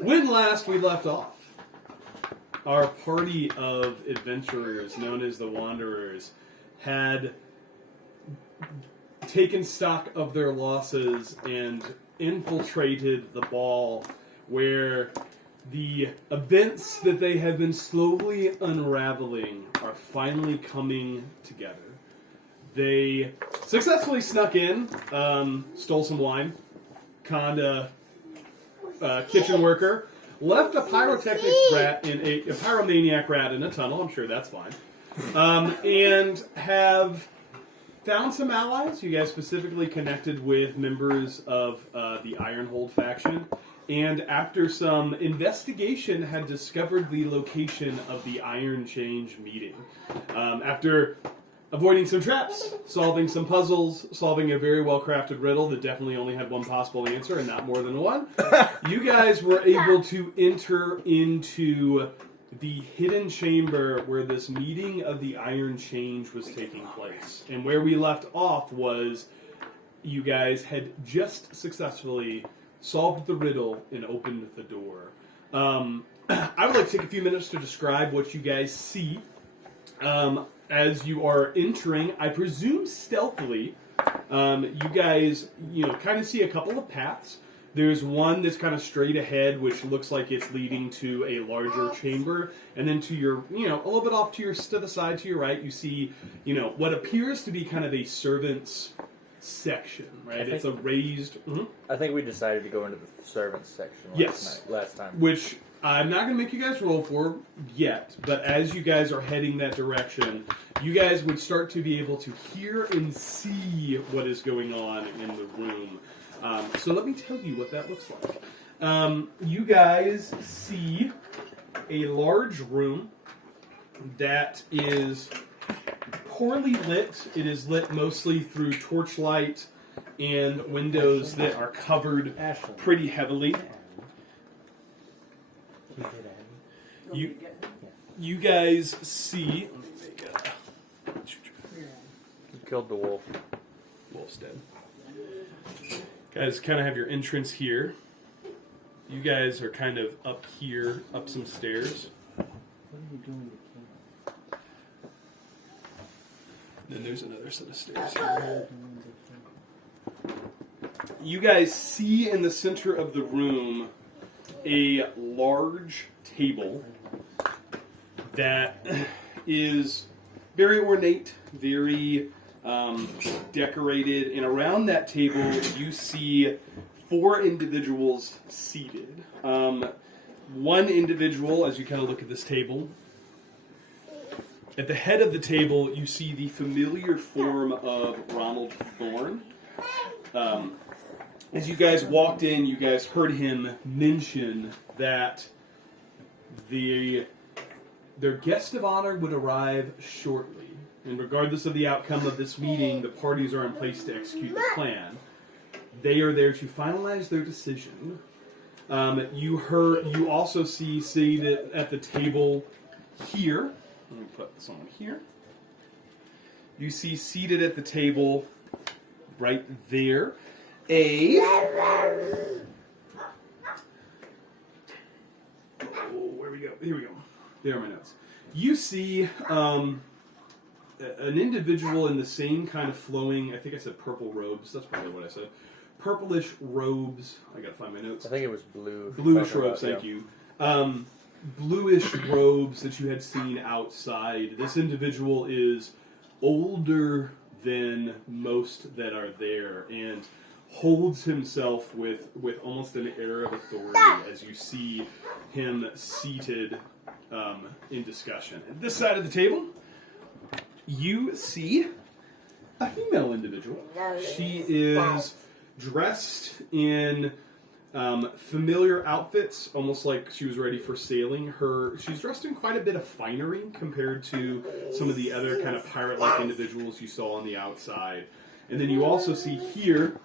When last we left off, our party of adventurers, known as the Wanderers, had taken stock of their losses and infiltrated the ball, where the events that they have been slowly unraveling are finally coming together. They successfully snuck in, stole some wine, conned a kitchen worker, left a pyrotechnic rat in a pyromaniac rat in a tunnel. I'm sure that's fine. And have found some allies. You guys specifically connected with members of the Ironhold faction. And after some investigation, had discovered the location of the Iron Change meeting. After avoiding some traps, solving some puzzles, solving a very well-crafted riddle that definitely only had one possible answer and not more than one, you guys were able to enter into the hidden chamber where this meeting of the Iron Change was taking place. And where we left off was you guys had just successfully solved the riddle and opened the door. I would like to take a few minutes to describe what you guys see. As you are entering, I presume stealthily, you guys, kind of see a couple of paths. There's one that's kind of straight ahead, which looks like it's leading to a larger chamber. And then to your, a little bit off to the side to your right, you see, what appears to be kind of a servant's section, right? It's a raised... I think we decided to go into the servants section last time. Which I'm not going to make you guys roll for yet, but as you guys are heading that direction, you guys would start to be able to hear and see what is going on in the room. So let me tell you what that looks like. You guys see a large room that is poorly lit. It is lit mostly through torchlight and windows that are covered pretty heavily. You guys see... You killed the wolf. Wolf's dead. Guys kind of have your entrance here. You guys are kind of up here, up some stairs. What are you doing to King? Then there's another set of stairs here. You guys see in the center of the room a large table that is very ornate, very decorated, and around that table you see 4 individuals seated. One individual, as you kind of look at this table, at the head of the table you see the familiar form of Ronald Thorne. As you guys walked in, you guys heard him mention that their guest of honor would arrive shortly. And regardless of the outcome of this meeting, the parties are in place to execute the plan. They are there to finalize their decision. You also see seated at the table here. Let me put someone here. You see seated at the table right there where we go? Here we go. There are my notes. You see an individual in the same kind of flowing, I think I said purple robes. That's probably what I said. Purplish robes. I gotta find my notes. I think it was blue. Bluish robes, thank you. Bluish robes that you had seen outside. This individual is older than most that are there and holds himself with almost an air of authority as you see him seated in discussion. At this side of the table, you see a female individual. She is dressed in familiar outfits, almost like she was ready for sailing. She's dressed in quite a bit of finery compared to some of the other kind of pirate-like individuals you saw on the outside. And then you also see here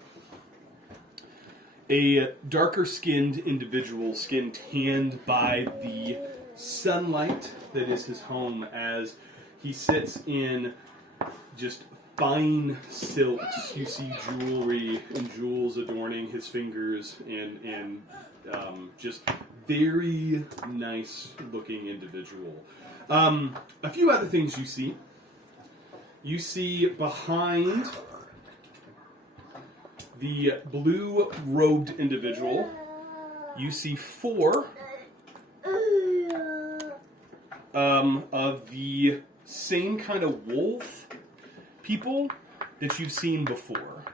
a darker-skinned individual, skin tanned by the sunlight that is his home, as he sits in just fine silks. You see jewelry and jewels adorning his fingers, and just very nice looking individual. A few other things you see. You see behind the blue-robed individual, you see 4 of the same kind of wolf people that you've seen before.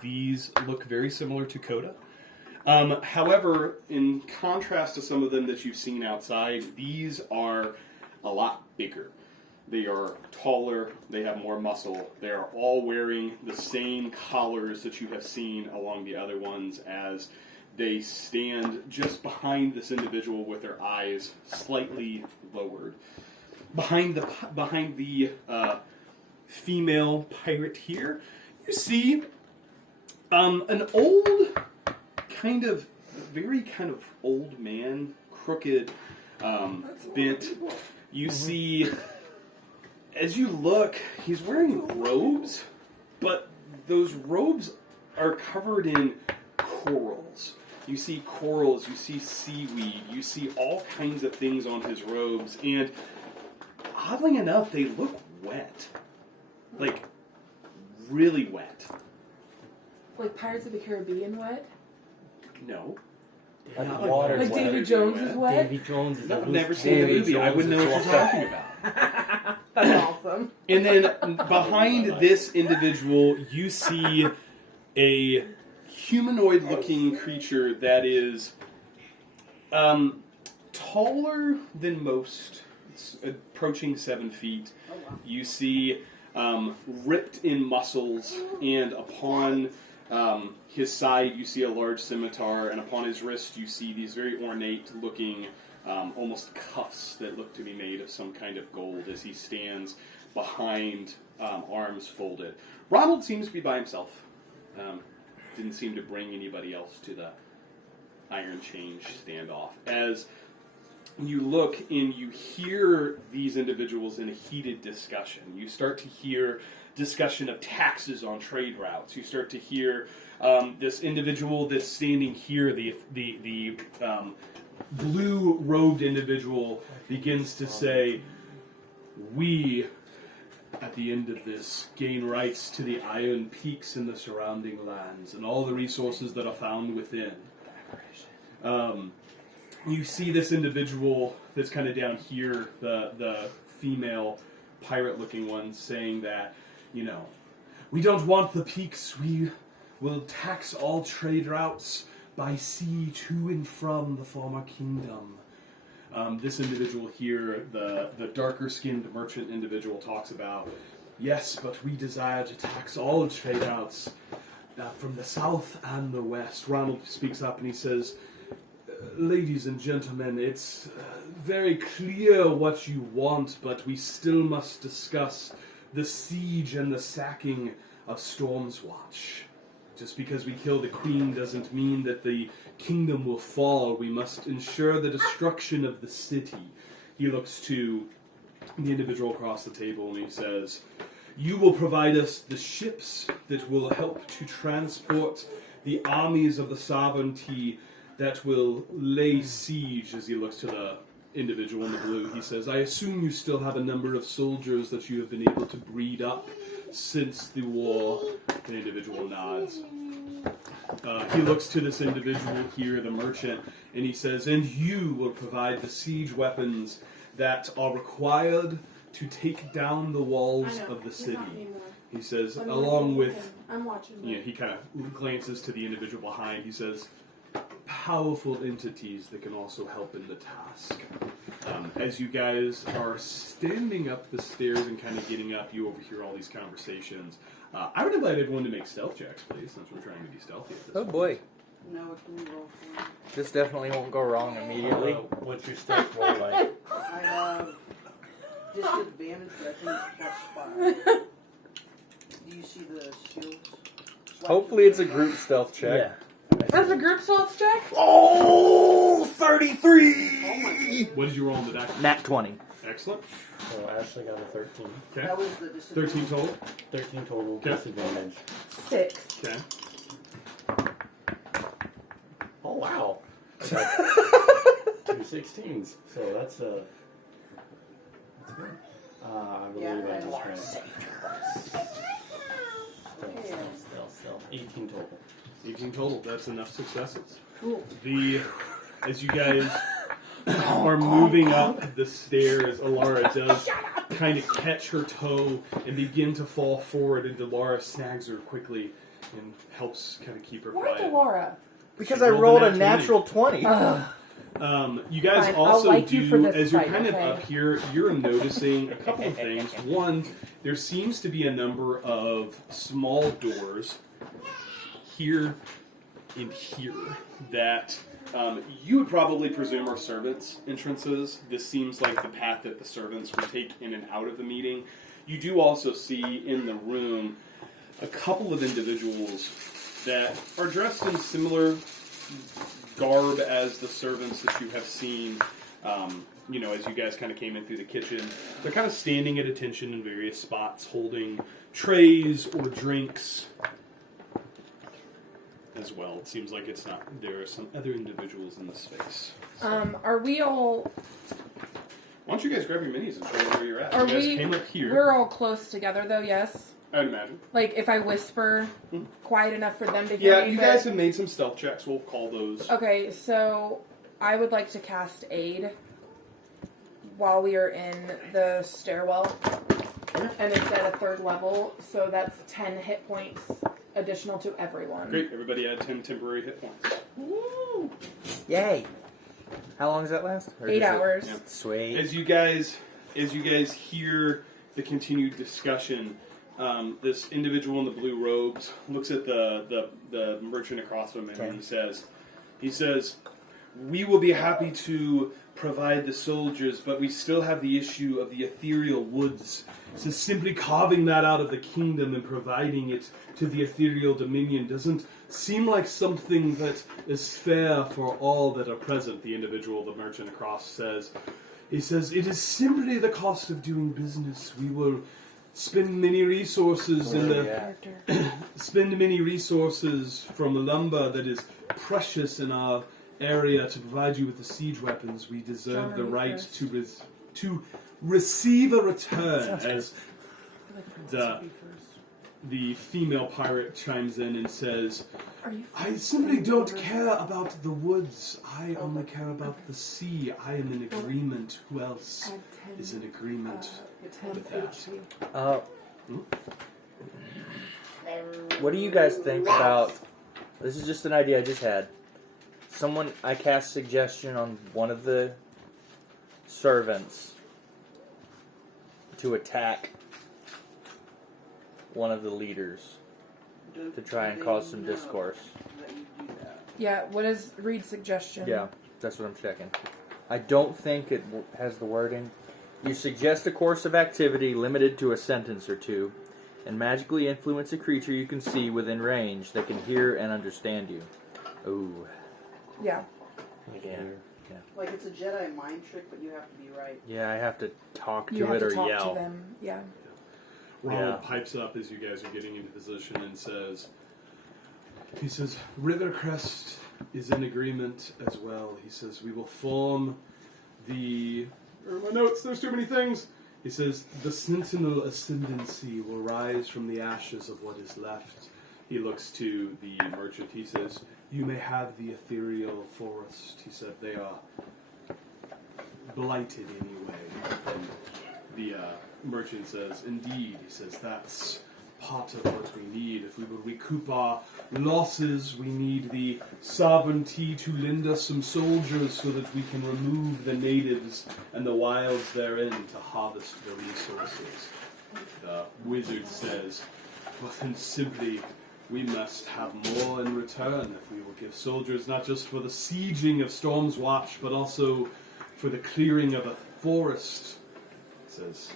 These look very similar to Coda. However, in contrast to some of them that you've seen outside, these are a lot bigger. They are taller, they have more muscle, they are all wearing the same collars that you have seen along the other ones as they stand just behind this individual with their eyes slightly lowered. Behind the female pirate here, you see an old, very kind of old man, crooked, bent. You see, as you look, he's wearing robes, but those robes are covered in corals. You see corals, you see seaweed, you see all kinds of things on his robes, and oddly enough, they look wet. Like, really wet. Like Pirates of the Caribbean wet? No. Like Not water Like wet. Davy Jones is wet? Davy Jones is No, a I've loose never seen the Davy movie. I Jones wouldn't know is what you're wet. talking about. That's awesome. And then behind this individual, you see a humanoid-looking creature that is taller than most. It's approaching 7 feet. You see ripped in muscles, and upon his side you see a large scimitar, and upon his wrist you see these very ornate-looking almost cuffs that look to be made of some kind of gold as he stands behind, arms folded. Ronald seems to be by himself. Didn't seem to bring anybody else to the Iron Change standoff. As you look and you hear these individuals in a heated discussion. You start to hear discussion of taxes on trade routes. You start to hear this individual that's standing here, the blue-robed individual, begins to say, "We, at the end of this, gain rights to the Iron Peaks and the surrounding lands, and all the resources that are found within." You see this individual that's kind of down here, the female pirate-looking one, saying that, we don't want the peaks. We will tax all trade routes by sea to and from the former kingdom. This individual here, the darker-skinned merchant individual, talks about, yes, but we desire to tax all trade routes from the south and the west. Ronald speaks up and he says, "Ladies and gentlemen, it's very clear what you want, but we still must discuss the siege and the sacking of Stormswatch. Just because we kill the queen doesn't mean that the kingdom will fall. We must ensure the destruction of the city." He looks to the individual across the table and he says, "You will provide us the ships that will help to transport the armies of the sovereignty that will lay siege," as he looks to the individual in the blue. He says, "I assume you still have a number of soldiers that you have been able to breed up since the war." The individual nods. He looks to this individual here, the merchant, and he says, "And you will provide the siege weapons that are required to take down the walls of the city." He says, along with, I'm watching. he kind of glances to the individual behind. He says, "Powerful entities that can also help in the task." As you guys are standing up the stairs and kind of getting up, you overhear all these conversations. I would invite everyone to make stealth checks, please, since we're trying to be stealthy at this Oh point. boy. No, it can roll for me. This definitely won't go wrong immediately. What's your stealth roll like? I have disadvantage, but I think it's +5. Do you see the shields? Hopefully it's a group stealth check. Yeah. That's a group stealth check? Oh, 33! What did you roll on the die? Nat 20. Excellent. So Ashley got a 13. Okay. That was the disadvantage. 13 total. 13 total, Okay. disadvantage. 6. Okay. Oh, wow. 16s. So that's good. I believe Yeah, I I just lost. read. Still. 18 total. 18 total. That's enough successes. Cool. As you guys are moving up the stairs, Alara does kind of catch her toe and begin to fall forward, and Delara snags her quickly and helps kind of keep her Why quiet. Delara? Because She I rolled a nat 20. natural 20. You guys Fine, I'll also like you for do, this as you're fight, kind okay? of up here, you're noticing a couple of things. One, there seems to be a number of small doors here and here that you would probably presume are servants' entrances. This seems like the path that the servants would take in and out of the meeting. You do also see in the room a couple of individuals that are dressed in similar garb as the servants that you have seen, as you guys kind of came in through the kitchen. They're kind of standing at attention in various spots, holding trays or drinks as well. It seems like it's not. There are some other individuals in the space. Are we all? Why don't you guys grab your minis and show me where you're at? Are You guys we? came up here. We're all close together, though. Yes. I would imagine. Like if I whisper quiet enough for them to hear Yeah, me. you but- guys have made some stealth checks. We'll call those. Okay, so I would like to cast aid while we are in the stairwell, and it's at a 3rd level, so that's 10 hit points additional to everyone. Great. Everybody add 10 temporary hit points. Woo! Yay. How long does that last? Or 8 does it- hours. Yeah. Sweet. As you guys hear the continued discussion, this individual in the blue robes looks at the merchant across from him, and he says, "We will be happy to provide the soldiers, but we still have the issue of the ethereal woods. So simply carving that out of the kingdom and providing it to the ethereal dominion doesn't seem like something that is fair for all that are present," the individual, the merchant across, says. He says, "It is simply the cost of doing business. We will spend many resources spend many resources from lumber that is precious in our area to provide you with the siege weapons. We deserve the right to receive a return." As the female pirate chimes in and says, "I simply don't care about the woods. I only care about the sea. I am in agreement. Who else is in agreement with that?" What do you guys think about... This is just an idea I just had. I cast suggestion on one of the servants to attack one of the leaders to try and cause some discourse. Yeah, what is Reed's suggestion? Yeah, that's what I'm checking. I don't think it has the wording. You suggest a course of activity limited to a sentence or two, and magically influence a creature you can see within range that can hear and understand you. Ooh. Yeah. Yeah. Like it's a Jedi mind trick, but you have to be right. Yeah, I have to talk You to have it to or talk yell. to them. Yeah. Ronald pipes up as you guys are getting into position and says, "Rivercrest is in agreement as well." He says, "We will form the..." Where are my notes? There's too many things. He says, "The Sentinel Ascendancy will rise from the ashes of what is left." He looks to the merchant. He says, "You may have the ethereal forest." He said, "They are blighted anyway." And the merchant says, "Indeed." He says, "That's part of what we need. If we will recoup our losses, we need the sovereignty to lend us some soldiers so that we can remove the natives and the wilds therein to harvest the resources." The wizard says, "Well then simply we must have more in return if we will give soldiers not just for the sieging of Storm's Watch, but also for the clearing of a forest." Says,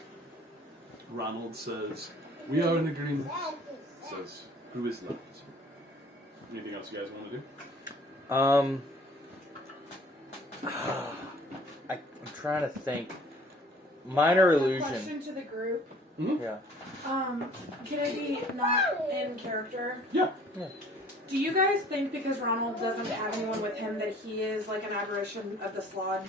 Ronald says, "We are in agreement." Says, "Who is left?" Anything else you guys want to do? I'm trying to think. Minor illusion. Question to the group. Yeah. Can I be not in character? Yeah. Do you guys think because Ronald doesn't have anyone with him that he is like an aberration of the Slod?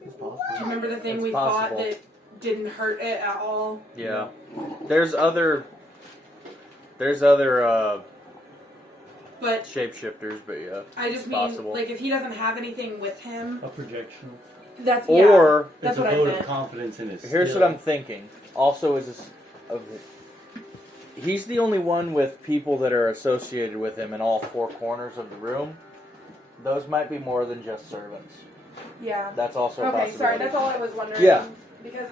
It's possible. Do you remember the thing It's we possible. thought that didn't hurt it at all? Yeah. There's other But shapeshifters, but yeah. I just mean, Possible. like, if he doesn't have anything with him, A projection. that's Or that's it's what a I vote of meant. confidence in his here's skill. what I'm thinking. Also, he's the only one with people that are associated with him in all four corners of the room. Those might be more than just servants. Yeah. That's also a Okay, possibility. sorry, that's all I was wondering. Yeah. Because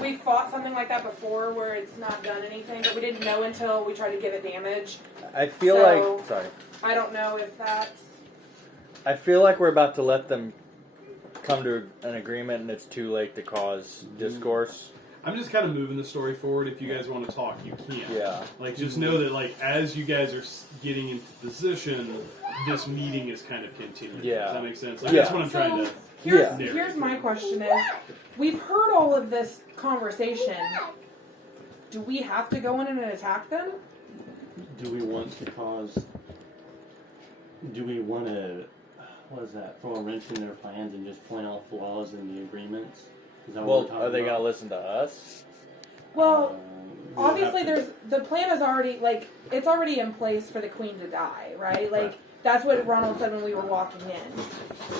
we fought something like that before where it's not done anything, but we didn't know until we tried to give it damage. I feel So- like sorry. I don't know if that's. I feel like we're about to let them come to an agreement, and it's too late to cause discourse. I'm just kind of moving the story forward. If you guys want to talk, you can. Yeah. Like, just know that, like, as you guys are getting into position, this meeting is kind of continuing. Yeah. Does that make sense? Like, Yeah. that's what I'm trying to. Here's, Yeah. here's my question is, we've heard all of this conversation. Do we have to go in and attack them? Do we want to cause? Do we want to? What is that? Throw a wrench in their plans and just point out flaws in the agreements? Is that what Well, we're talking are they about? going to listen to us? Well, we'll have obviously to- the plan is already, like, it's already in place for the queen to die, right? Like, that's what Ronald said when we were walking in.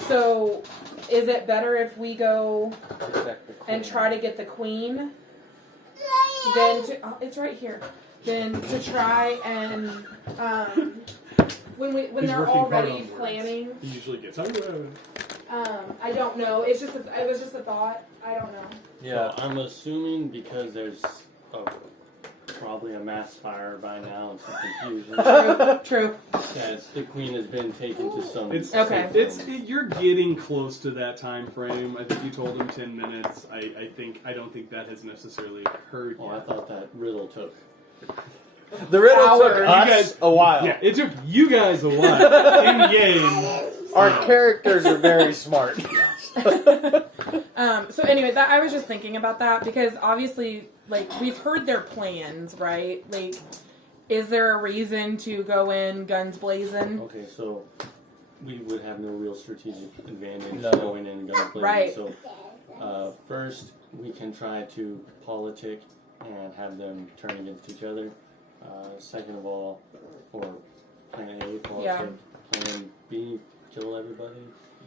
So, is it better if we go Protect the and queen. try to get the queen than to, oh, it's right here, than to try and, when He's they're working hard already on words. planning, He usually gets. I don't know, it was just a thought, I don't know. Yeah. So I'm assuming because there's probably a mass fire by now and some confusion. True. As the queen has been taken to some. It's Okay. You're getting close to that time frame. I think you told him 10 minutes. I don't think that has necessarily occurred Oh, I yet. thought that riddle took. The riddle took Hours. us You guys- a while. Yeah, it took you guys a while in game. Our characters are very smart. So anyway, I was just thinking about that because obviously, like, we've heard their plans, right? Like, is there a reason to go in guns blazing? Okay, so we would have no real strategic advantage No. going in guns blazing. Right. So first, we can try to politic and have them turn against each other. Second of all, or plan A, politic. Yeah. Plan B, kill everybody.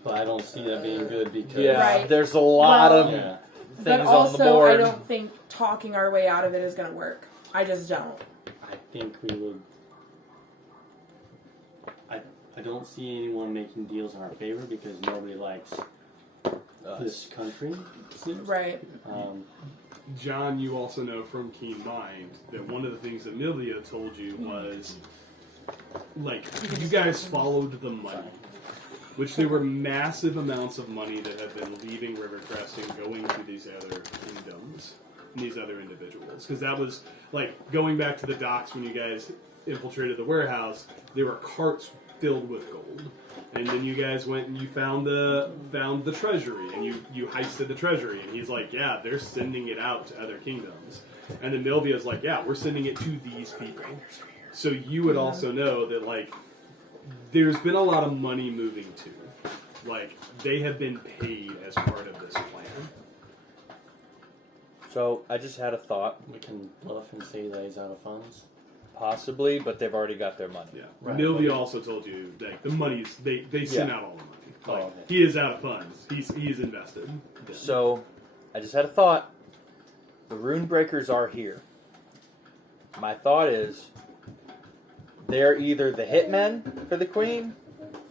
But I don't see that being good because Yeah, Right. there's a lot Well, of yeah. things But on also, the board. I don't think talking our way out of it is going to work. I just don't. I think we would. I don't see anyone making deals in our favor because nobody likes this country. it seems. Right. John, you also know from Keen Mind that one of the things that Millia told you was, like, you guys followed the money. Which there were massive amounts of money that have been leaving Rivercrest and going to these other kingdoms, and these other individuals. Because that was, like, going back to the docks when you guys infiltrated the warehouse, there were carts filled with gold. And then you guys went and you found the treasury, and you heisted the treasury. And he's like, yeah, they're sending it out to other kingdoms. And then Milvia's like, yeah, we're sending it to these people. So you would also know that, like, there's been a lot of money moving too. Like, they have been paid as part of this plan. So I just had a thought, We can bluff and say that he's out of funds. possibly, but they've already got their money. Yeah. Right. Milvia also told you that the money's they sent Yeah. out all the money. Oh, Like, okay. he is out of funds. He's invested. So I just had a thought. The rune breakers are here. My thought is they're either the hitmen for the queen,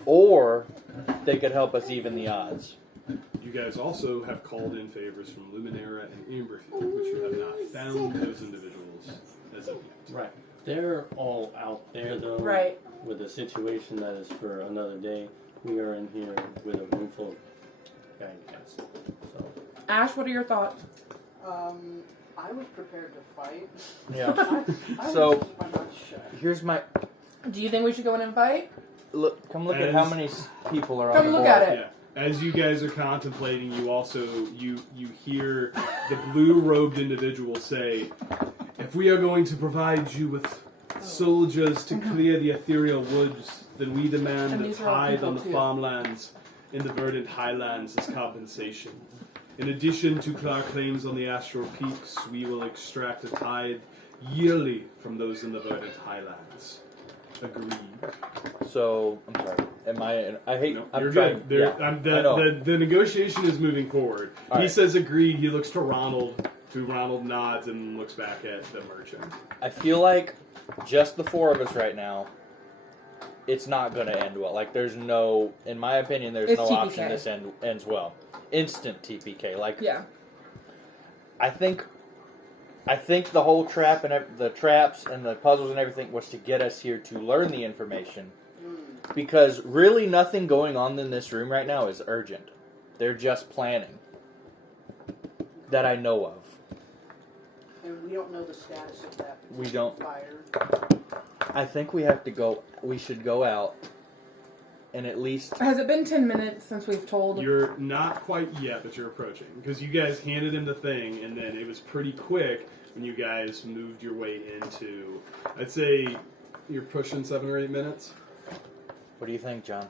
or they could help us even the odds. You guys also have called in favors from Luminera and Amberfield, which you have not found those individuals as of yet. Right. They're all out there though. Right. With a situation that is for another day. We are in here with a room full of bad guys. So Ash, what are your thoughts? I was prepared to fight. Yeah. I So- would keep my mouth shut. Here's my Do you think we should go in and fight? look. Come look at how many people are on Come the look board. at it. Yeah. As you guys are contemplating, you also you hear the blue-robed individual say, "If we are going to provide you with soldiers to clear the ethereal woods, then we demand And a these are all tithe people, on the too. farmlands in the verdant highlands as compensation. In addition to our claims on the astral peaks, we will extract a tithe yearly from those in the verdant highlands. Agreed. So I'm sorry. Am I hate. No, I'm you're trying. good. There, Yeah, I know. the negotiation is moving forward. All He right. says agreed. He looks to Ronald, who Ronald nods and looks back at the merchant. I feel like just the four of us right now, it's not going to end well. Like, there's no, in my opinion, there's It's no TPK. option this ends well. Instant TPK. Like, Yeah. I think the whole trap and the traps and the puzzles and everything was to get us here to learn the information. Because really nothing going on in this room right now is urgent. They're just planning. That I know of. And we don't know the status of that. We don't. Fire. I think we should go out and at least... Has it been 10 minutes since we've told? You're not quite yet, but you're approaching. Because you guys handed him the thing, and then it was pretty quick when you guys moved your way into... I'd say you're pushing 7 or 8 minutes. What do you think, John?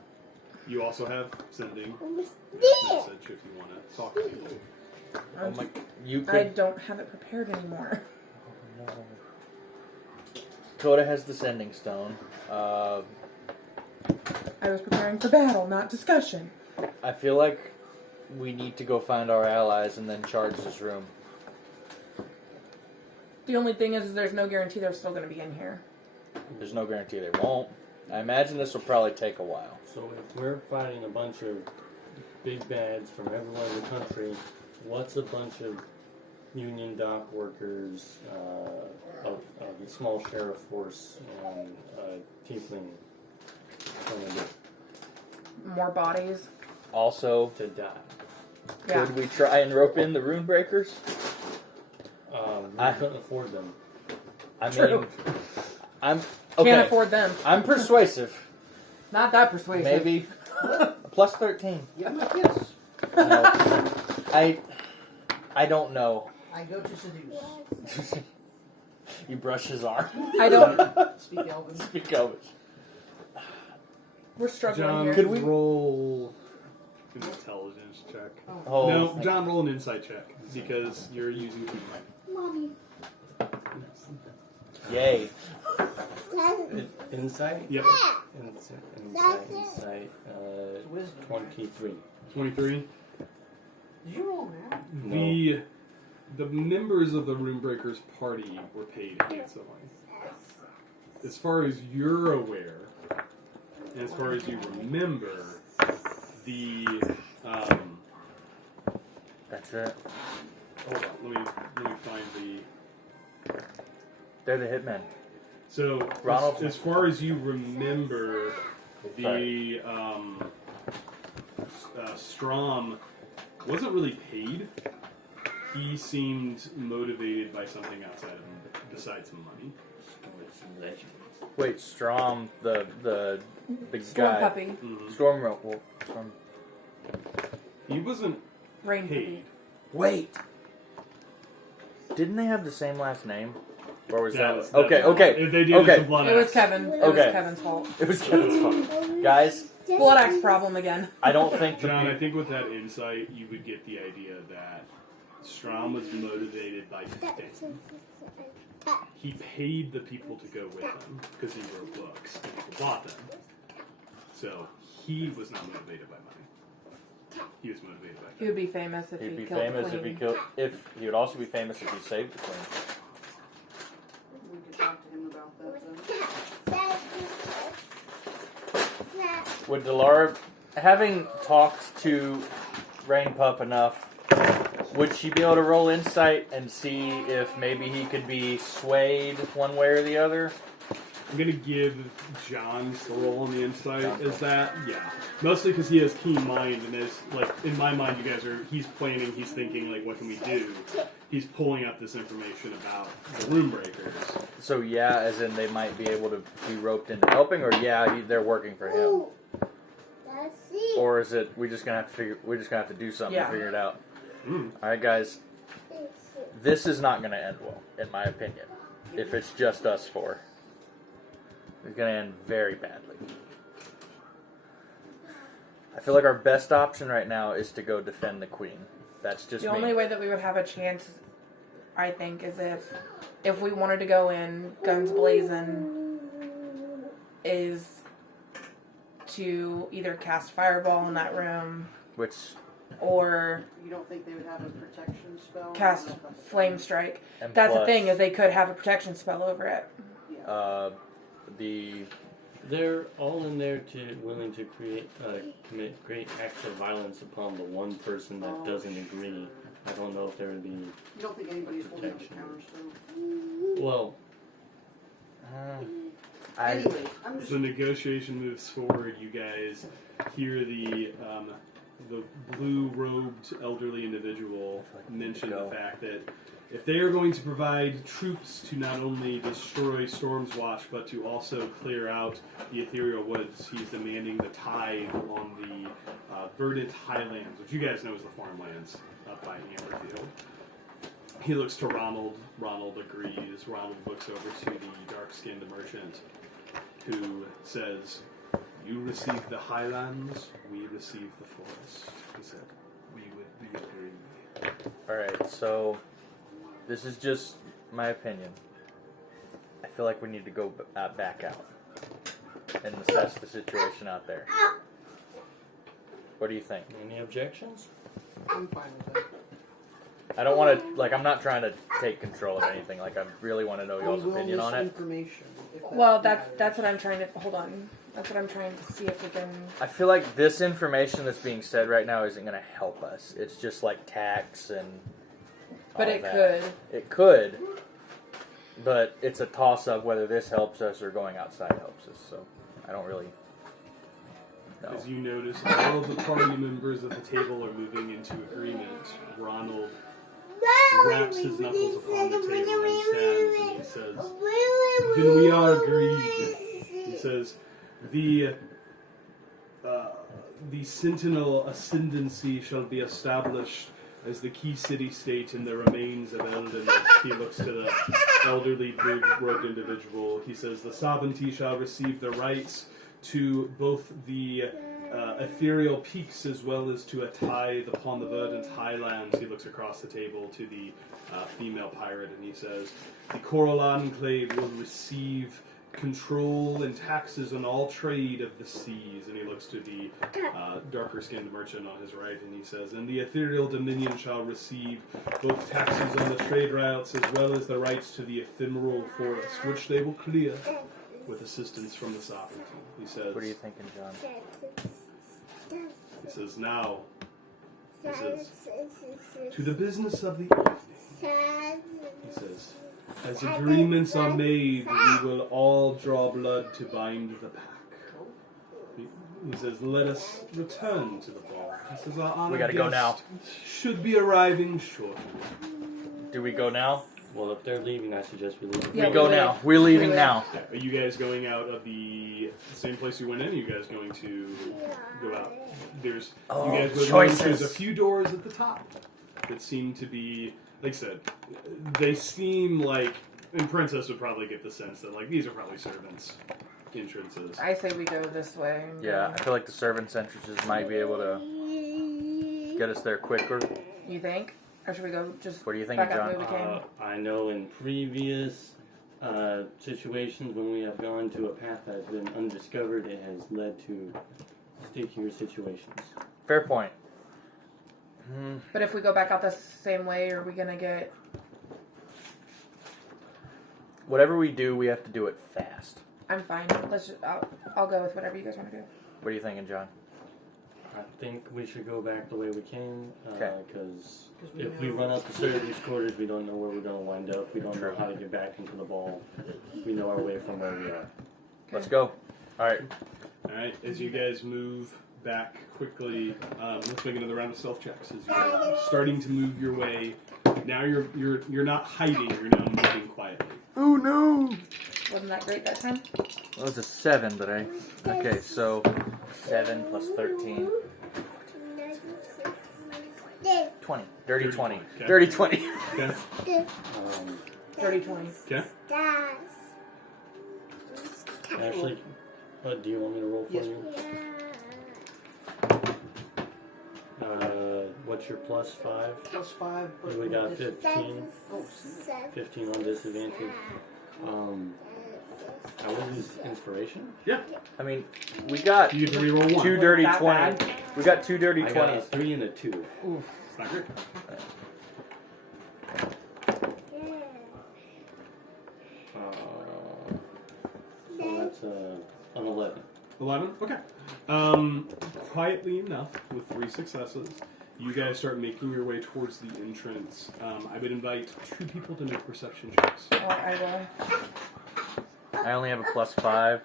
You also have sending message if you want to talk to people. Oh my, you I could... don't have it prepared anymore. No. Coda has the sending stone. I was preparing for battle, not discussion. I feel like we need to go find our allies and then charge this room. The only thing is there's no guarantee they're still going to be in here. There's no guarantee they won't. I imagine this will probably take a while. So if we're fighting a bunch of big bads from everywhere in the country, what's a bunch of Union dock workers, a small sheriff force, and a tiefling going to do More bodies. Also, to die? Yeah. could we try and rope in the rune breakers? We I- couldn't afford them. I True. mean, I'm okay. Can't afford them. I'm persuasive. Not that persuasive. Maybe plus 13. Yeah, my kids. No, I don't know. I go to seduce. You brush his arm. I don't. Speak Elven. Speak Elvish. We're struggling John, here. Could we- roll an intelligence check? Oh, No, thank- John, roll an insight check because you're using key might. Mommy. Yay. Insight? Yep. Insight. Wisdom. 23. 23. Did you roll now? The members of the Runebreakers party were paid handsomely. As far as you're aware, and as far as you remember, the That's it. hold on, let me find the. They're the hitmen. So Ronald? as far as you remember, the Sorry. Strom wasn't really paid. He seemed motivated by something outside of him besides some money. Wait, Strom, the Storm guy. puppy. Storm. He wasn't Rain paid. puppy. Wait. Didn't they have the same last name? Or was that? That's- Okay, that's- okay. If they did, Okay. it's a blood It was axe. Kevin. It Okay. was Kevin's fault. It was Kevin's fault. Guys, Blood axe problem again. I don't think the John, I peop- think with that insight, you would get the idea that Strom was motivated by fame. He paid the people to go with him because he wrote books and people bought them. So he was not motivated by money. He was motivated by He fame. would be famous if he'd he be killed famous the if queen. he killed. If he would also be famous if he saved the queen. We could talk to him about that then. Would Delara, having talked to Rain Pup enough, would she be able to roll insight and see if maybe he could be swayed one way or the other? I'm gonna give John the role on the insight. Is that mostly because he has keen mind and is like in my mind, you guys are. He's planning. He's thinking like, what can we do? He's pulling up this information about the Runebreakers. So yeah, as in they might be able to be roped into helping, or they're working for him, or is it we're just gonna have to do something Yeah. to figure it out? Mm. All right, guys, this is not gonna end well, in my opinion, if it's just us four. is going to end very badly. I feel like our best option right now is to go defend the queen. That's just The me. only way that we would have a chance, I think, is if we wanted to go in guns blazing, is to either cast fireball in that room Which or You don't think they would have a protection spell? cast flame strike. and That's the plus, thing, is they could have a protection spell over it. Yeah. The They're all in there willing to commit great acts of violence upon the one person that doesn't agree. I don't know if there would be. You don't think anybody's holding up a Protection. counter spell? Well, Anyways, I'm As just the negotiation moves forward, you guys hear the blue-robed elderly individual mention the fact that if they are going to provide troops to not only destroy Storm's Watch, but to also clear out the Ethereal Woods, he's demanding the tithe on the Verdant Highlands, which you guys know is the farmlands up by Amberfield. He looks to Ronald. Ronald agrees. Ronald looks over to the dark-skinned merchant, who says, "You receive the highlands, we receive the forest." He said, "We agree." Alright, so this is just my opinion. I feel like we need to go back out and assess the situation out there. What do you think? any objections? I'm fine with that. I don't want to, like, I'm not trying to take control of anything. Like, I really want to know y'all's We will opinion on it. misinformation, if Well, matters. that's what I'm trying to hold on. That's what I'm trying to see if we can. I feel like this information that's being said right now isn't going to help us. It's just like tax and But all it that. could. It could, but it's a toss-up whether this helps us or going outside helps us. So I don't really know. As you notice, all of the party members at the table are moving into agreement. Ronald raps his knuckles upon the table and stands, and he says, "Then we are agreed." He says, the Sentinel Ascendancy shall be established as the key city-state in the remains of Eldenest." He looks to the elderly, blue-robed individual. He says, "The sovereignty shall receive the rights to both the ethereal peaks as well as to a tithe upon the verdant highlands." He looks across the table to the female pirate and he says, "The Coral Enclave will receive control and taxes on all trade of the seas." And he looks to the darker-skinned merchant on his right and he says, "And the ethereal dominion shall receive both taxes on the trade routes as well as the rights to the ephemeral forest, which they will clear with assistance from the sovereignty." He says, What are you thinking, John? he says, "Now," he says, "to the business of the evening." He says, "As agreements are made, we will all draw blood to bind the pack." He says, "Let us return to the ball." He says, "Our honored We gotta go now. guest should be arriving shortly." Do we go now? Well, if they're leaving, I suggest we leave. Yeah, we go we now. leave. We're leaving We leave. now. Okay, are you guys going out of the same place you went in? Or are you guys going to go out? There's Oh, you guys would choices. notice there's a few doors at the top that seem to be, like I said, they seem like, and Princess would probably get the sense that like these are probably servants' entrances. I say we go this way. and Yeah, go- I feel like the servants' entrances might be able to get us there quicker. You think? Or should we go just What do you think, back up John? the way we came? I know in previous situations when we have gone to a path that has been undiscovered, it has led to stickier situations. Fair point. But if we go back out the same way, are we gonna get? Whatever we do, we have to do it fast. I'm fine. I'll go with whatever you guys want to do. What are you thinking, John? I think we should go back the way we came, Okay. because if we run up the servants' quarters, we don't know where we're going to wind up. We don't True. know how to get back into the ball. We know our way from where we are. Let's go. All right. All right, as you guys move back quickly, let's make another round of self checks. As you're starting to move your way, now you're not hiding. You're now moving quietly. Oh no! Wasn't that great that time? That was a 7, but I. Okay, so 7 plus 13. 20. Dirty 20. Okay. Dirty 20. Okay. Um, Dirty 20. Okay. Ashley, do you want me to roll for Yes. you? What's your plus 5? Plus 5. You would got 15. Oh, snap. 15 on disadvantage. I would use inspiration. Yeah. I mean, we got You get to reroll one. two dirty That 20. bad? We got 2 dirty I got a 20s. 3 and a 2. It's not great. So that's an 11. 11? Okay. Quietly enough, with 3 successes, you guys start making your way towards the entrance. I would invite 2 people to make perception checks. Oh, I will. I only have a plus 5.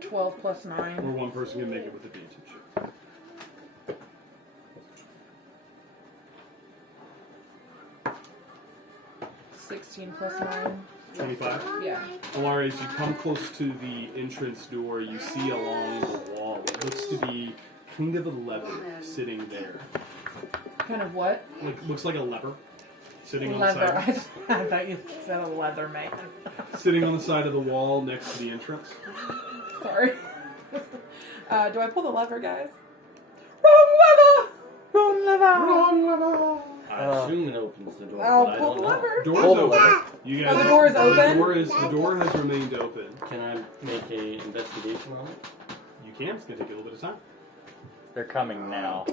12 plus Or 9. 1 person can make it with advantage. 16 plus 9. 25? Yeah. Alara, as you come close to the entrance door, you see along the wall what looks to be kind of a lever sitting there. Kind of what? Looks like a lever sitting on Leather. the side. I thought you said a leather man. Sitting on the side of the wall next to the entrance. Sorry. Do I pull the lever, guys? Wrong lever! Wrong lever! Wrong lever! I assume it opens the door. I'll but I pull don't the know. lever. Door's Pull the open. lever. You Oh, the door is open? The door has remained open. Can I make a investigation on it? You can. It's gonna take a little bit of time. They're coming now.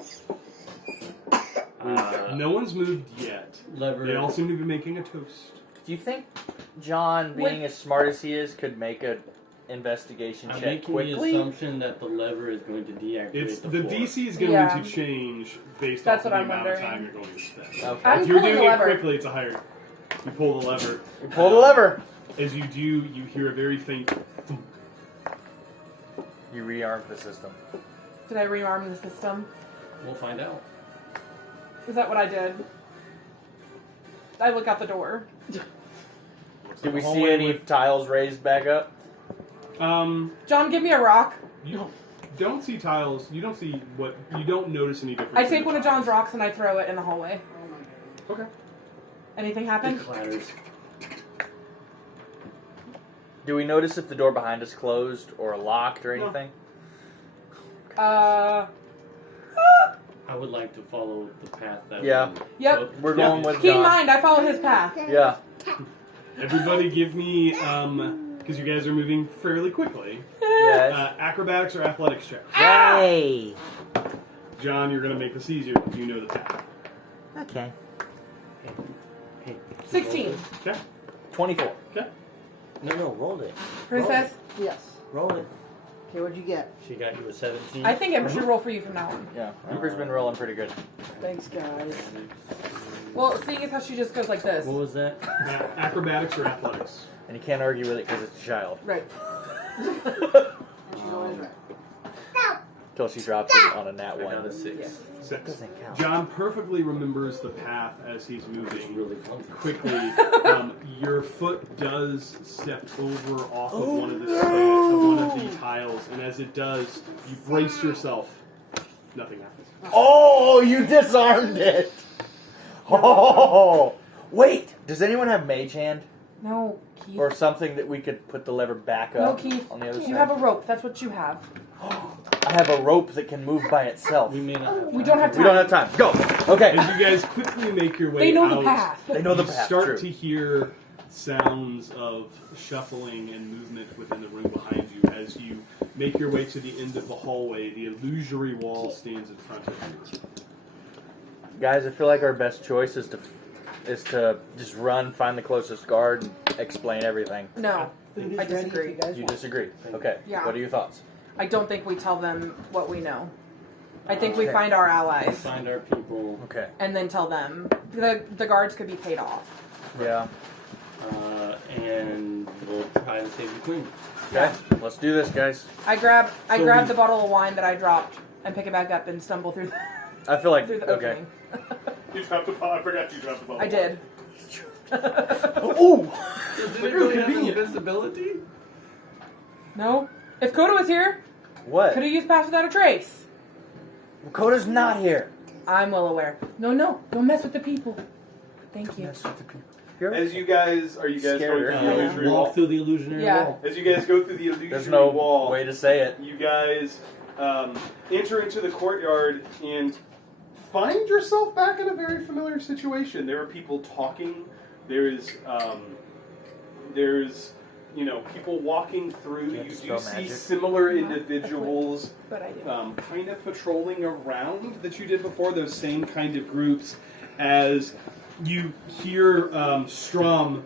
No one's moved yet. Lever. They all seem to be making a toast. Do you think John, being Wait. as smart as he is, could make an investigation I'm check making quickly? the assumption that the lever is going to deactivate It's the the floor. DC is going Yeah. to change based That's off of what the I'm amount of wondering. time you're going to spend. Okay. I'm If you're pulling doing the it lever. quickly, it's a higher. You pull the lever. You pull the lever. As you do, you hear a very faint. thump. You rearm the system. Did I rearm the system? We'll find out. Is that what I did? I look out the door. Did we see any tiles raised back up? John, give me a rock. You don't see tiles. You don't see what. You don't notice any difference. I in take the one of tiles. John's rocks and I throw it in the hallway. Oh my god. Okay. Anything It happen? clatters. Do we notice if the door behind us closed or locked or No. anything? I would like to follow the path that Yeah. we Yep. took. We're going with Keep in John. mind, I follow his path. Yeah. Everybody, give me because you guys are moving fairly quickly. Yes. Acrobatics or athletics check. Yay! John, you're going to make this easier because you know the path. Okay. Hey, 16. Okay. 24. Okay. No, roll it. Princess, Yes. Roll it. Okay, what'd you get? She got you a 17. I think Ember should roll for you from now on. Yeah. Ember's been rolling pretty good. Thanks, guys. Well, seeing as how she just goes like this. What was that? Acrobatics or athletics. And you can't argue with it because it's a child. Right. She's always right. Till she drops it on a nat I got a 1. 6. Yes. 6. Doesn't count. John perfectly remembers the path as he's It's moving. really clumsy. Quickly, your foot does step over off of one of the tiles, and as it does, you brace yourself. Nothing happens. Oh, you disarmed it! Oh! Wait! Does anyone have Mage Hand? No, Keith. Or something that we could put the lever back No, up Keith. on the other You side? have a rope. That's what you have. I have a rope that can move by itself. We may not have We don't have time. We don't have time. Go! Okay. As you guys quickly make your way They know out, the path. They know the you path. start True. to hear sounds of shuffling and movement within the room behind you. As you make your way to the end of the hallway, the illusory wall stands in front of you. Guys, I feel like our best choice is to just run, find the closest guard, and explain everything. No, Food is I ready if disagree. you guys You want. disagree? Okay. Yeah. What are your thoughts? I don't think we tell them what we know. I think we Okay. find our allies find our people, Okay. and then tell them. The guards could be paid off. Yeah. and we'll try to save the queen. Okay. Let's do this, guys. I grab So the bottle of wine that I dropped and pick it back up and stumble through I feel like through the okay. opening. You dropped the ball. I forgot you dropped the ball. I did. Ooh. Did it really have invisibility? No. If Coda was here, What? could have used Pass Without a Trace. Coda's not here. I'm well aware. No, don't mess with the people. Thank you. Mess with the people. As you guys are you guys Scary. going through the illusory wall? Walk through the illusionary Yeah. wall. As you guys go through the illusory There's no wall, way to say it. you guys enter into the courtyard and find yourself back in a very familiar situation. There are people talking. There's people walking through. Do you have You to do spell see magic? similar individuals But I do. kind of patrolling around that you did before. Those same kind of groups. As you hear Strum,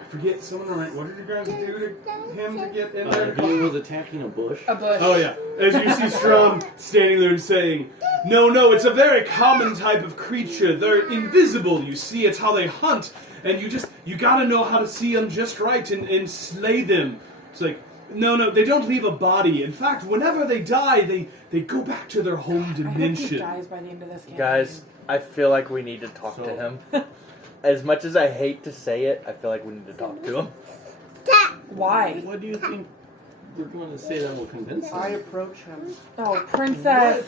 I forget someone around. What did you guys do to him to get in there? He was attacking a bush. A bush. Oh yeah, as you see Strum standing there and saying, "No, it's a very common type of creature. They're invisible. You see, it's how they hunt, and you gotta know how to see them just right and slay them." It's like, no, they don't leave a body. In fact, whenever they die, they go back to their home I hope he dimension. dies by the end of this game. Guys, I feel like we need to talk to him. As much as I hate to say it, I feel like we need to talk to him. Why? What do you think we're going to say that will convince I him? approach him. Oh, princess.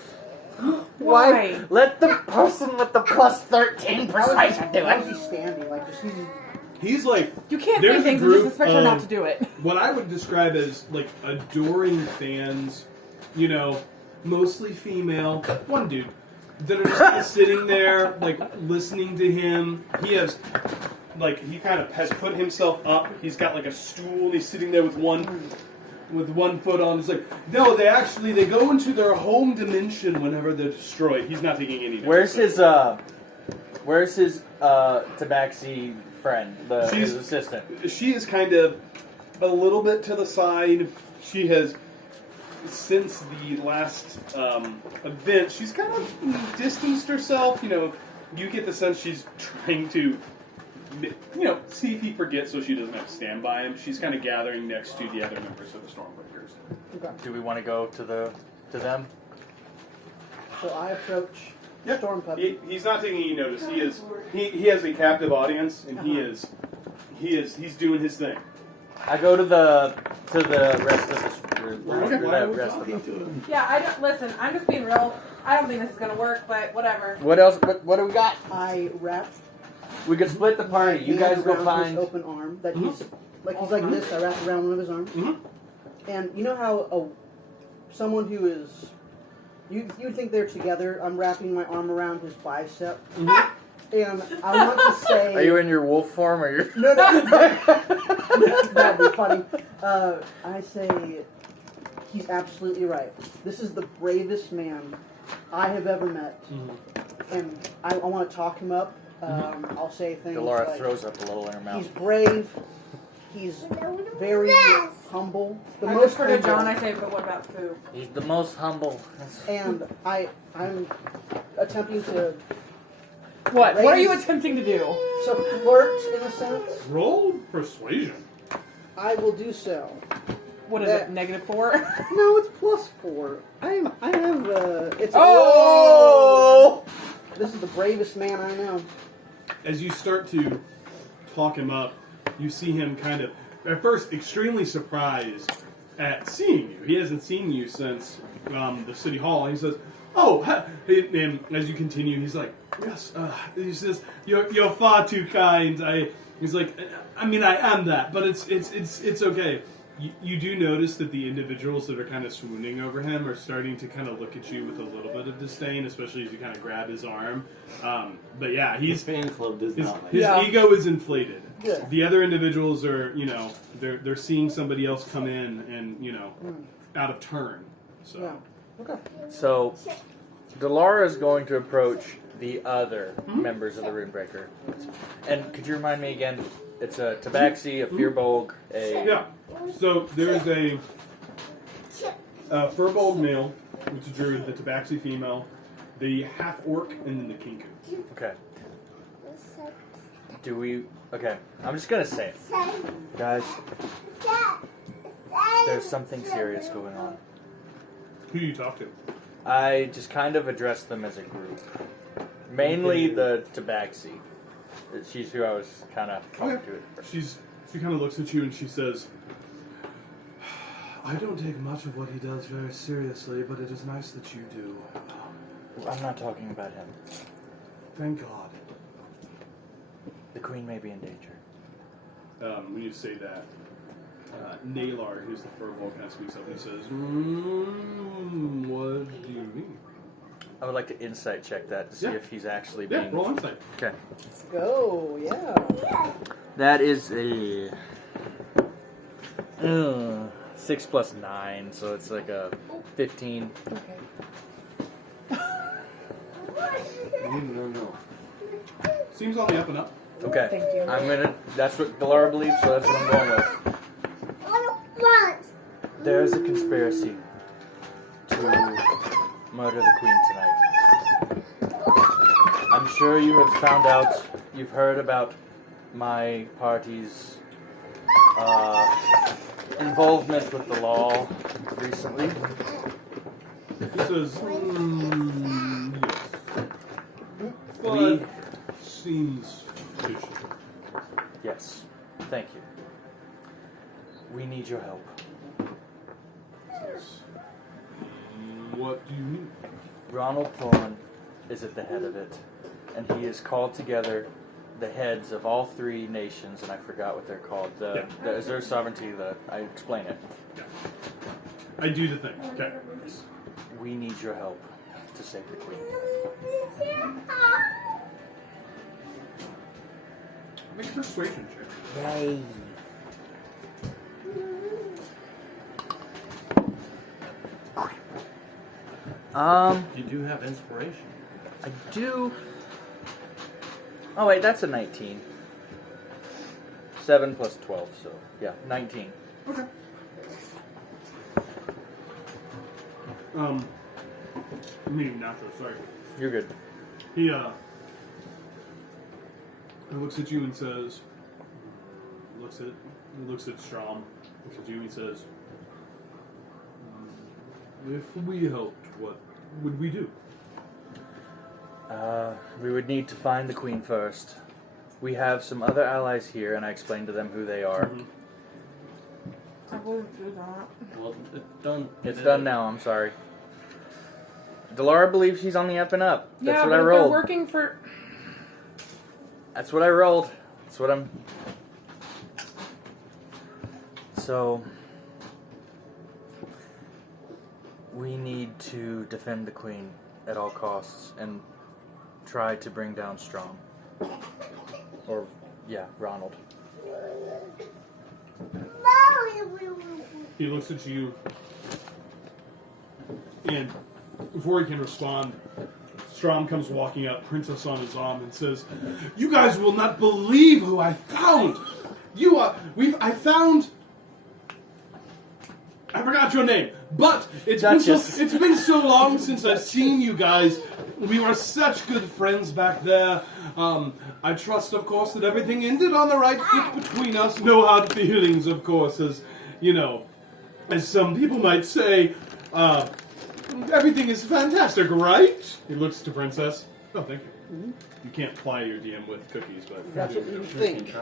Why? Let the person with the plus 13 persuasion do How is it. he standing? Like, just he's He's like, You can't There's say a things and just group expect her not of- to do it. what I would describe as like adoring fans, mostly female, one dude, that are just kind of sitting there, like listening to him. He kind of has put himself up. He's got like a stool. And he's sitting there with one foot on. It's like, no, they go into their home dimension whenever they're destroyed. He's not taking any notice. Where's his Tabaxi friend, his assistant? She is kind of a little bit to the side. She has, since the last event, she's kind of distanced herself. You get the sense she's trying to, see if he forgets so she doesn't have to stand by him. She's kind of gathering next to the other members of the Stormbreakers. Do we want to go to them? so I approach Yeah. Storm Puppy. He's not taking any notice. He has a captive audience, and he's doing his thing. I go to the rest of Okay. rest of them. Yeah, I don't listen. I'm just being real. I don't think this is gonna work, but whatever. What else? What do we got? I wrap We could split the party. You hand guys go around find. his open arm that he's like this. I wrap around one of his arms, Mhm. and you know how someone who is you'd think they're together. I'm wrapping my arm around his bicep, and I want to say, Are you in your wolf form or your? No. That'd be funny. I say he's absolutely right. This is the bravest man I have ever met, and I want to talk him up. I'll say things Delora like, throws up a little in her mouth. he's brave. He's very humble. The I most whisper to humble. John. I say, but what about Fu? He's the most humble. And I'm attempting to What? What are you Raise- attempting to do? flirt in a sense. Roll persuasion. I will do so. What is it? -4? No, it's +4. I have it's Oh! This is the bravest man I know. As you start to talk him up, you see him kind of, at first, extremely surprised at seeing you. He hasn't seen you since the city hall. He says, "Oh," and as you continue, he's like, "Yes." He says, "You're far too kind." He's like, "I mean, I am that, but it's okay." You do notice that the individuals that are kind of swooning over him are starting to kind of look at you with a little bit of disdain, especially as you kind of grab his arm. But yeah, His fan club does not like his Yeah. ego is inflated. Good. The other individuals are, they're seeing somebody else come in and, out of turn. So Yeah. Okay. So, Delora is going to approach the other members of the Runebreaker. And could you remind me again? It's a Tabaxi, a Fearbolg, a... yeah. So there's a Furbolg male, which is Druid, the Tabaxi female, the half orc, and then the Kinku. Okay. Do we... Okay, I'm just going to say it. Guys, there's something serious going on. Who do you talk to? I just kind of address them as a group. Mainly the Tabaxi. She's who I was kind of talking to at first. She kind of looks at you and she says, "I don't take much of what he does very seriously, but it is nice that you do. I'm not talking about him. Thank God." The Queen may be in danger. when you say that, Nalar, who's the furball, kind of speaks up and he says, what do you mean? I would like to insight check that to see Yeah. if he's actually Yeah, being. roll insight. Okay. Let's go. Yeah. That is a 6 plus 9, so it's like a 15. Okay. No. Seems on the up and up. Okay. Thank you. I'm gonna. That's what Delara believes, so that's what I'm going with. There's a conspiracy to murder the queen tonight. I'm sure you have found out. You've heard about my party's involvement with the law recently. He says, yes. We. But seems fishy. Yes. Thank you. We need your help. Says, what do you mean? Ronald Thorne is at the head of it, and he has called together the heads of all 3 nations, and I forgot what they're called. Is their sovereignty? I explain it. I do the thing. Okay. We need your help to save the queen. Make a persuasion check. Yay! You do have inspiration. I do. Oh wait, that's a 19. 7 plus 12, so yeah, 19. Okay. Meaning natural, sorry. You're good. He looks at you and says, looks at Strom, looks at you and he says, if we helped, what would we do? We would need to find the queen first. We have some other allies here, and I explained to them who they are. I wouldn't do that. Well, it's done. It's done now, I'm sorry. Delara believes she's on the up and up. That's Yeah, what but I if they're rolled. working for. That's what I rolled. That's what I'm... So... We need to defend the queen at all costs and try to bring down Strom. Or, yeah, Ronald. He looks at you, and before he can respond, Strom comes walking up, Princess on his arm, and says, "You guys will not believe who I found. I forgot your name, but it's Duchess. been so long since I've seen you guys. We were such good friends back there. I trust, of course, that everything ended on the right foot between us. No hard feelings, of course, as some people might say. Everything is fantastic, right?" He looks to Princess. "Oh, thank you. You can't ply your DM with cookies, but That's what you think.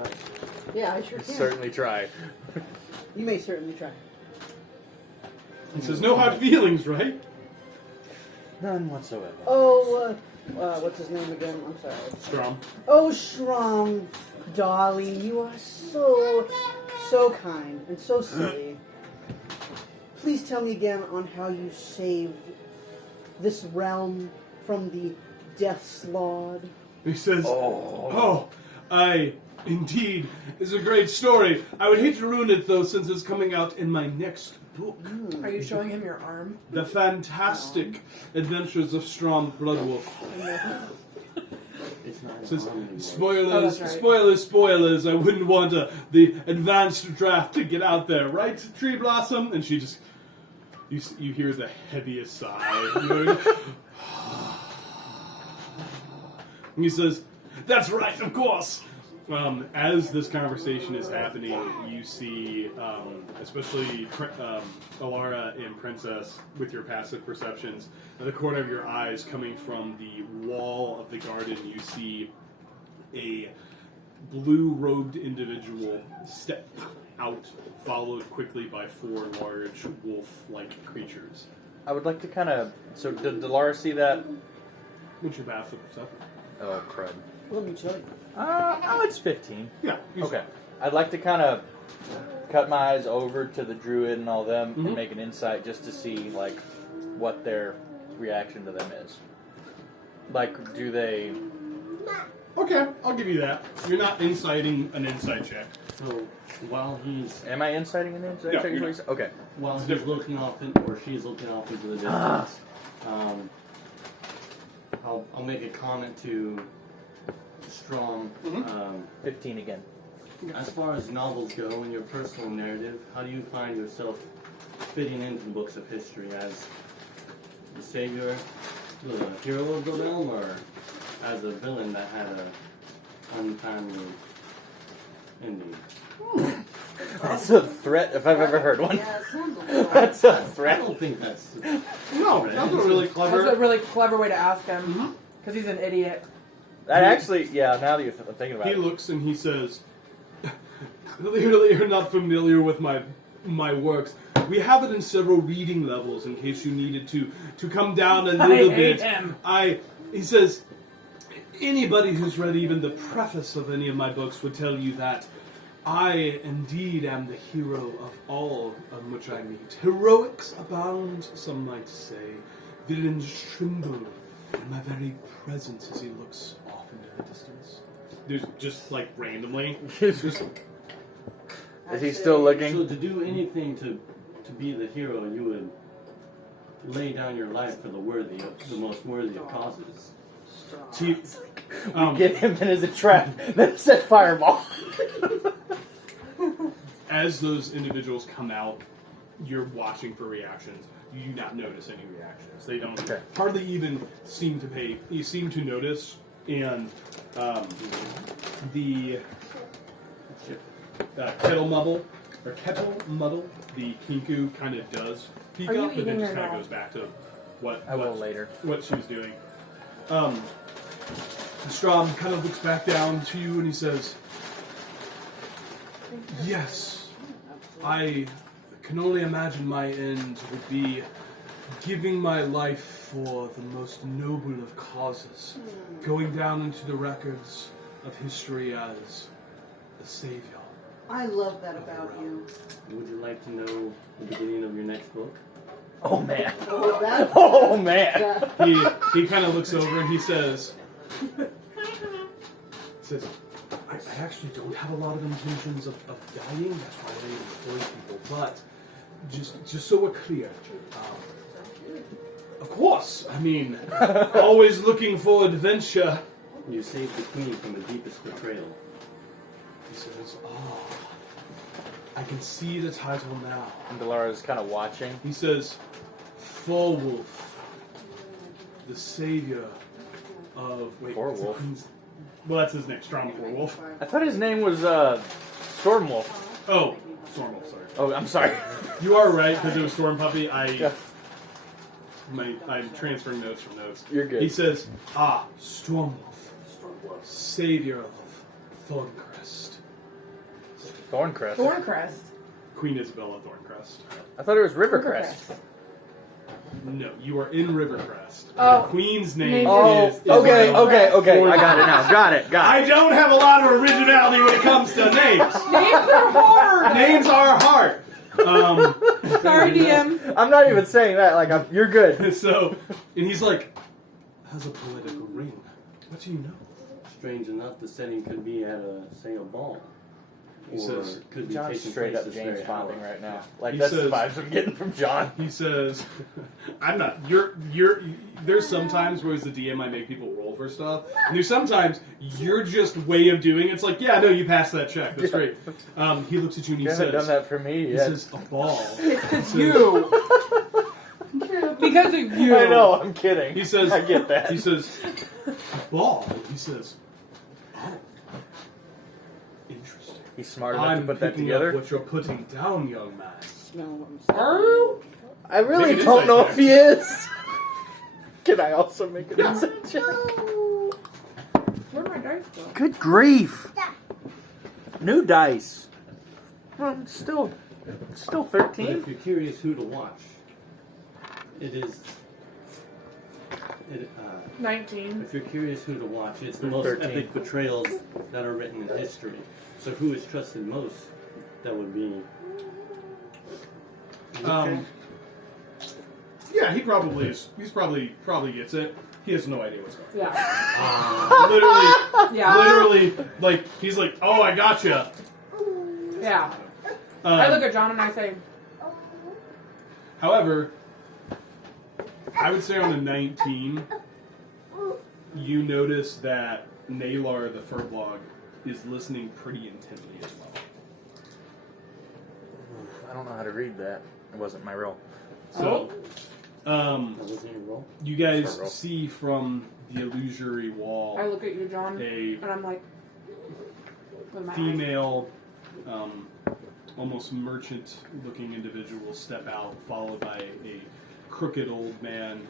Yeah, I sure can. Certainly try. You may certainly try. he says, "No hard feelings, right?" None whatsoever. Oh, what's his name again? I'm sorry. Strom. Oh, Shrom, darling, you are so kind and so silly. Please tell me again on how you saved this realm from the Death's Lord. He says, indeed, it's a great story. I would hate to ruin it, though, since it's coming out in my next book. Are you showing him your arm? The Fantastic Adventures of Strom Bloodwolf." It's not Says, harm anymore. spoilers, that's right. spoilers, I wouldn't want the advanced draft to get out there, right, Tree Blossom? And she just, you hear the heaviest sigh. And he says, "That's right, of course." As this conversation is happening, you see, especially Alara and Princess, with your passive perceptions, at the corner of your eyes, coming from the wall of the garden, you see a blue-robed individual step out, followed quickly by 4 large wolf-like creatures. I would like to kind of... So, did Delara see that? What's your passive perception? Oh, crud. Let me tell you. It's 15. Yeah. You Okay. I'd like to kind of cut my eyes over to the druid and all them Mhm. and make an insight just to see like what their reaction to them is. Like, do they? Okay, I'll give you that. You're not inciting an insight check. So while he's Am I inciting an insight? No, check? you're Okay. while It's he's different. looking off or she's looking off into the distance, I'll make a comment to Strom. Mhm. 15 again. As far as novels go, in your personal narrative, how do you find yourself fitting into the books of history as the savior, the hero of the realm, or as a villain that had a untimely ending? That's a threat if I've ever heard one. Yeah, it sounds a little. That's a I threat. don't think that's No, that's a really That's clever. a really clever way to ask him. Mhm. Because he's an idiot. That actually, yeah. Now that you're thinking about He it, looks and he says, "Clearly, you're not familiar with my works. We have it in several reading levels in case you needed to come down a little hate bit." him. He says, "Anybody who's read even the preface of any of my books would tell you that I indeed am the hero of all on which I meet. Heroics abound, some might say. Villains tremble in my very presence," as he looks off into the distance. There's just like randomly. Just, is he still looking? So to do anything to be the hero, you would lay down your life for the most worthy of causes. see, Get him in as a trap. Then set fireball. as those individuals come out, you're watching for reactions. You do not notice any reactions. They don't Okay. hardly even seem to pay. You seem to notice, and the kettle muddle, the kinku kind of does peek Are you up, but then eating just or kind of not? goes back to what I will later. what she was doing. Strom kind of looks back down to you and he says, "Yes, I can only imagine my end would be giving my life for the most noble of causes, going down into the records of history as the savior." I love that about you. Would you like to know the beginning of your next book? Oh man. Oh, that. Oh man. that- He kind of looks over and he says, I actually don't have a lot of intentions of dying. That's why I employ people. But just so we're clear, of course, I mean, always looking for adventure. You saved the queen from the deepest betrayal. He says, "Oh, I can see the title now." And Delara's kind of watching. He says, "Thorwolf, the savior of wait, what's the Thorwolf? queen's- Well, that's his name, Strom Thorwolf. I thought his name was Stormwolf. Oh, Stormwolf. Sorry, Oh, I'm sorry. you are right because it was Storm Puppy. Yeah. I'm transferring notes from notes. You're good. He says, Stormwolf, savior of Thorncrest, Thorncrest. Thorncrest. Queen Isabella Thorncrest. I thought it was Rivercrest. No, you are in Rivercrest. Oh. The Queen's name Oh, is okay, Isabella. okay. I got it now. Got it. I don't have a lot of originality when it comes to names. Names are hard! Names are hard. Sorry, DM. I'm not even saying that. Like, you're good. So, and he's like, has a political ring. What do you know? Strange enough, the setting could be at a ball. He Or says, could be John's taking straight place up this James very Bonding hour. right now. Like, He that's the says- vibes I'm getting from John. He says, I'm not, there's sometimes where as the DM I make people roll for stuff, and there's sometimes your just way of doing it's like, yeah, no, you passed that check, that's great. He looks at you and he You haven't done says, that for me he yet. says, a ball. It's you. Because of you. I know, I'm kidding. He says, I get that. He says, a ball. He says, oh, interesting. He's smart enough I'm to put that picking together. up what you're putting down, young man. Smell what I'm smelling. Are you? I really Make an don't insight know check. if he is. Can I also make an insight check? Where'd my dice go? Good grief. New dice. Well, still But 13. if you're curious who to watch, it is 19. If you're curious who to watch, it's the most 13. epic betrayals that are written in history. So who is trusted most? That would be. Yeah, he probably is. He's probably gets it. He has no idea what's going on. Yeah. Literally, like he's like, "Oh, I gotcha." Yeah. I look at John and I say, However, I would say on a 19, you notice that Nalar the Furblog is listening pretty intently as well. I don't know how to read that. It wasn't my role. So, That wasn't your role. you guys Sorry, Roll. see from the illusory wall I look at you, John, a and I'm like, with my eyes. female, almost merchant-looking individual step out, followed by a crooked old man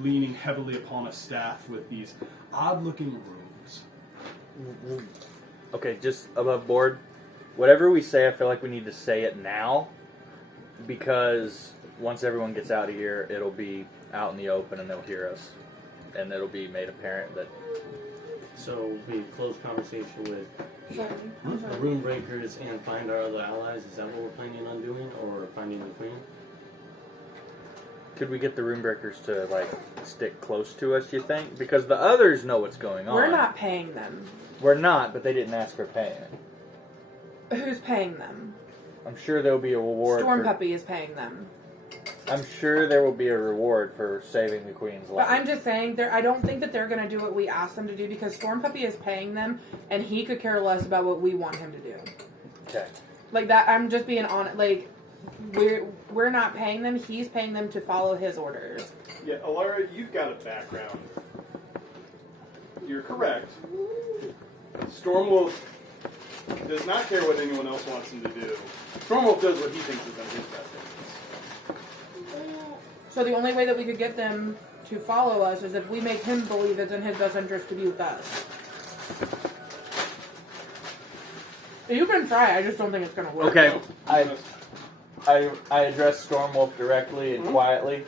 leaning heavily upon a staff with these odd-looking robes. Okay, just above board. Whatever we say, I feel like we need to say it now, because once everyone gets out of here, it'll be out in the open and they'll hear us, and it'll be made apparent that. So we close conversation with Sorry. the Rune Breakers and find our other allies. Is that what we're planning on doing, or finding the Queen? Could we get the Runebreakers to like stick close to us? You think? Because the others know what's going on. We're not paying them. We're not, but they didn't ask for paying. Who's paying them? I'm sure there'll be a reward. Storm for, Puppy is paying them. I'm sure there will be a reward for saving the Queen's life. But I'm just saying, I don't think that they're going to do what we asked them to do because Storm Puppy is paying them, and he could care less about what we want him to do. Okay. Like that, I'm just being honest. Like we're not paying them. He's paying them to follow his orders. Yeah, Alara, you've got a background. You're correct. Stormwolf does not care what anyone else wants him to do. Stormwolf does what he thinks is in his best interest. So the only way that we could get them to follow us is if we make him believe it's in his best interest to be with us. You can try. I just don't think it's going to work. Okay. I address Stormwolf directly and quietly,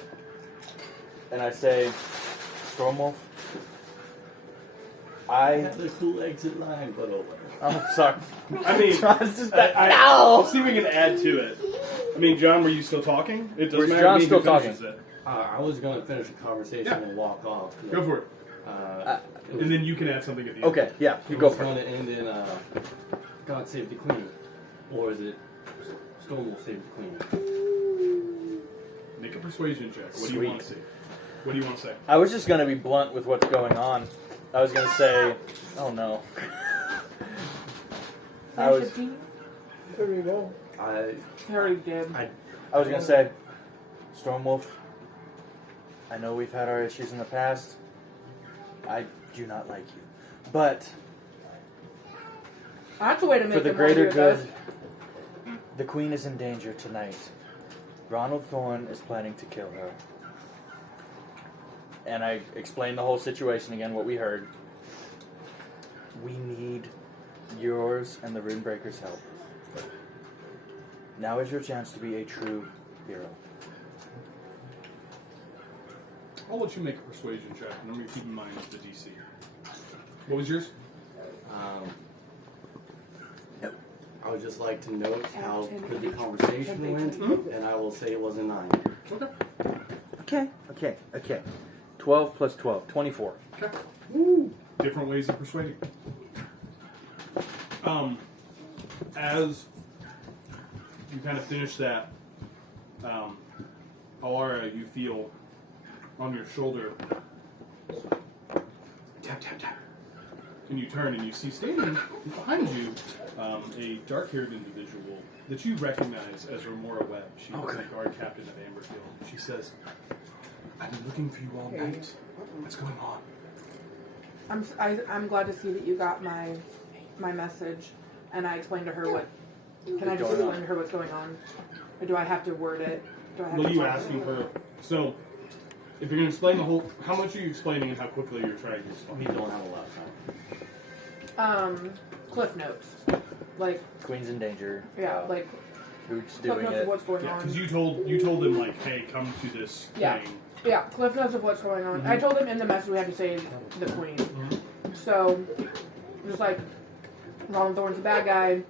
and I say, Stormwolf, I have the cool exit line, but over. I'm sorry. I mean, John's just I'll see if we can add to it. I mean, John, were you still talking? It doesn't matter. John's to me who still finishes talking. it. I was going to finish a conversation Yeah. and walk off. Go for it. And then you can add something at the end. Okay, yeah, you It go was for going it. to end in God Save the Queen. Or is it Stormwolf Save the Queen? Make a persuasion check. What do you Sweet. want to see? What do you want to say? I was just going to be blunt with what's going on. I was going to say, oh no. I was I He already did. I was going to say, Stormwolf, I know we've had our issues in the past. I do not like you. But That's a way to make for the him greater argue with us. good, the Queen is in danger tonight. Ronald Thorne is planning to kill her. And I explained the whole situation again, what we heard. We need yours and the Runebreakers' help. Now is your chance to be a true hero. I'll let you make a persuasion check, and I'm going to keep in mind the DC. What was yours? I would just like to note how good the conversation went, and I will say it was a 9. Okay. 12 plus 12, 24. Okay. Different ways of persuading. As you kind of finish that, Alara, you feel on your shoulder, tap, tap, tap. And you turn and you see standing behind you a dark-haired individual that you recognize as Remora Webb. She was the guard captain of Amberfield. She says, I've been looking for you all night. What's going on? I'm glad to see that you got my message, and I explained to her what. Can I just explain to her what's going on, or do I have to word it? Do I have Well, to you talk asking to her. So, if you're going to explain the whole, how much are you explaining and how quickly you're trying to explain? We don't have a lot of time. Cliff notes, like Queen's in danger. yeah, like Who's cliff doing notes it? of what's going Yeah, on. because you told them like, hey, come to this Yeah. thing. Yeah, Cliff knows of what's going on. I told him in the message we had to save the queen. So, just like Ronald Thorne's the bad guy.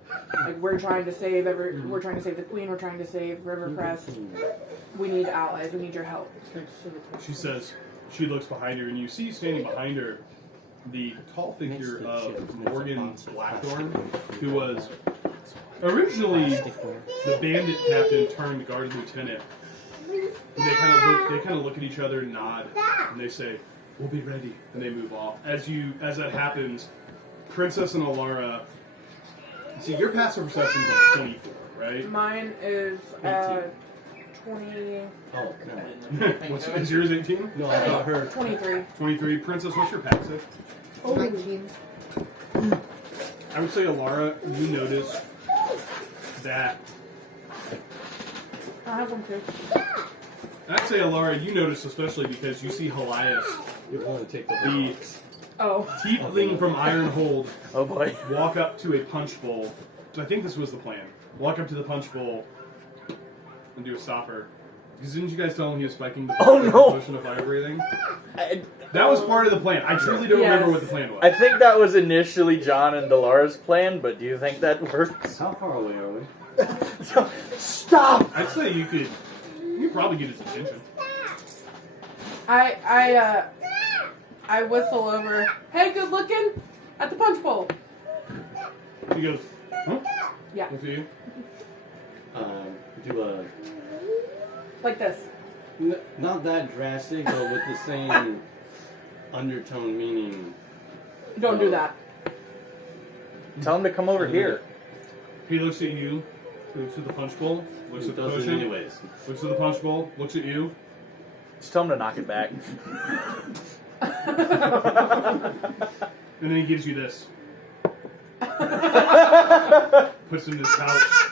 Like we're trying to save we're trying to save the queen. We're trying to save River Crest. We need allies. We need your help. She says, she looks behind her, and you see standing behind her the tall figure of Morgan Blackthorn, who was originally the bandit captain turned guard lieutenant. And they kind of look at each other and nod, and they say, "We'll be ready," and they move off. As that happens, Princess and Alara. See, your passive perception is like 24, right? Mine is 20. Oh, no. Is yours 18? No, I got her. 23. 23. Princess, what's your passive? 19. I would say, Alara, you notice that. I have one too. I'd say, Alara, you notice especially because you see Helias, You want to take the the Oh. tiefling from Ironhold, Oh boy. walk up to a punch bowl. So I think this was the plan. Walk up to the punch bowl and do a stopper. Because didn't you guys tell him he was spiking the potion of fire breathing? That was part of the plan. I truly don't remember what the plan was. I think that was initially John and Delara's plan, but do you think that works? How far away are we? Stop! I'd say you could probably get his attention. I whistle over. Hey, good looking at the punch bowl. He goes, huh? Yeah, Look at you. Do a like this. not that drastic, but with the same undertone meaning. Don't do that. Tell him to come over here. He looks at you, looks at the punch bowl, looks It at the does it potion, anyways. looks at the punch bowl, looks at you. Just tell him to knock it back. And then he gives you this. Puts it in his pouch.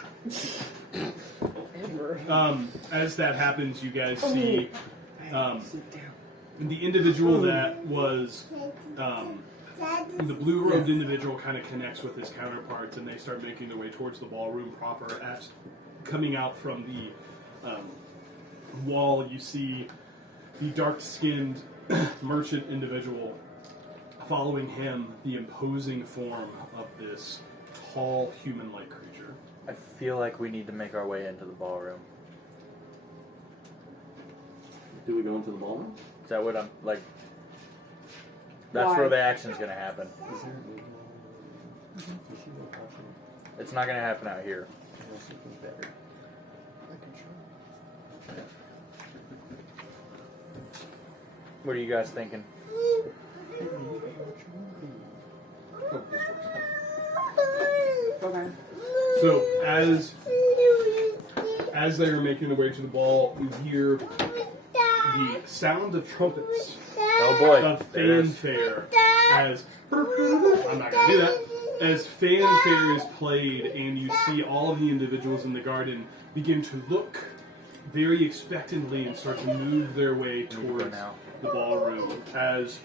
As that happens, you guys see the individual that was the blue-robed individual kind of connects with his counterparts, and they start making their way towards the ballroom proper. As coming out from the wall, you see the dark-skinned merchant individual. Following him, the imposing form of this tall, human-like creature. I feel like we need to make our way into the ballroom. Do we go into the ballroom? Is that what I'm like? That's Why? where the action's gonna happen. Is there a is she gonna watch me? It's not gonna happen out here. Unless she feels better. What are you guys thinking? Okay. So as they are making their way to the ball, you hear the sound of trumpets, Oh boy. of There it is. fanfare, as I'm not gonna do that. As fanfare is played, and you see all of the individuals in the garden begin to look very expectantly and start to move their way towards now. the ballroom. As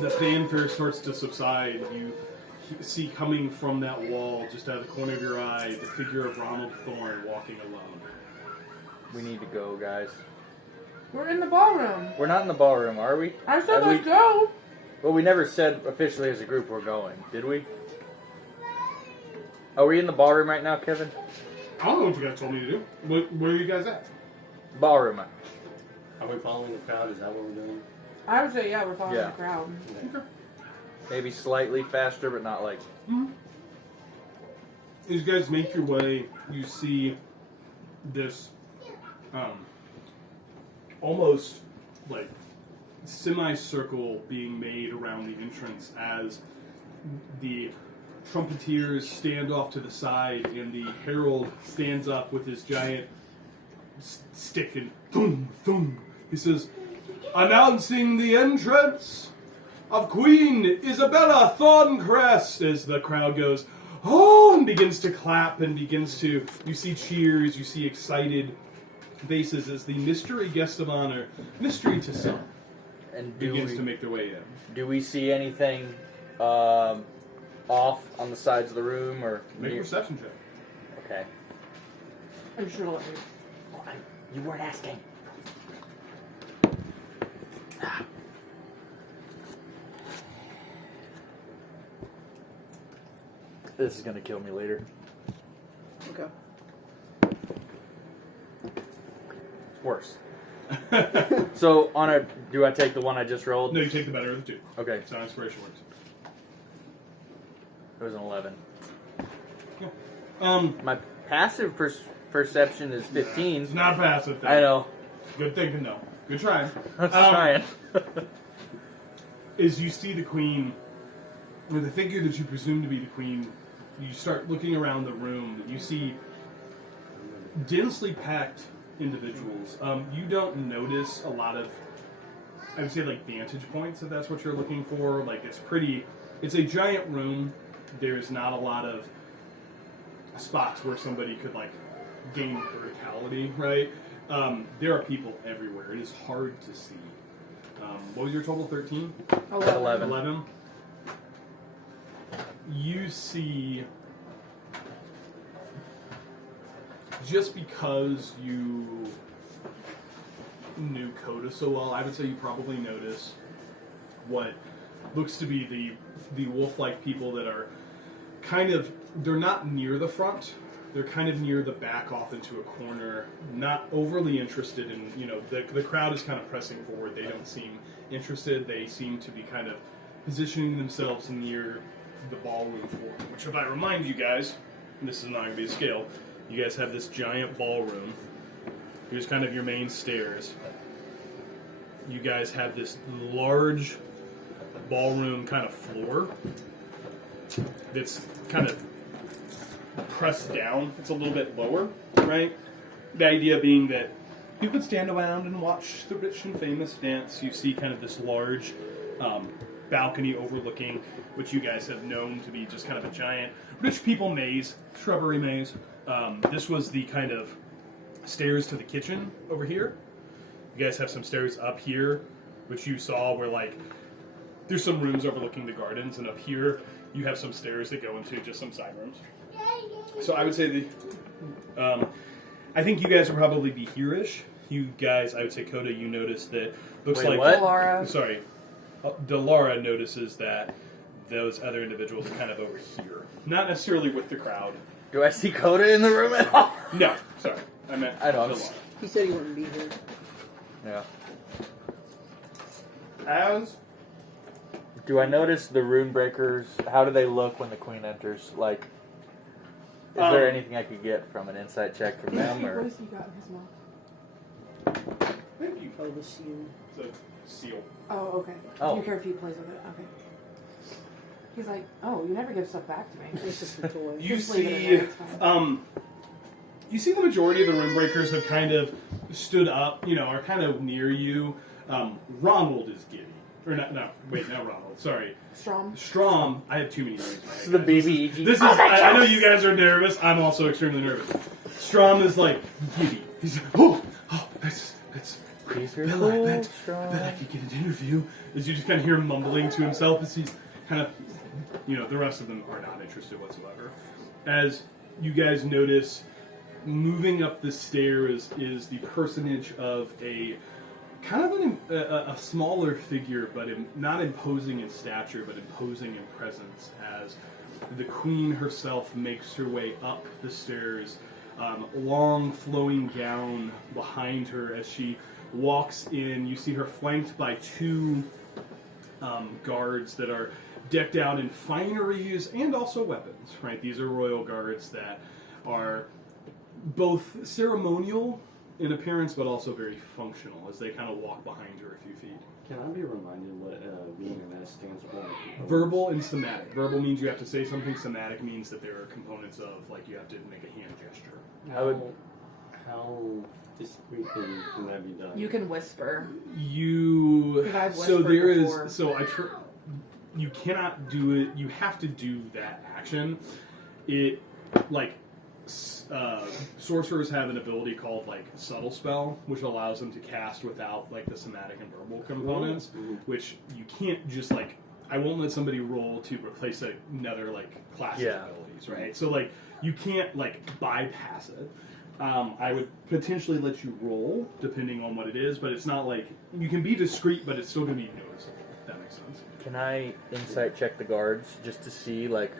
the fanfare starts to subside, you see coming from that wall, just out of the corner of your eye, the figure of Ronald Thorne walking alone. We need to go, guys. We're in the ballroom. We're not in the ballroom, are we? I said Have let's we- go. Well, we never said officially as a group we're going, did we? Are we in the ballroom right now, Kevin? I don't know what you guys told me to do. Where are you guys at? Ballroom. Are we following the crowd? Is that what we're doing? I would say yeah, we're following Yeah. the crowd. Maybe slightly faster, but not like. As you guys make your way, you see this almost like semicircle being made around the entrance as the trumpeters stand off to the side and the herald stands up with his giant stick and thum thum. He says, "Announcing the entrance of Queen Isabella Thorncrest," as the crowd goes, "Oh," and begins to clap and begins to, you see cheers, you see excited faces as the mystery guest of honor, mystery to some, And begins to make their way in. do we see anything off on the sides of the room or Make a near- perception check. Okay. Are you sure to let me? You weren't asking. This is gonna kill me later. Okay. It's worse. So do I take the one I just rolled? No, you take the better of the two. Okay, That's how inspiration works. it was an 11. Um, My passive perception is 15. it's not a passive thing. I know. Good thinking, though. Good try. I'm trying. As you see the queen, or the figure that you presume to be the queen, you start looking around the room. You see densely packed individuals. You don't notice a lot of, I would say, like vantage points, if that's what you're looking for. Like it's a giant room. There's not a lot of spots where somebody could like gain verticality, right? There are people everywhere. It is hard to see. What was your total? 13? 11. 11. You see, just because you knew Coda so well, I would say you probably notice what looks to be the wolf-like people that are kind of, they're not near the front, they're kind of near the back off into a corner, not overly interested in, the crowd is kind of pressing forward. They don't seem interested. They seem to be kind of positioning themselves near the ballroom floor, which if I remind you guys, and this is not going to be a scale, you guys have this giant ballroom. Here's kind of your main stairs. You guys have this large ballroom kind of floor that's kind of pressed down. It's a little bit lower, right? The idea being that you could stand around and watch the rich and famous dance. You see kind of this large balcony overlooking, which you guys have known to be just kind of a giant rich people maze, shrubbery maze. This was the kind of stairs to the kitchen over here. You guys have some stairs up here, which you saw where like there's some rooms overlooking the gardens, and up here you have some stairs that go into just some side rooms. So I would say I think you guys will probably be here-ish. You guys, I would say, Coda, you notice that looks Wait, like what? Laura. Sorry, Delara notices that those other individuals are kind of over here, not necessarily with the crowd. Do I see Coda in the room at all? No, sorry, I meant I know, I'm Delara. He said he wouldn't be here. Yeah. As Do I notice the rune breakers? How do they look when the queen enters? Like, is there anything I could get from an insight check from them? What Or has he got in his mouth? thank you. Oh, the seal. The seal. Oh, okay. Oh. Do you care if he plays with it? Okay. He's like, oh, you never give stuff back to me. It's just a toy. You Just leave it in see, there, it's fine. you see the majority of the room breakers have kind of stood up, are kind of near you. Ronald is giddy. Or not Ronald, sorry. Strom. Strom, I have too many names. this is the BBEG. This is, I know you guys are nervous, I'm also extremely nervous. Strom is like giddy. He's like, that's These are Bella, cool, I bet I strong. could get an interview. As you just kind of hear him mumbling to himself as he's kind of, the rest of them are not interested whatsoever. As you guys notice, moving up the stairs is the personage of a kind of a smaller figure, but not imposing in stature, but imposing in presence, as the queen herself makes her way up the stairs, long flowing gown behind her as she walks in. You see her flanked by two guards that are decked out in fineries and also weapons, right? These are royal guards that are both ceremonial in appearance, but also very functional as they kind of walk behind her a few feet. Can I be reminded what VMS stands for? Verbal and somatic. Verbal means you have to say something. Somatic means that there are components of, like, you have to make a hand gesture. How discreetly can that be done? You can whisper. Because I've So whispered there is. before. So you cannot do it. You have to do that action. It, like, sorcerers have an ability called like subtle spell, which allows them to cast without like the somatic and verbal components, which you can't just like. I won't let somebody roll to replace another like class abilities, right? So like you can't like bypass it. I would potentially let you roll depending on what it is, but it's not like you can be discreet, but it's still going to be noticeable. If that makes sense. Can I insight check the guards just to see like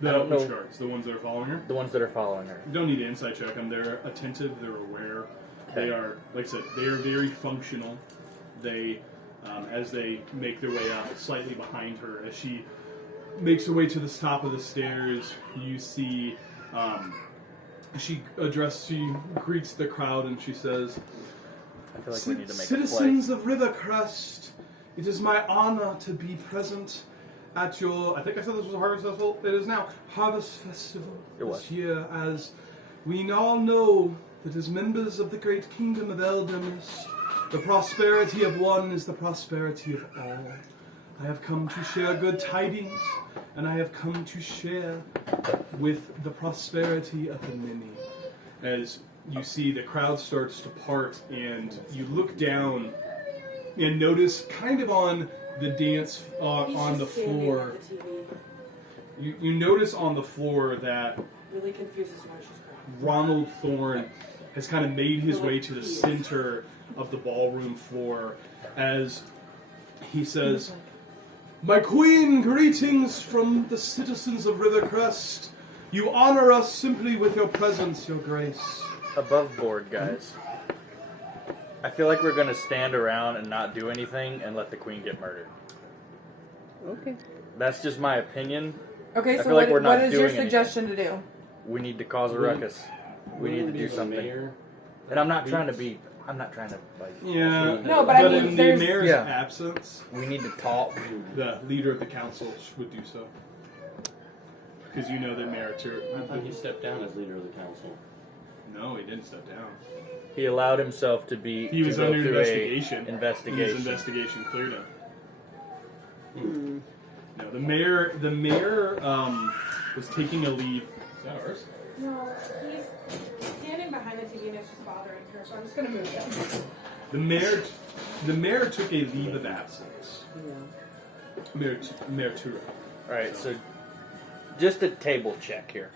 I don't which know. guards? The ones that are following her? The ones that are following her. You don't need to insight check them. They're attentive. They're aware. They Okay. are, like I said, they are very functional. They, as they make their way up, slightly behind her, as she makes her way to the top of the stairs, you see she greets the crowd and she says, I feel like we need to make "Citizens of Rivercrest, it is my honor to be present at your, I think I said this was a Harvest Festival, it is now Harvest Festival It was. this year, as we all know that as members of the great kingdom of Eldermist, the prosperity of one is the prosperity of all. I have come to share good tidings, and I have come to share with the prosperity of the many." As you see the crowd starts to part, and you look down and notice kind of on the dance, on the floor, you notice on the floor that Really confuses why she's crying. Ronald Thorne has kind of made his way to the center of the ballroom floor as he says, "My queen, greetings from the citizens of Rivercrest. You honor us simply with your presence, your grace." Above board, guys. I feel like we're gonna stand around and not do anything and let the queen get murdered. Okay. That's just my opinion. Okay, I so feel like we're not what is your doing anything. suggestion to do? We need to cause a ruckus. We need to do The something. mayor. And I'm not trying to be. I'm not trying to like. Yeah, No, but I mean, in the there's- mayor's Yeah. absence, We need to talk. the leader of the council would do so. Because you know that Mayor I thought he stepped down as leader of the council. No, he didn't step down. He allowed himself to be. He was to go under through investigation. A investigation. His investigation cleared him. Hmm. No, the mayor was taking a leave. Is that ours? No, he's standing behind the TV and it's just bothering her, so I'm just gonna move him. The mayor took a leave of absence. Yeah. Mayor Tura. All right, so just a table check here.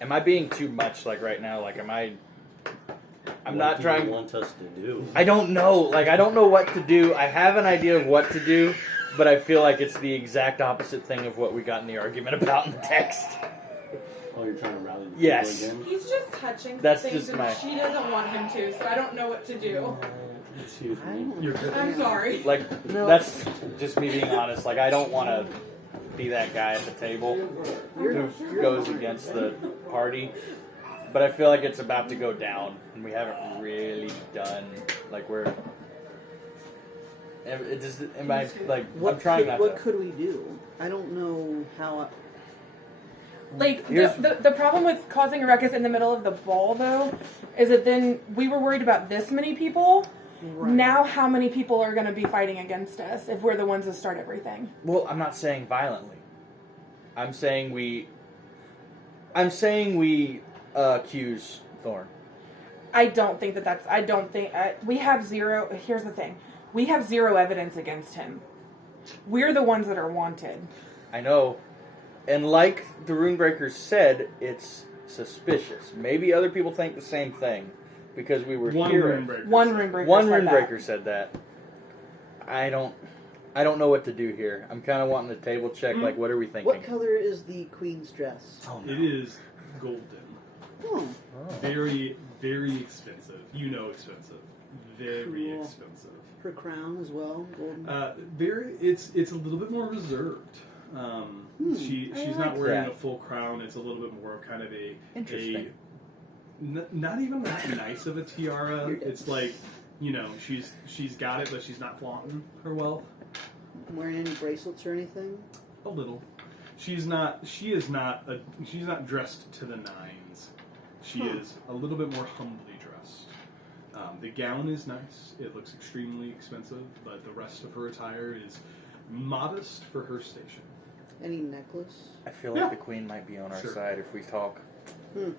Am I being too much like right now? Like, am I? I'm What not do trying. you want us to do? I don't know. Like, I don't know what to do. I have an idea of what to do, but I feel like it's the exact opposite thing of what we got in the argument about in the text. Oh, you're trying to rally the people Yes. again? He's just touching That's things just and my- she doesn't want him to, so I don't know what to do. Excuse I me. don't You're good. I'm sorry. Like, No. that's just me being honest. Like, I don't want to be that guy at the table who goes against the party. But I feel like it's about to go down, and we haven't really done, like, we're... It just, am I, like, I'm trying not What to... could we do? I don't know how. Like Here's- the problem with causing a ruckus in the middle of the ball, though, is that then we were worried about this many people. Right. Now, how many people are going to be fighting against us if we're the ones that start everything? Well, I'm not saying violently. I'm saying we accuse Thorne. I don't think that that's. I don't think we have zero. Here's the thing: we have zero evidence against him. We're the ones that are wanted. I know. And like the Runebreakers said, it's suspicious. Maybe other people think the same thing because we were One hearing. Runebreaker. One room breaker. One said that. Runebreaker said that. I don't know what to do here. I'm kind of wanting to table check. Like, what are we thinking? What color is the queen's dress? Oh, It is golden. Oh, Very, very expensive. You know expensive. Very Cool. expensive. her crown as well, golden. It's a little bit more reserved. She's I not like wearing that. a full crown. It's a little bit more of kind of Interesting. not even that nice of a tiara. You're dead. It's like, she's got it, but she's not flaunting her wealth. Wearing any bracelets or anything? A little. She is not dressed to the nines. She is a little bit more humbly dressed. The gown is nice. It looks extremely expensive, but the rest of her attire is modest for her station. Any necklace? I feel like Yeah. the queen might be on our Sure. side if we talk. Hmm.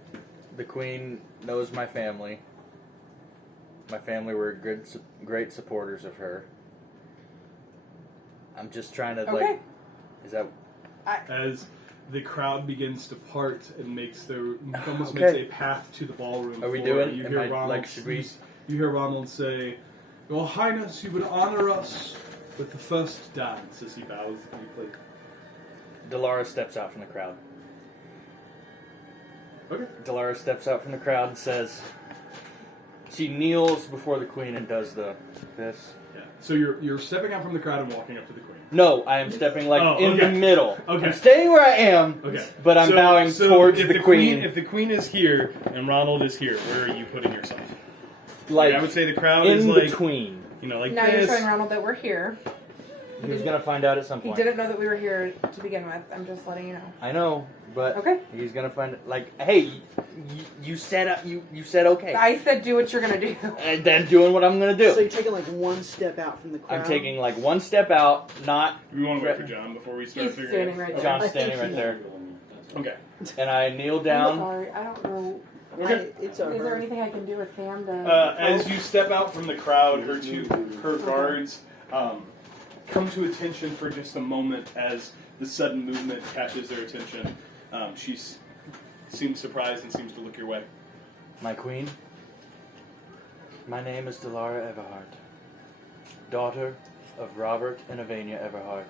The queen knows my family. My family were great supporters of her. I'm just trying to Okay. Is that As the crowd begins to part and almost Okay. makes a path to the ballroom Are we floor, doing- you am hear I- Ronald, like, should we- You hear Ronald say, "Your Highness, you would honor us with the first dance," as he bows deeply. Delara steps out from the crowd. Okay. Delara steps out from the crowd and says, she kneels before the queen and does this. Yeah. So you're stepping out from the crowd and walking up to the queen. No, I am stepping Oh, in okay. the middle. Okay. I'm staying where I am, Okay. but I'm bowing towards if the queen. If the queen is here and Ronald is here, where are you putting yourself? Like, I would say the crowd is in like, between. you know, like Now you're this. showing Ronald that we're here. He was going to find out at some He point. didn't know that we were here to begin with. I'm just letting you know. I know, but Okay. he's going to find it. Like, hey, you said you said okay. I said do what you're gonna do. And then doing what I'm going to do. So you're taking like one step out from the crowd. I'm taking like one step out, not We want to wait for John before we start He's figuring standing it right out. there. John's I standing think right he- there. Okay. And I kneel I'm down. sorry. I don't know. It's a Is there her. anything I can do with Cam to? As you step out from the crowd, her guards come to attention for just a moment as the sudden movement catches their attention. She seems surprised and seems to look your way. My queen, my name is Delara Everhart, daughter of Robert and Avania Everhart,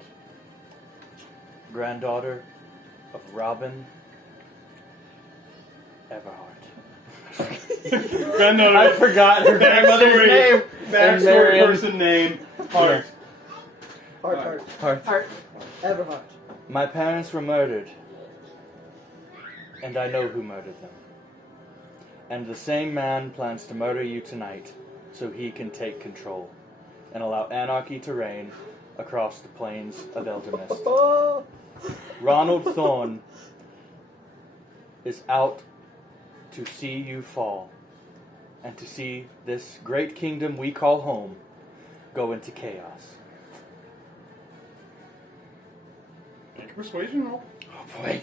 granddaughter of Robin Everhart. Granddaughter, I forgot her grandmother's name. And backstory, Marion. person name, Hart. Heart. Heart. Everhart. My parents were murdered, and I know who murdered them. And the same man plans to murder you tonight so he can take control and allow anarchy to reign across the plains of Eldermist. Oh. Ronald Thorne is out to see you fall and to see this great kingdom we call home go into chaos. Make a persuasion roll. Oh boy.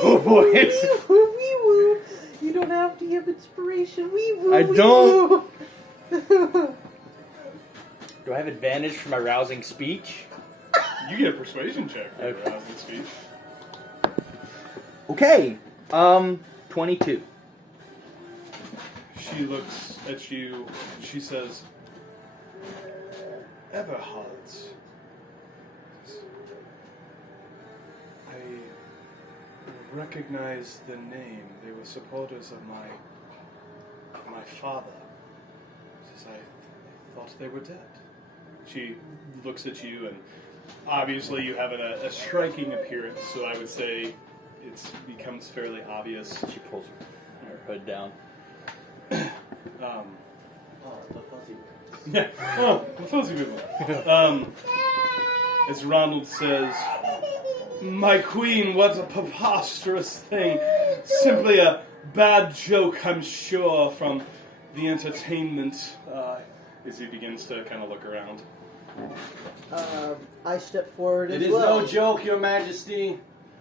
Oh boy. Wee woo. You don't have to give inspiration. Wee woo. I wee don't. woo. Do I have advantage for my rousing speech? You get a persuasion check for Okay. your rousing speech. Okay. 22. She looks at you. She says, Everhard. I recognize the name. They were supporters of my father. Says, I thought they were dead. She looks at you, and obviously you have a striking appearance, so I would say it becomes fairly obvious. She pulls her hood down. Yeah. Oh, the fuzzy people. As Ronald says, my queen, what a preposterous thing. Simply a bad joke, I'm sure, from the entertainment. As he begins to kind of look around. I step forward It as is well. no joke, Your Majesty,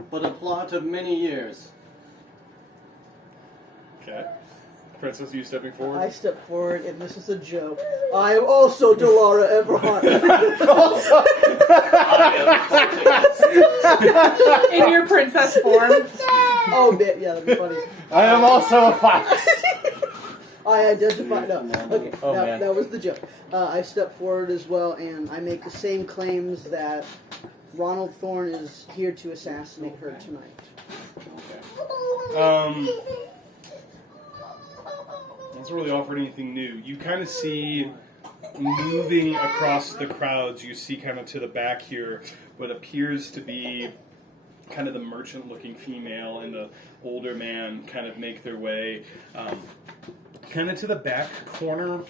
but a plot of many years. Okay. Princess, you stepping forward? I step forward, and this is a joke. I am also Delara Everhart. In your princess form. Oh, yeah, that'd be funny. I am also a fox. I identify. No, okay, Oh, man. that was the joke. I step forward as well, and I make the same claims that Ronald Thorne is here to assassinate her tonight. Doesn't really offer anything new. You kind of see moving across the crowds. You see kind of to the back here what appears to be kind of the merchant-looking female and the older man kind of make their way kind of to the back corner.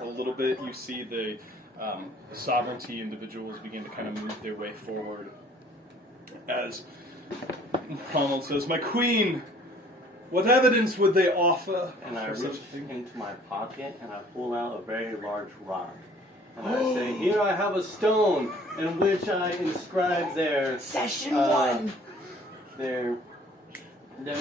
A little bit, you see the sovereignty individuals begin to kind of move their way forward. As Ronald says, "My queen, what evidence would they offer?" And I for such reach a thing?" into my pocket and I pull out a very large rock. And I say, here I have a stone in which I inscribe their Session their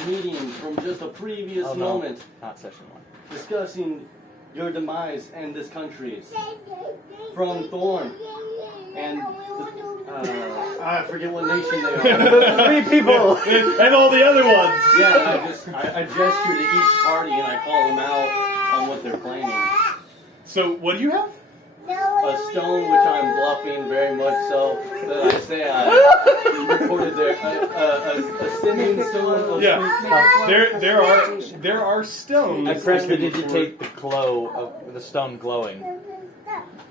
meeting from just a previous Oh, no. moment Not session 1. discussing your demise and this country's from Thorn. And I forget what nation they are. 3 people. and all the other ones. Yeah, I gesture to each party and I call them out on what they're planning. So, what do you have? A stone which I'm bluffing very much so that I say I recorded there. A sending stone of Yeah. There are stones. I prestidigitate the glow of the stone glowing.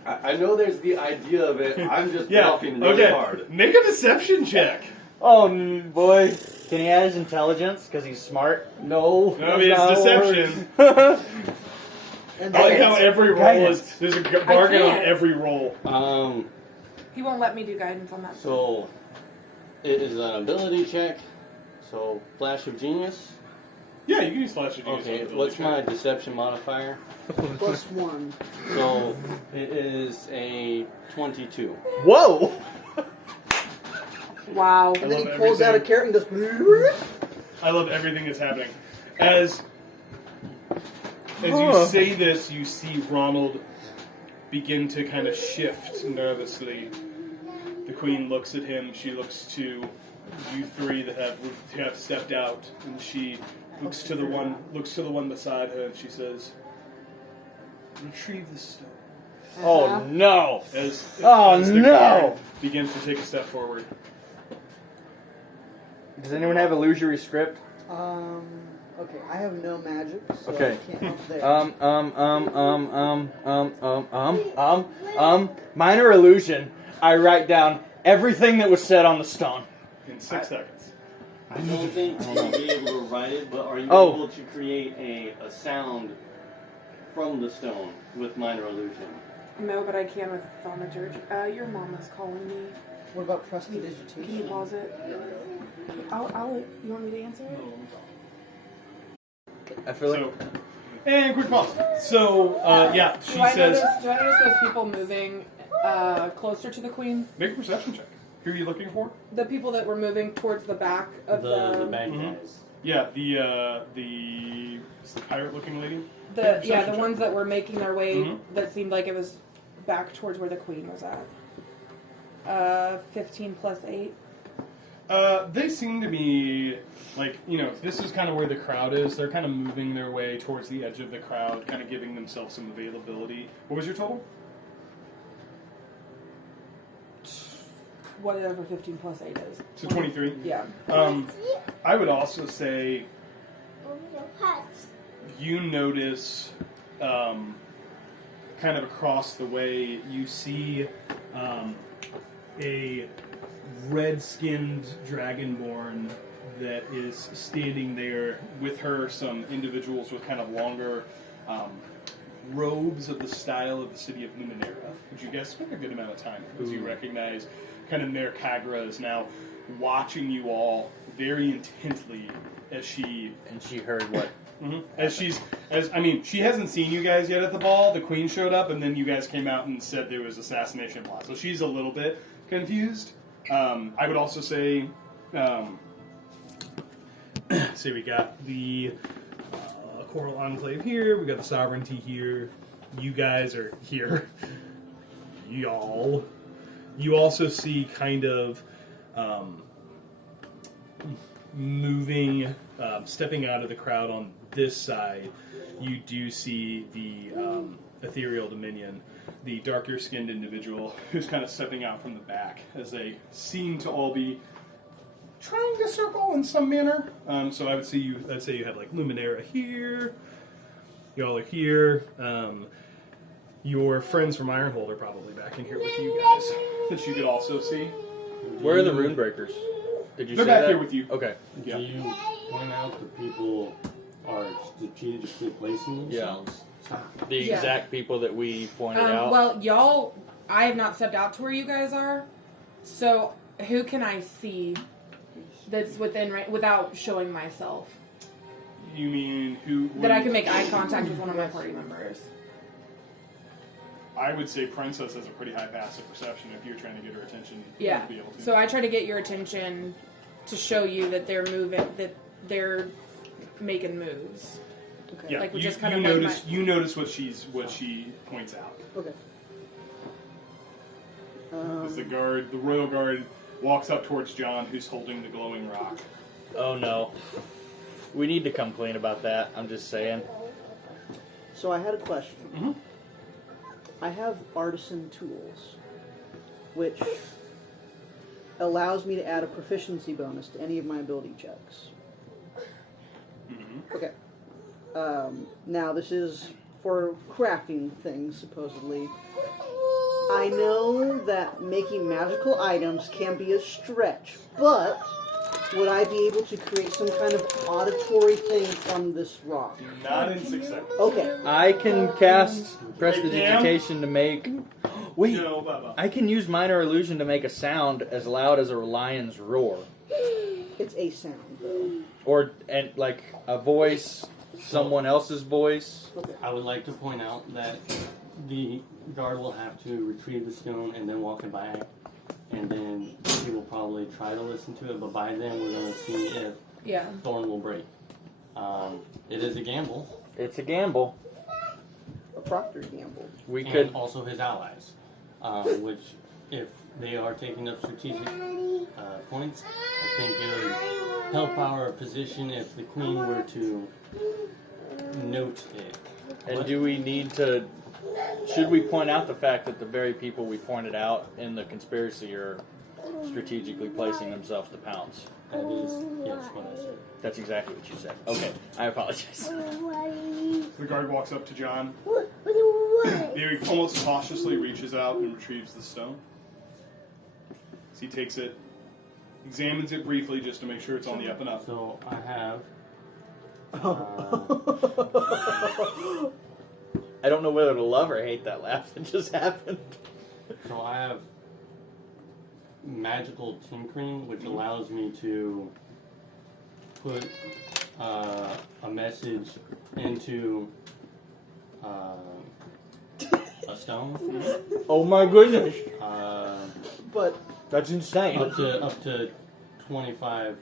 I know there's the idea of it. I'm just bluffing really hard. Make a deception check. Oh boy. Can he add his intelligence because he's smart? No. No, I mean, it's deception. And I like how every roll is. There's a bargain on can't. every roll. He won't let me do guidance on that. So it is an ability check. So flash of genius. Yeah, you can use flash of genius. Okay, on the what's ability my deception modifier? +1. So it is a 22. Whoa! Wow. And then he love pulls out a everything. carrot and goes. check. I love everything that's happening. As you say this, you see Ronald begin to kind of shift nervously. The queen looks at him. She looks to you three that have stepped out, and she looks to the one beside her, and she says, "Retrieve the stone." Oh no! As the no! guard begins to take a step forward. Does anyone have illusory script? Okay, I have no magic, so Okay. I can't help there. Minor illusion. I write down everything that was said on the stone. In 6 seconds. I don't think you'll be able to write it, but are you Oh. able to create a sound from the stone with minor illusion? No, but I can with thaumaturgy. Your mom is calling me. What about Can you prestidigitation? pause it? You want me to answer it? I feel like So, and quick pause. So, yeah, she Do I says, notice those people moving closer to the queen? make a perception check. Who are you looking for? The people that were moving towards the back of The the bad Mhm. guys. Yeah, the pirate-looking lady. the Perception check. ones that were making their way Mhm. that seemed like it was back towards where the queen was at. 15 plus 8. They seem to be like, this is kind of where the crowd is. They're kind of moving their way towards the edge of the crowd, kind of giving themselves some availability. What was your total? Whatever 15 plus 8 is. So 23. Yeah. I would also say you notice kind of across the way you see a red-skinned dragonborn that is standing there with her, some individuals with kind of longer robes of the style of the city of Numenera, which you guys spend a good amount of time because you recognize kind of Mayor Kagra is now watching you all very intently as she and she heard what? she hasn't seen you guys yet at the ball. The queen showed up, and then you guys came out and said there was assassination plot. So she's a little bit confused. I would also say, we got the Coral Enclave here. We got the Sovereignty here. You guys are here. Y'all. You also see kind of moving, stepping out of the crowd on this side. You do see the Ethereal Dominion, the darker-skinned individual who's kind of stepping out from the back as they seem to all be trying to circle in some manner. So I'd say you have like Luminera here. Y'all are here. Your friends from Ironhold are probably back in here with you guys that you could also see. Where are the rune breakers? Did you They're say back that? here with you. Okay. Yeah. Do you point out that people are strategically placing themselves? The Yeah. exact people that we pointed out. Well, y'all, I have not stepped out to where you guys are. So, who can I see that's within without showing myself? You mean who? That I can make eye contact with one of my party members. I would say Princess has a pretty high passive perception. If you're trying to get her attention, Yeah. you'd be able to. So I try to get your attention to show you that they're moving, that they're making moves. Okay. yeah, like, we you, just kind you of like notice you notice what she points out. Okay. As the royal guard, walks up towards John, who's holding the glowing rock. Oh no. We need to come clean about that. I'm just saying. So I had a question. Mhm. I have artisan tools, which allows me to add a proficiency bonus to any of my ability checks. Mm-hmm. Okay. Now, this is for crafting things, supposedly. I know that making magical items can be a stretch, but would I be able to create some kind of auditory thing from this rock? Not in 6 seconds. Okay. I can cast Prestidigitation to make. Wait, No, Bubba. I can use Minor Illusion to make a sound as loud as a lion's roar, It's a sound, though. or and like a voice, someone else's voice. Okay. I would like to point out that the guard will have to retrieve the stone and then walk it back, and then he will probably try to listen to it, but by then we're going to see if Yeah. Thorn will break. It is a gamble, It's a gamble. A Proctor gamble. We and could. also his allies, which, if they are taking up strategic points, I think it would help our position if the queen were to note it. And do we need to? Should we point out the fact that the very people we pointed out in the conspiracy are strategically placing themselves to pounce? That is, yes, what I said. That's exactly what you said. Okay, I apologize. The guard walks up to John. He almost cautiously reaches out and retrieves the stone. So he takes it, examines it briefly just to make sure it's on the up and up. So I have. I don't know whether to love or hate that laugh that just happened. So I have magical tinkering, which allows me to put a message into a stone. Oh my goodness, But that's insane. Up to 25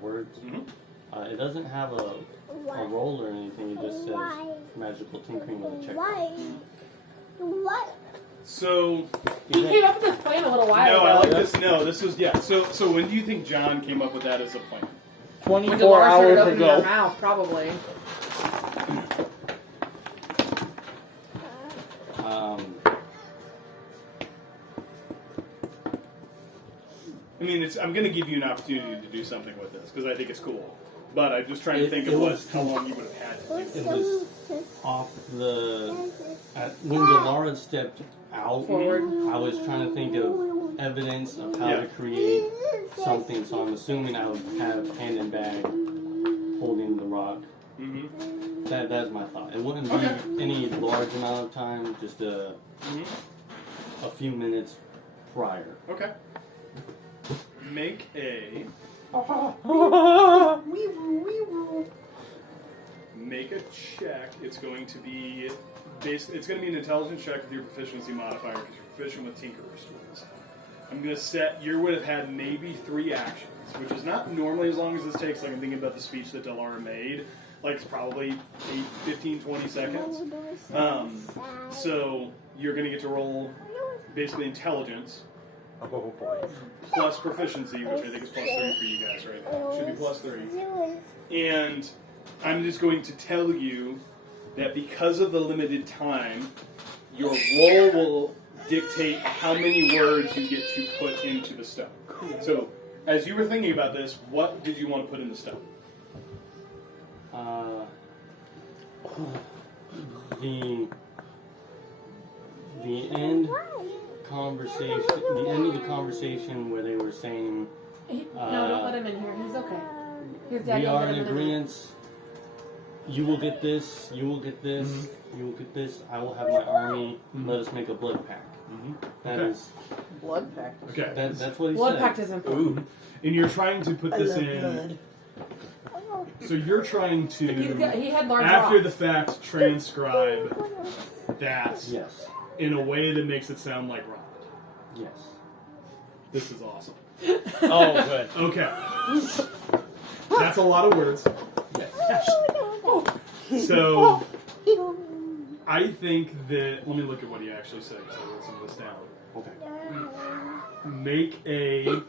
words. Mhm. It doesn't have a roll or anything. It just says magical tinkering with a check. So, He came up with this plan a little while no, ago. I like this. No, this was, yeah. So when do you think John came up with that as a plan? When 24 Dolores started hours opening her ago. mouth, probably. I mean, I'm going to give you an opportunity to do something with this because I think it's cool. But I'm just trying to think It of was- how long you would have had to do It this. was off the. When Dolores stepped out, Forward. I was trying to think of evidence of how Yeah. to create something. So I'm assuming I would have hand and bag holding the rock. Mm-hmm. That's my thought. It wouldn't be any large amount of time, just a few minutes prior. Okay. Make a make a check. It's going to be it's going to be an intelligence check with your proficiency modifier because you're proficient with Tinkerer's tools. I'm going to set you would have had maybe 3 actions, which is not normally as long as this takes. Like I'm thinking about the speech that Delara made. Like it's probably 8, 15, 20 seconds. So you're going to get to roll basically intelligence. Oh boy. Plus proficiency, which I think is plus 3 for you guys right now. Should be plus 3. And I'm just going to tell you that because of the limited time, your roll will dictate how many words you get to put into the stone. So, as you were thinking about this, what did you want to put in the stone? The end conversation, the end of the conversation where they were saying No, don't let him in here. He's okay. His dad we won't are let in him in. agreement. You will get this. You will get this. You will get this. I will have my army. Let us make a blood pact. That Okay. is. blood pact. Okay. That's what he Blood said. pact is important. Ooh. And you're trying to put this in. blood. So you're trying to, He had large after rocks. the fact, transcribe that Yes. in a way that makes it sound like Robert. Yes. This is awesome. Oh, good. Okay. That's a lot of words. So, I think that. Let me look at what he actually said because I wrote some of this down. Okay. Make a.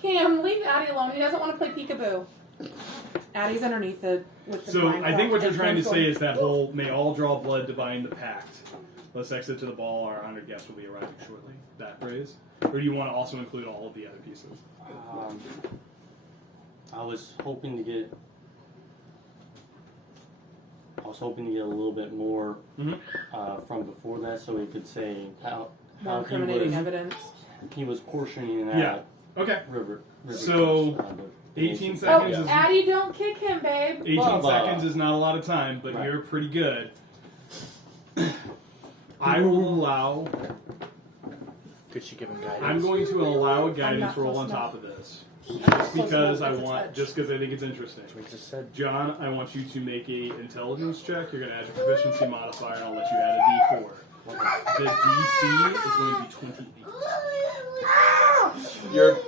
Cam, leave Addie alone. He doesn't want to play peekaboo. Addie's underneath the. With the So, I think what you're trying to say is is that whole may all draw blood, divine the pact. Let's exit to the ball. Our honored guest will be arriving shortly. That phrase? Or do you want to also include all of the other pieces? I was hoping to get a little bit more from before that, so we could say More how incriminating evidence. he was portioning Yeah. out Okay. River. So, the 18 nation. seconds Oh, is Addie, don't kick him, babe. 18 Blah, blah. seconds is not a lot of time, but Right. you're pretty good. I will allow. Could she give him guidance? I'm going to allow a I'm guidance not roll close on enough. top of this, Close just because enough I with a want, touch. just because I think it's interesting. We just said. John, I want you to make a intelligence check. You're going to add your proficiency modifier, and I'll let you add a D4. The DC is going to be 28.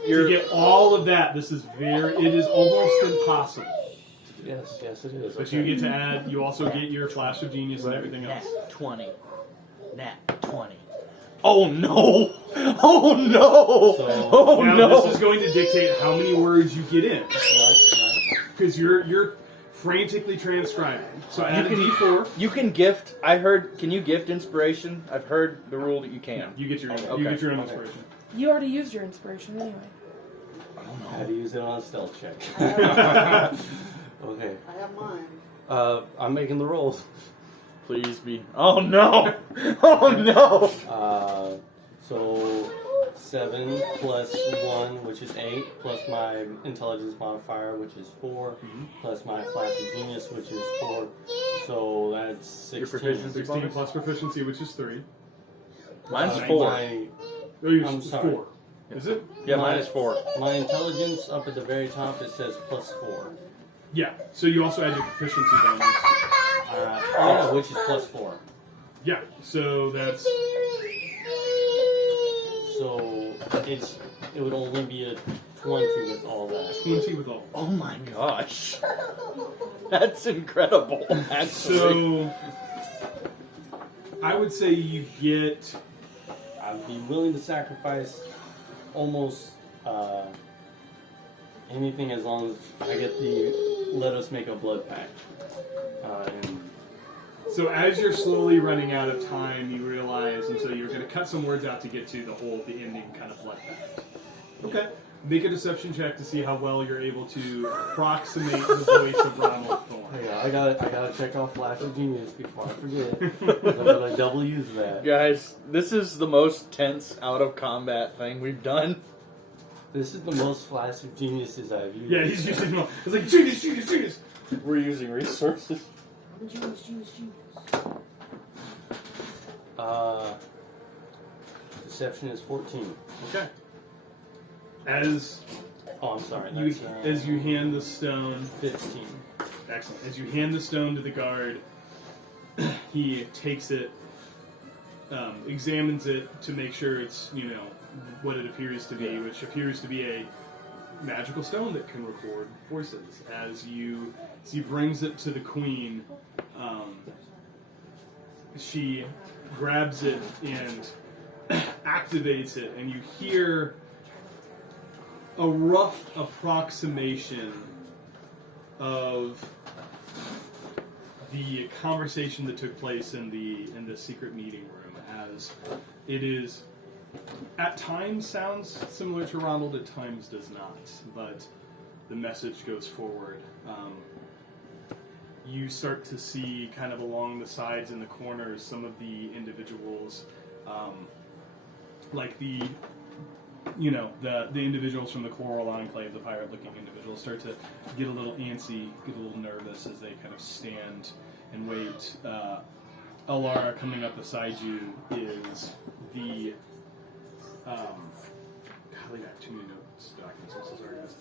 To get all of that, this is it is almost impossible. Yes, it is. But you get to add, you also get your flash of genius and everything else. Nat 20. Nat 20. Oh no! Oh no! So- Oh Now, no! this is going to dictate how many words you get in. Right. Because you're frantically transcribing. So add a D4. You can gift. I heard. Can you gift inspiration? I've heard the rule that you can. You get your Okay. you get your own Okay. inspiration. You already used your inspiration anyway. I had to use it on a stealth check. Okay. I have mine. I'm making the rolls. Please be. Oh no! Oh no! So 7 plus 1, which is 8, plus my intelligence modifier, which is 4, plus my flash of genius, which is 4. So that's 16. Your proficiency 16 bonus? plus proficiency, which is 3. Mine's Uh, 4. Oh, you I'm it's sorry. 4. Is it? Yeah, mine is 4. My intelligence up at the very top, it says plus 4. Yeah. So you also add your proficiency bonus. Yeah, which is plus 4. Yeah. So that's So it would only be a 20 with all that. 20 with all. Oh my gosh! That's incredible. Actually. So I would say you get. I'd be willing to sacrifice almost anything as long as I get the let us make a blood pact. And So as you're slowly running out of time, you realize, and so you're going to cut some words out to get to the ending kind of blood pact. Okay. Make a deception check to see how well you're able to approximate the voice of Ronald Thorne. hey, I gotta check off Flash of Genius before I forget. 'Cause I'm gonna double use that. Guys, this is the most tense out of combat thing we've done. This is the most Flash of Geniuses I've used. Yeah, he's using them all. It's like, genius, genius, genius. We're using resources. Deception is 14. Okay. As Oh, I'm sorry. you That's, hand the stone, 15. excellent. As you hand the stone to the guard, he takes it, examines it to make sure it's what it appears to be, which appears to be a magical stone that can record voices. As he brings it to the queen, she grabs it and activates it, and you hear a rough approximation of the conversation that took place in the secret meeting room, as it is at times sounds similar to Ronald, at times does not, but the message goes forward. You start to see kind of along the sides and the corners some of the individuals, like the individuals from the Coral Enclave, the pirate-looking individuals, start to get a little antsy, get a little nervous as they kind of stand and wait. Alara, coming up beside you, is the... golly, I have too many notes, documents, I'm so sorry, guys.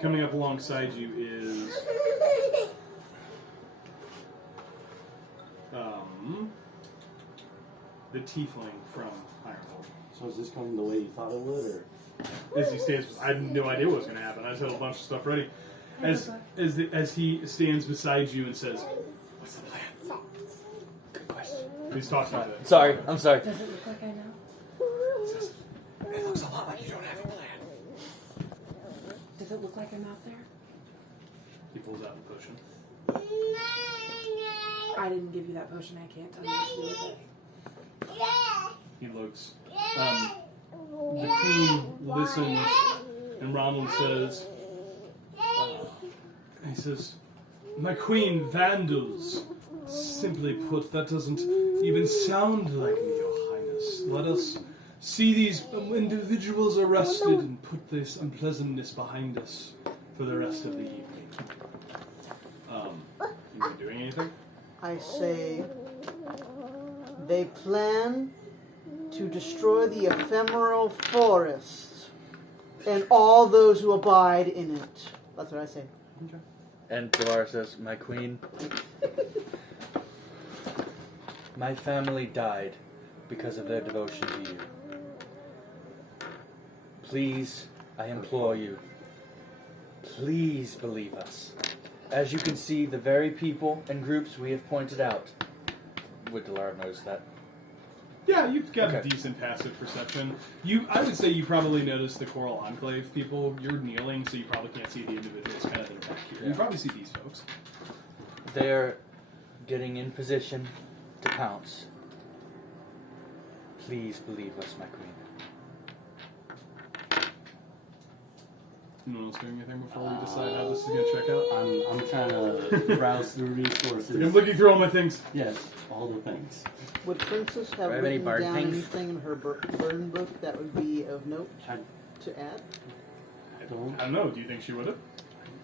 Coming up alongside you is... the tiefling from Ironhold. So is this going the way you thought it would, or? As he stands, I had no idea what was going to happen. I just had a bunch of stuff ready. As he stands beside you and says, "What's the plan?" Good question. He's talking about it. Sorry, I'm sorry. Does it look like I know? Says, "It looks a lot like you don't have a plan." Does it look like I'm out there? He pulls out the potion. I didn't give you that potion. I can't tell you what to do with it. He looks. The queen listens, and Ronald says, he says, "My queen, vandals. Simply put, that doesn't even sound like me, your highness. Let us see these individuals arrested and put this unpleasantness behind us for the rest of the evening." You been doing anything? I say they plan to destroy the ephemeral forest and all those who abide in it. That's what I say. And Delara says, "My queen, my family died because of their devotion to you. Please, I implore you, please believe us. As you can see, the very people and groups we have pointed out." Would Delara notice that? Yeah, you've got a Okay. decent passive perception. I would say you probably notice the Coral Enclave people. You're kneeling, so you probably can't see the individuals kind of that are back here. You Yeah. probably see these folks. They're getting in position to pounce. Please believe us, my queen. Anyone else doing anything before we decide how this is going to check out? I'm trying to browse through resources. I'm looking through all my things. Yes, all the things. Would Princess have Do I have any written bard down things? anything in her burn book that would be of note I to add? don't. I don't know. Do you think she would have?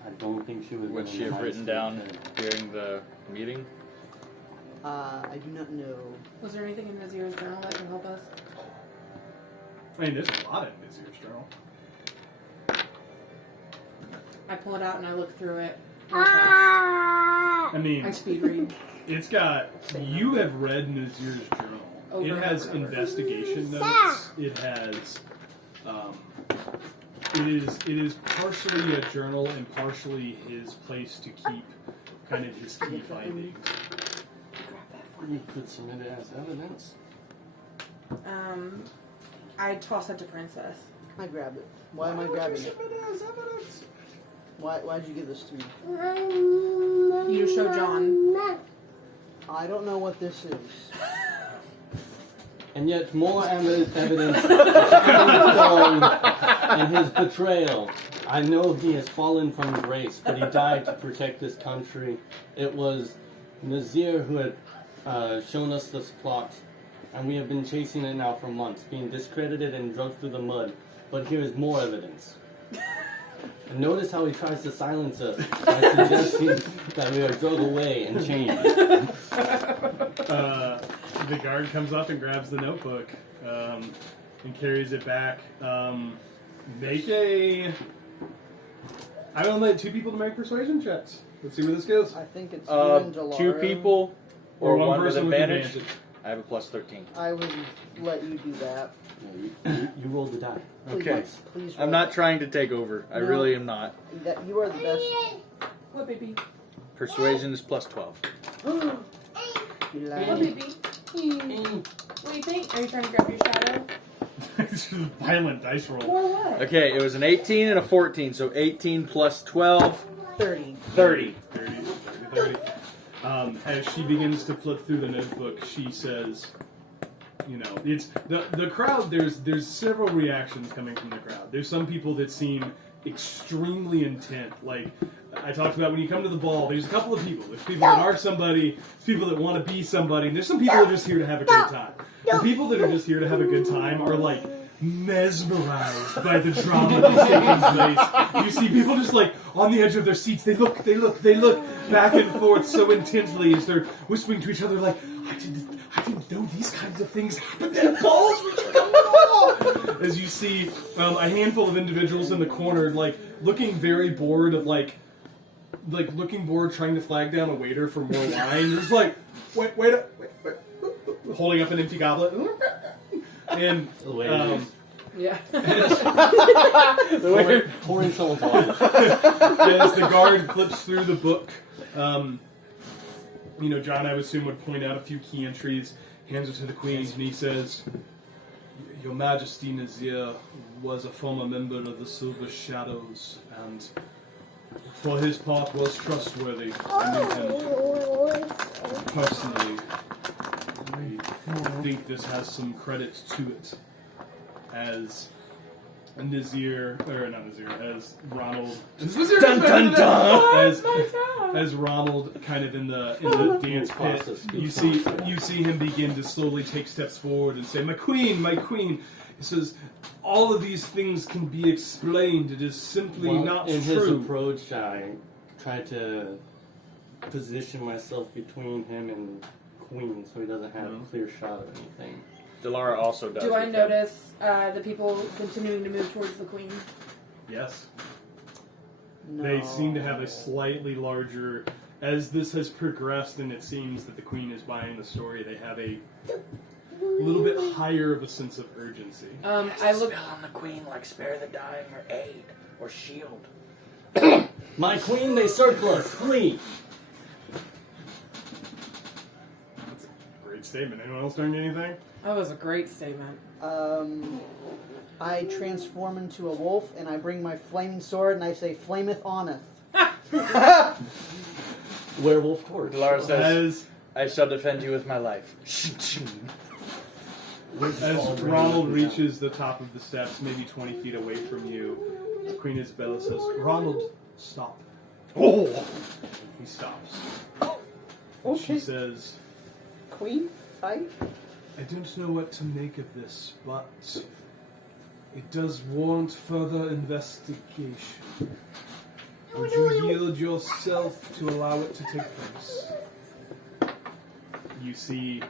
I don't think she would. Would she have written down during the meeting? I do not know. Was there anything in Nazir's journal that can help us? I mean, there's a lot in Vizier's journal. I pull it out and I look through it. real fast. I mean, I speed read. it's got. You have read Nazir's journal. Over It and has over and over. investigation notes. It has. It is partially a journal and partially his place to keep kind of his key findings. You could submit it as evidence. I toss it to Princess. I grab it. Why am I grabbing it? Why'd you give this to me? You show John. I don't know what this is. And yet more evidence and his betrayal. I know he has fallen from grace, but he died to protect this country. It was Nazir who had shown us this plot, and we have been chasing it now for months, being discredited and drugged through the mud. But here is more evidence. And notice how he tries to silence us by suggesting that we are drug away and chained. The guard comes up and grabs the notebook and carries it back. Make a. I will let 2 people to make persuasion checks. Let's see where this goes. I think it's even Delara. 2 people or one with person with advantage. I have a plus 13. I would let you do that. You rolled the die. Please, Okay. Please I'm not trying to take over. I No. really am not. That you are the best. What baby? Persuasion is plus 12. You What lie. baby? What do you think? Are you trying to grab your shadow? It's just a violent dice roll. Or what? Okay, it was an 18 and a 14, so 18 plus 12, 30. 30. 30. As she begins to flip through the notebook, she says, you know, it's the crowd. There's several reactions coming from the crowd. There's some people that seem extremely intent. Like I talked about when you come to the ball, there's a couple of people. There's people that are somebody. There's people that want to be somebody. And there's some people that are just here to have a great time. The people that are just here to have a good time are like mesmerized by the drama that's taking place. You see people just like on the edge of their seats. They look back and forth so intensely as they're whispering to each other like, I didn't know these kinds of things happened at balls. As you see a handful of individuals in the corner, like looking very bored of like looking bored, trying to flag down a waiter for more wine. Just like wait, holding up an empty goblet. And Yeah. Pouring someone's water. as the guard flips through the book, you know, John, I would assume, would point out a few key entries, hands it to the queen, and he says, Your Majesty Nazir was a former member of the Silver Shadows, and for his part was trustworthy. I knew him personally. I think this has some credit to it. As Nazir, or not Nazir, as Ronald. Dun dun dun! As Ronald, kind of in the dance pit, Process. you see him begin to slowly take steps forward and say, "My queen, my queen." He says, "All of these things can be explained. It is simply Well, not in true." his approach, I tried to position myself between him and Queen so he doesn't have a clear shot of anything. Delara also does. Do I it. notice the people continuing to move towards the queen? Yes. No. They seem to have a slightly larger. As this has progressed, and it seems that the queen is buying the story, they have a little bit higher of a sense of urgency. I look. on the queen like spare the dying or aid or shield. My Queen, they circle us! Flee! That's a great statement. Anyone else learned anything? That was a great statement. I transform into a wolf and I bring my flaming sword and I say, "Flameth oneth." Werewolf torch. Delara says, As "I shall defend you with my life." As Ronald reaches the top of the steps, maybe 20 feet away from you, Queen Isabella says, "Ronald, stop." Oh, He stops. Okay. She says, Queen, fight. "I don't know what to make of this, but it does warrant further investigation. Would you yield yourself to allow it to take place?" You see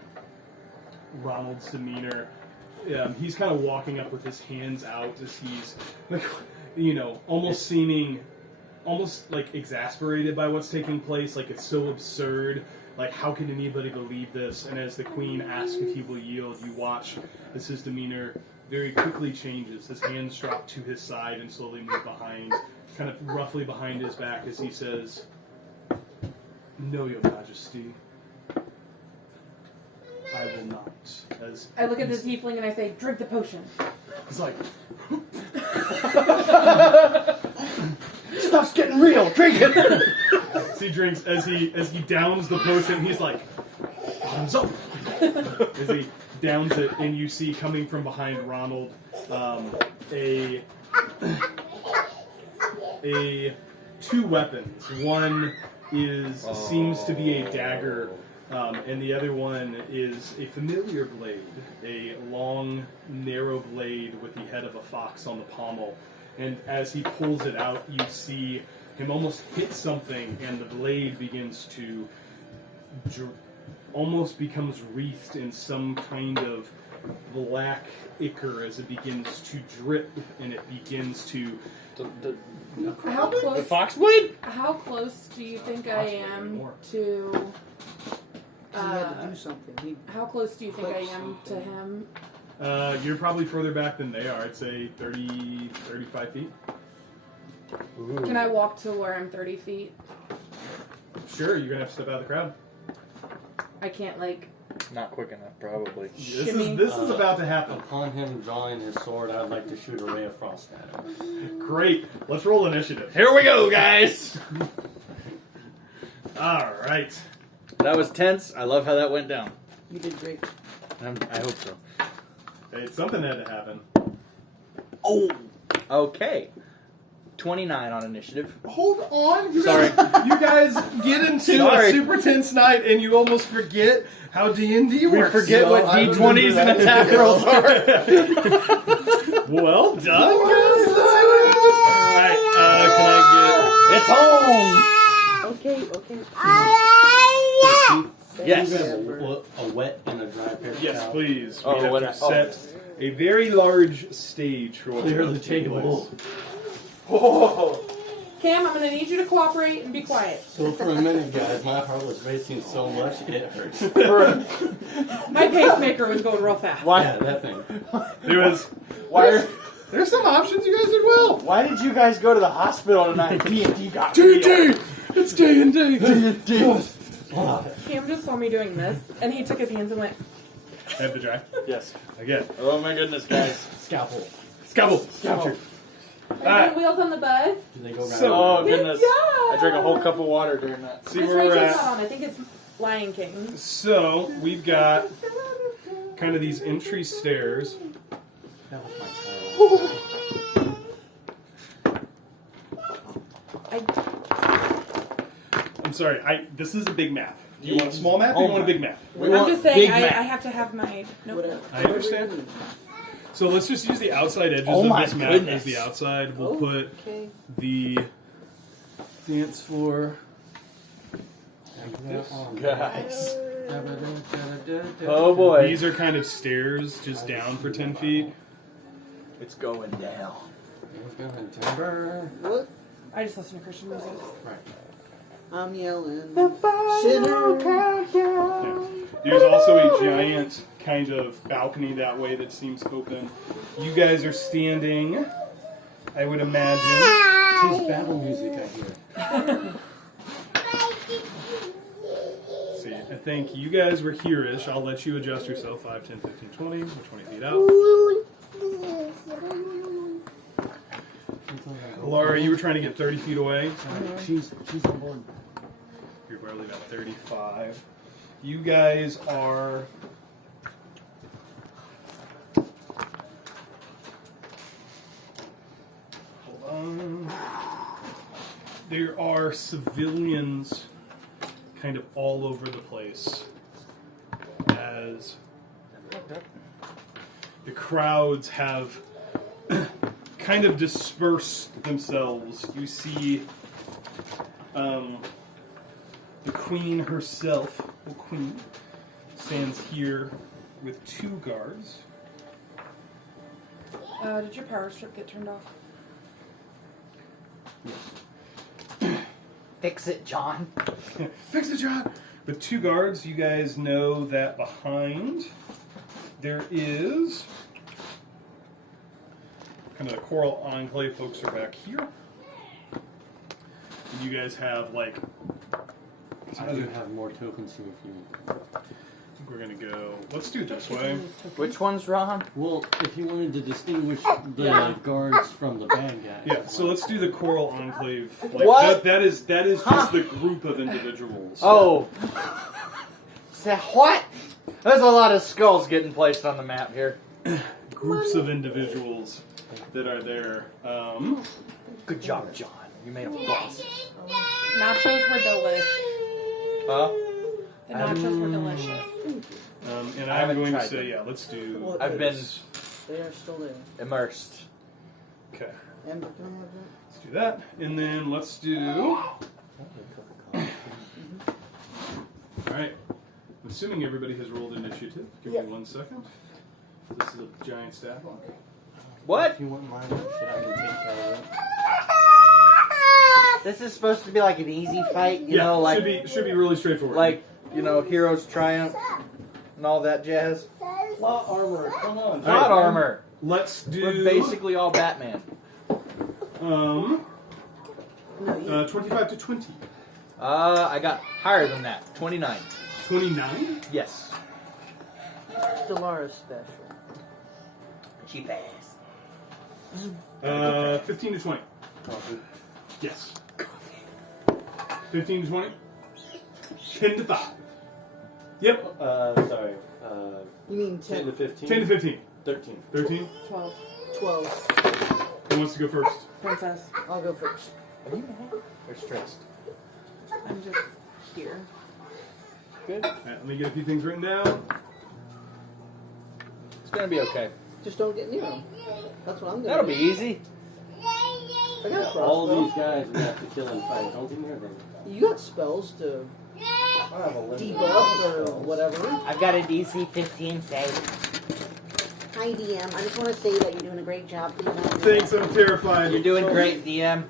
Ronald's demeanor. He's kind of walking up with his hands out as he's, like, almost seeming almost like exasperated by what's taking place. Like, it's so absurd. Like, how can anybody believe this? And as the queen asks if he will yield, you watch as his demeanor very quickly changes. His hands drop to his side and slowly move behind, kind of roughly behind his back as he says, "No, your majesty. I will not." As I look at the tiefling and I say, "Drink the potion." he's like, stuff's getting real. Drink it. as he drinks, as he downs the potion, he's like, "Bottoms up." As he downs it, and you see coming from behind Ronald, two weapons. One seems to be a dagger, and the other one is a familiar blade, a long, narrow blade with the head of a fox on the pommel. And as he pulls it out, you see him almost hit something, and the blade begins to almost becomes wreathed in some kind of black ichor as it begins to drip, and it begins to. How The close? fox blade? How close do you think I am to? He had to do something. How close do you think I am to him? You're probably further back than they are. I'd say 30, 35 feet. Can I walk to where I'm 30 feet? Sure, you're gonna have to step out of the crowd. I can't, like. Not quick enough, probably. This is about to happen. Upon him drawing his sword, I'd like to shoot a ray of frost at him. Great. Let's roll initiative. Here we go, guys. All right. That was tense. I love how that went down. You did great. I hope so. Hey, something had to happen. Oh. Okay. 29 on initiative. Hold on. Sorry. You guys get into Sorry. a super tense night, and you almost forget how D&D works. We forget what I D20s remember and that. attack rolls are. Well done, guys. Alright, can I It's home. Okay. Yes. You have a wet and a dry pair of get... Yes, towels. please. Oh, We have what- to set a very large stage for what's Clear about the to take table. place. Cam, I'm gonna need you to cooperate and be quiet. So for a minute, guys, my heart was racing so much it hurts. My pacemaker was going real fast. Yeah, that thing. There was... Why? There's some options. You guys did well. Why did you guys go to the hospital tonight? D&D got real. D&D! It's D&D! Cam just saw me doing this, and he took his hands and went, Have to dry. Yes. Again. Oh my goodness, guys. Scalpel. Scalpel. "Are you wheels on the bus?" Do they go around? So- Oh Good goodness. job! I drank a whole cup of water during that. See This where we're Rachel's at. not on. I think it's Lion King. So we've got kind of these entry stairs. That was my child. I'm sorry. This is a big map. Do you want a small map or Oh you want a my. big map? We I'm want just big saying, I map. have to have my notebook. I understand. So let's just use the outside edges Oh of my this map goodness. as the outside. We'll Oh, put okay. the dance floor. Guys. Oh boy. These are kind of stairs just down for 10 feet. It's going down. What? I just listen to Christian music. I'm yelling. There's also a giant kind of balcony that way that seems open. You guys are standing, I would imagine. Tis battle music I hear. See, I think you guys were here-ish. I'll let you adjust yourself 5, 10, 15, 20. We're 20 feet out. Laura, you were trying to get 30 feet away. She's on board. You're probably about 35. You guys are... Hold on. There are civilians kind of all over the place as the crowds have kind of dispersed themselves. You see the queen herself, the queen, stands here with 2 guards. Did your power strip get turned off? Fix it, John. Fix the job! With 2 guards, you guys know that behind there is kind of the Coral Enclave folks are back here. And you guys have like I do have more tokens here if you need. I think we're gonna go. Let's do it this way. Which one's Ron? Well, if you wanted to distinguish the guards from the bad guys. Yeah, so let's do the Coral Enclave. Like, What? That is just the group of individuals. Oh. Say what? There's a lot of skulls getting placed on the map here. Groups of individuals that are there. Good job, John. You made a boss. Nachos were delish. Huh? The nachos were delicious. And I I'm haven't going to tried say, them. yeah, let's do. I've been They are still there. immersed. Okay, And can I have that? let's do that, and then let's do. All right. I'm assuming everybody has rolled initiative. Give me 1 second. This is a giant stat block. What? If you want mine, should I can take care of it? This is supposed to be like an easy fight, you yeah, know, like should be really straightforward. Like, you know, Heroes Triumph and all that jazz. Plot armor, come on. Plot armor. let's do. We're basically all Batman. 25 to 20. I got higher than that. 29. 29. Yes. Stellaris special. Cheap ass. 15 to 20. Yes. 15 to 20. 10 to 5. Yep. Sorry. You mean 10 10, to 15? 10 to 15. 13. 13. 12. 12. Who wants to go first? Princess. I'll go first. Are you mad or stressed? I'm just here. Good. All right, let me get a few things written down. It's gonna be okay. Just don't get near him. That's what I'm gonna That'll do. be easy. I got a All crossbow. these guys we have to kill and fight. Don't get near them. You got spells to I have a limit. debuff or whatever. I've got a DC 15 save. Hi, DM. I just want to say that you're doing a great job. Thanks, I'm terrified. You're doing great, DM.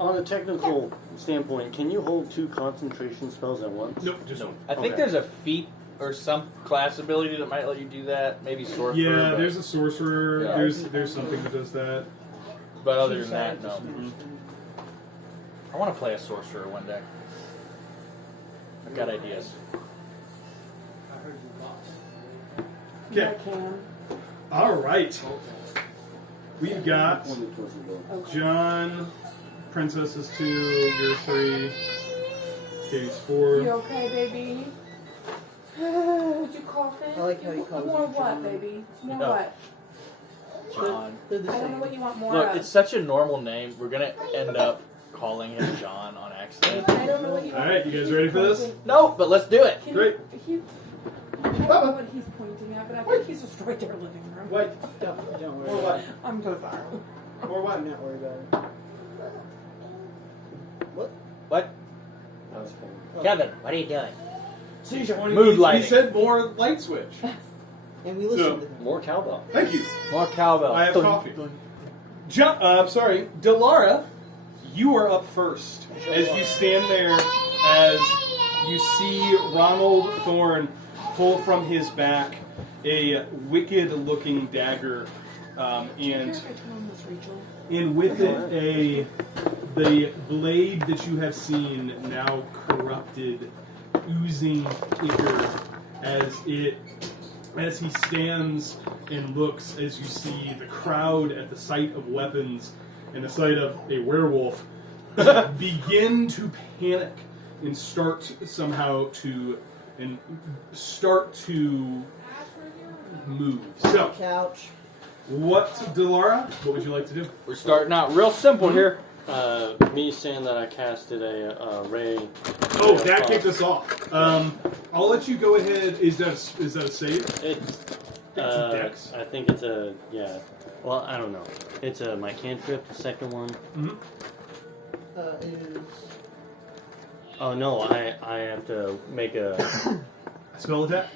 On a technical standpoint, can you hold 2 concentration spells at once? Nope, just one. I think Okay. there's a feat or some class ability that might let you do that. Maybe sorcerer. Yeah, but, there's a sorcerer. Yeah. There's something that does that. but other than that, no. I want to play a sorcerer one day. I've got ideas. Okay. Can. All right. We've got Pointed towards the door. John. Princess is 2. You're 3. Katie's 4. You okay, baby? You coughing? I like how he calls More you what, John. baby? More No. what? John. They're the I don't know same. what you want more Look, of. it's such a normal name. We're gonna end up calling him John on accident. I don't know what you want. Alright, you guys ready for this? No, but let's do it. Can Great. I don't know what he's pointing at, but I think he's just right there living room. Wait, don't worry. Or what? I'm so sorry. Or what? I'm not worried about it. What? That was funny. Kevin, what are you doing? Mood He lighting. said more light switch. And we listened So- to him. More cowbell. Thank you. More cowbell. I have Thunk, coffee. thunk. I'm sorry, Delara, you are up first. As you stand there, as you see Ronald Thorne pull from his back a wicked-looking dagger, and with it the blade that you have seen now corrupted, oozing ichor, as he stands and looks, as you see the crowd at the sight of weapons and the sight of a werewolf begin to panic and start to move. So, Couch. Delara, what would you like to do? We're starting out real simple here. Me saying that I casted a ray. Oh, that kicked us off. I'll let you go ahead. Is that a save? It's a dex. I think it's a Well, I don't know. It's my cantrip, the second one. Is Oh no, I have to make a. Spell attack?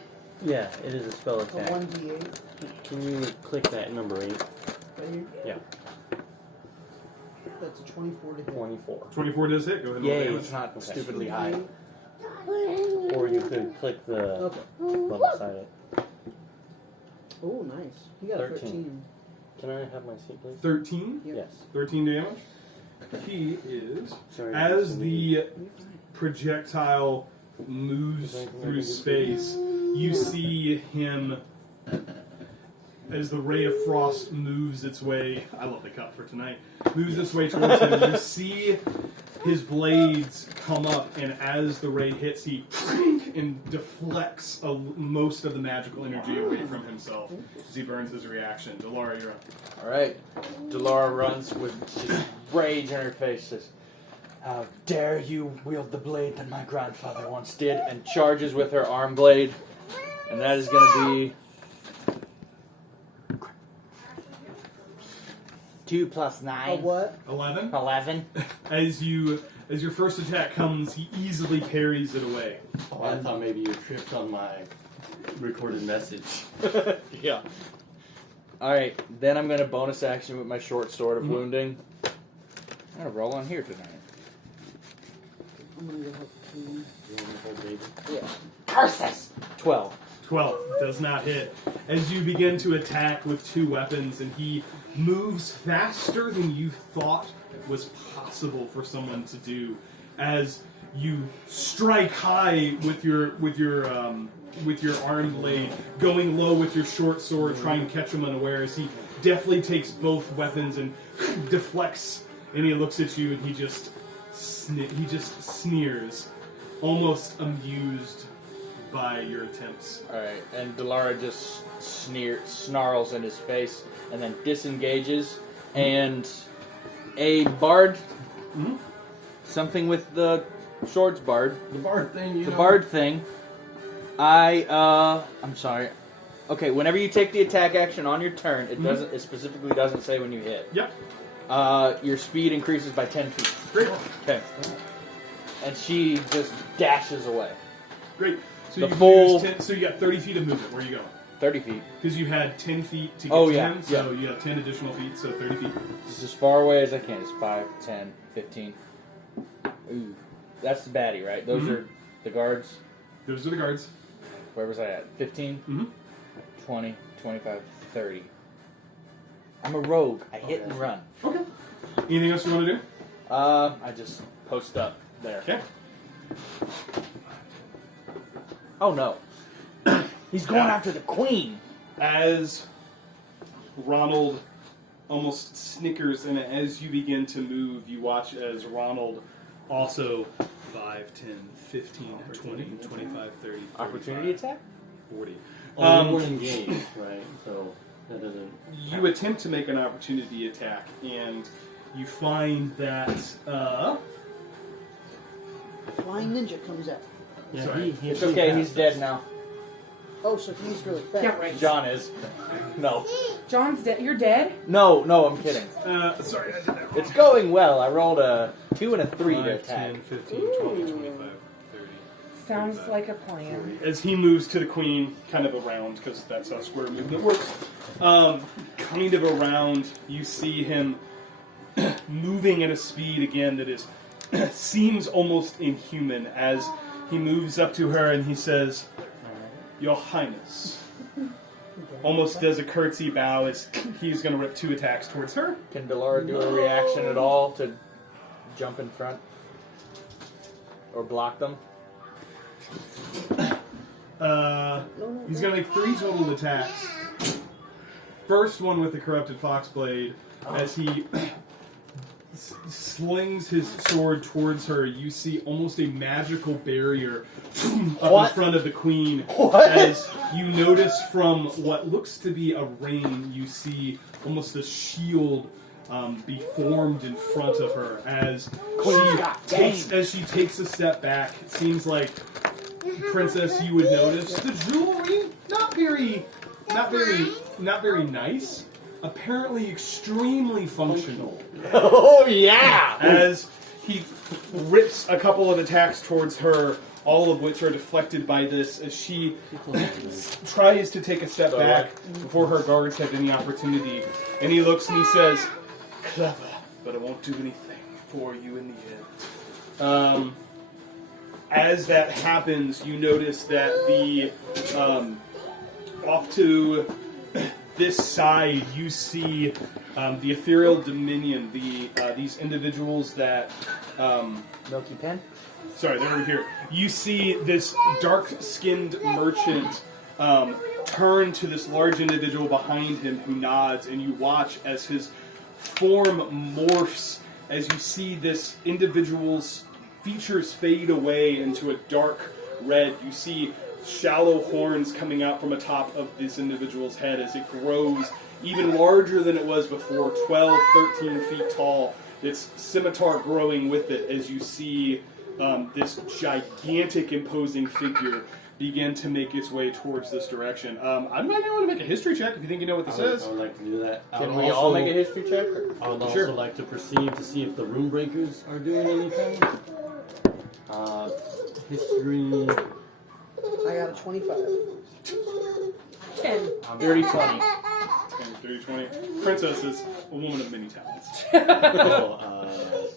Yeah, it is a spell a attack. 1d8 Can you click that number 8? right here. Yeah, That's a 24 to hit. 24. 24 does hit. Go ahead and roll Yay, damage. it's not Okay. stupidly high. Or you could click the Okay. one beside it. Oh, nice. You got a 13. 13. Can I have my seat, please? 13? Yep. Yes. 13 damage. He is, Sorry. as the projectile moves through space, you see him, as the ray of frost moves its way, I love the cup for tonight, moves its way towards him, you see his blades come up, and as the ray hits, he and deflects most of the magical energy away from himself as he burns his reaction. Delara, you're up. Alright. Delara runs with just rage in her face, says, "How dare you wield the blade that my grandfather once did," and charges with her arm blade. And that is going to be 2 plus A 9. what? 11. 11. As your first attack comes, he easily parries it away. Oh, I thought maybe you tripped on my recorded message. yeah. Alright, then I'm going to bonus action with my short sword of wounding. I'm going to roll on here tonight. I'm gonna go help you. You want to hold baby? Yeah. Curses! 12. 12 does not hit. As you begin to attack with two weapons, and he moves faster than you thought was possible for someone to do, as you strike high with your arm blade, going low with your short sword, trying to catch him unawares. He definitely takes both weapons and deflects, and he looks at you, and he just sneers, almost amused by your attempts. Alright, and Delara just snarls in his face and then disengages. And a bard, something with the swords bard, The bard thing, the bard thing, I'm sorry. Okay, whenever you take the attack action on your turn, it specifically doesn't say when you hit. Yep. Your speed increases by 10 feet. Great. Okay. And she just dashes away. Great. So The you full- use 10, so you got 30 feet of movement. Where are you going? 30 feet. Because you had 10 feet to get Oh, to yeah, him, so you have 10 additional feet, so 30 feet. Just as far away as I can. It's 5, 10, 15. Ooh. That's the baddie, right? Those are the guards. Those are the guards. Where was I at? 15? Mhm. 20, 25, 30. I'm a rogue. I hit and run. Okay. Anything else you want to do? I just post up there. Okay. Oh no. He's going after the queen. As Ronald almost snickers, and as you begin to move, you watch as Ronald also 5, 10, 15, 20, 25, 30, 35, Opportunity attack? 40. Oh, we're engaged, right? So that doesn't. You attempt to make an opportunity attack, and you find that Flying ninja comes out. Yeah, Sorry. he It's okay, he's dead now. Oh, so he's really fast. Yeah, right. John is. No. John's dead. You're dead? No, I'm kidding. sorry, I did that wrong. It's going well. I rolled a 2 and a 3 to 5, attack. 10, 15, 20, 25, 30. Sounds 35, like a plan. As he moves to the queen, kind of around, because that's how square movement works, kind of around, you see him moving at a speed again that is seems almost inhuman as he moves up to her and he says, "Your Highness." Almost does a curtsy bow as he's going to rip 2 attacks towards her. Can Delora do a reaction at all to jump in front? Or block them? He's going to make 3 total attacks. First one with the corrupted foxblade, as he slings his sword towards her. You see almost a magical barrier up in front of the queen. As you notice from what looks to be a ring, you see almost a shield be formed in front of her as she takes a step back. It seems like, Princess, you would notice the jewelry not very nice. Apparently extremely functional. Oh, yeah! As he rips a couple of attacks towards her, all of which are deflected by this, as she tries to take a step back before her guards have any opportunity. And he looks and he says, "Clever, but it won't do anything for you in the end." As that happens, you notice that the off to this side, you see the Ethereal Dominion, these individuals that... Milky Pen? Sorry, they're over here. You see this dark-skinned merchant turn to this large individual behind him who nods, and you watch as his form morphs, as you see this individual's features fade away into a dark red. You see shallow horns coming out from atop of this individual's head as it grows even larger than it was before, 12, 13 feet tall. Its scimitar growing with it as you see this gigantic, imposing figure begin to make its way towards this direction. I might want to make a history check if you think you know what this is. I would like to do that. Can we all make a history check? I would also Sure. like to proceed to see if the room breakers are doing anything. History. I got a 25. 10. Dirty 20. 30, 20. Princess is a woman of many talents.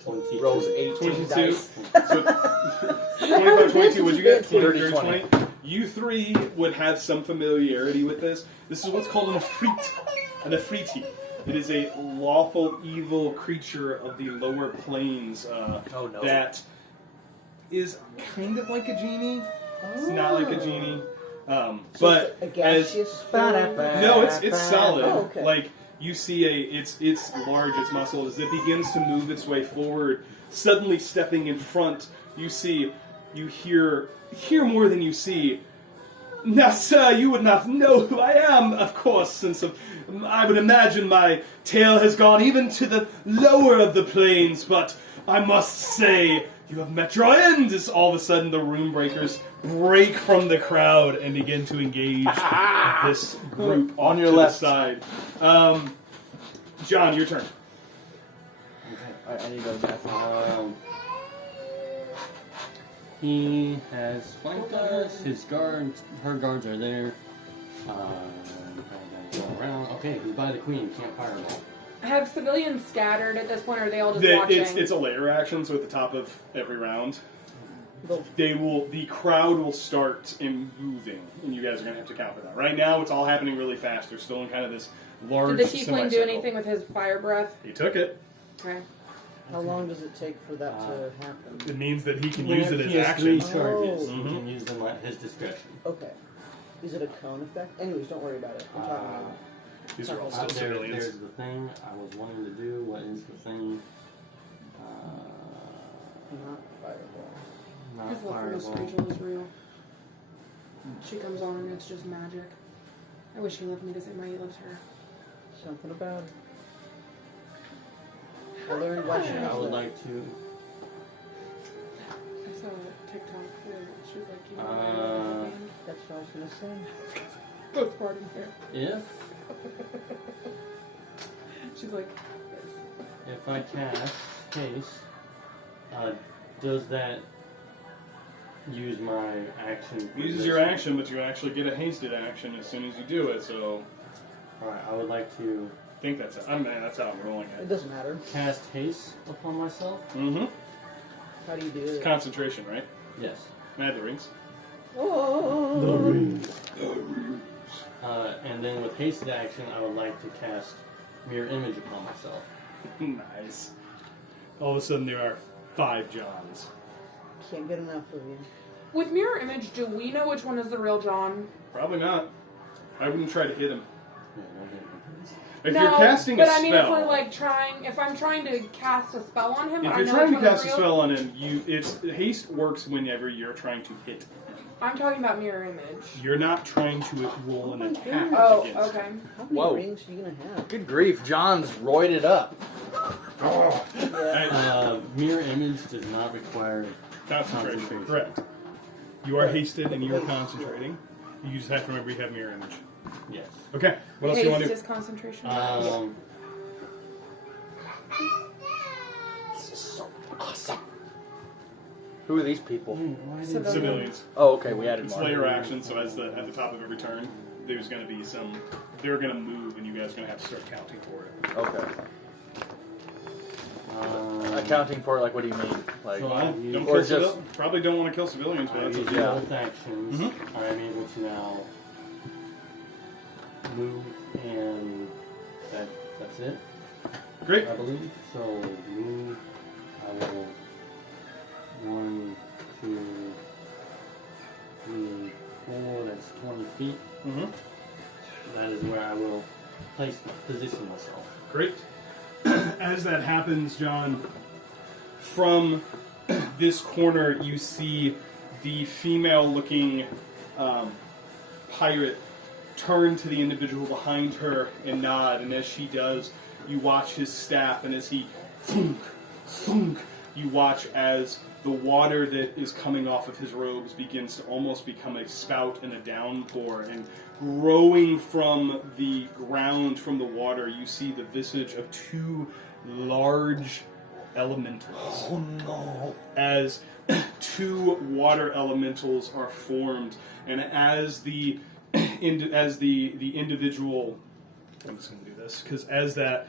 22. Rolls 18 22. dice. So, 25, 22, what'd you get? 20, 30, 30, 20. You three would have some familiarity with this. This is what's called an Ifrit. An Ifriti. It is a lawful evil creature of the lower planes that is kind of like a genie. It's not like a genie. But a gaseous no, it's solid. Oh, okay. Like you see it's large, it's muscle. As it begins to move its way forward, suddenly stepping in front, you hear more than you see. Now, sir, you would not know who I am, of course, since I would imagine my tale has gone even to the lower of the planes, but I must say, you have met your end! As all of a sudden the room breakers break from the crowd and begin to engage this group On off your to left the side. John, your turn. I need a math. He has flanked us. Her guards are there. Go around. Okay, he's by the queen. Can't fireball. Have civilians scattered at this point, or are they all just watching? It's a layer action, so at the top of every round, the crowd will start moving, and you guys are going to have to count for that. Right now, it's all happening really fast. They're still in kind of this large Did the tiefling do semicircle. anything with his fire breath? He took it. Okay. How long does it take for that to happen? It means that he can use it as He has action. 3 charges. Oh. He can use them at his discretion. Okay. Is it a cone effect? Anyways, don't worry about it. I'm talking about These are all still civilians. There's the thing I was wanting to do. What is the thing? not fireball. Not His love for Miss fireball. Rachel is real. She comes on and it's just magic. I wish he loved me the same way he loves her. Something about it. I learned why she I has would that. like to. I saw a TikTok where she was like, you know, I love the band. That's what I was gonna say. Both part in here. If She's like, if I cast haste, does that use my action? for Uses this? your action, but you actually get a hasted action as soon as you do it. So Alright, I would like to I think that's it. That's how I'm rolling It it. doesn't matter. cast haste upon myself. Mm-hmm. How do you do it? Concentration, right? Yes. I have the rings. Oh. And then with hasted action, I would like to cast mirror image upon myself. Nice. All of a sudden, there are 5 Johns. Can't get enough of you. with mirror image, do we know which one is the real John? Probably not. I wouldn't try to hit him. Yeah, no hit. If no, you're casting but a I mean, spell, if I'm trying to cast a spell on him, if I you're know trying which to one is cast a real. spell on him, haste works whenever you're trying to hit. I'm talking about mirror image. You're not trying to roll an attack Oh, against okay. How many Whoa. rings are you gonna have? Good grief, John's roided up. him. Mirror image does not require Concentration. concentration. Correct. You are hasted and you are concentrating. You just have to remember you have mirror image. Yes. Okay. What else do you want Haste to do? is concentration. Who are these people? Civilians. Oh, okay, we added It's more. layer action, so at the top of every turn, there's going to be some. They're going to move, and you guys are going to have to start counting for it. Okay. Accounting for it, like, what do you mean? Like, So I Don't use, kill Or just- probably don't want to kill civilians, but I that's use okay. Yeah. both actions. Mhm. I am able to now move, and that's it. Great. I believe. So move. I will 1, 2, 3, 4. That's 20 feet. Mm-hmm. That is where I will position myself. Great. As that happens, John, from this corner, you see the female-looking pirate turn to the individual behind her and nod, and as she does, you watch his staff, and as he thunk, thunk, you watch as the water that is coming off of his robes begins to almost become a spout and a downpour, and growing from the ground, from the water, you see the visage of 2 large elementals. Oh no! As 2 water elementals are formed, and as the individual, I'm just going to do this because as that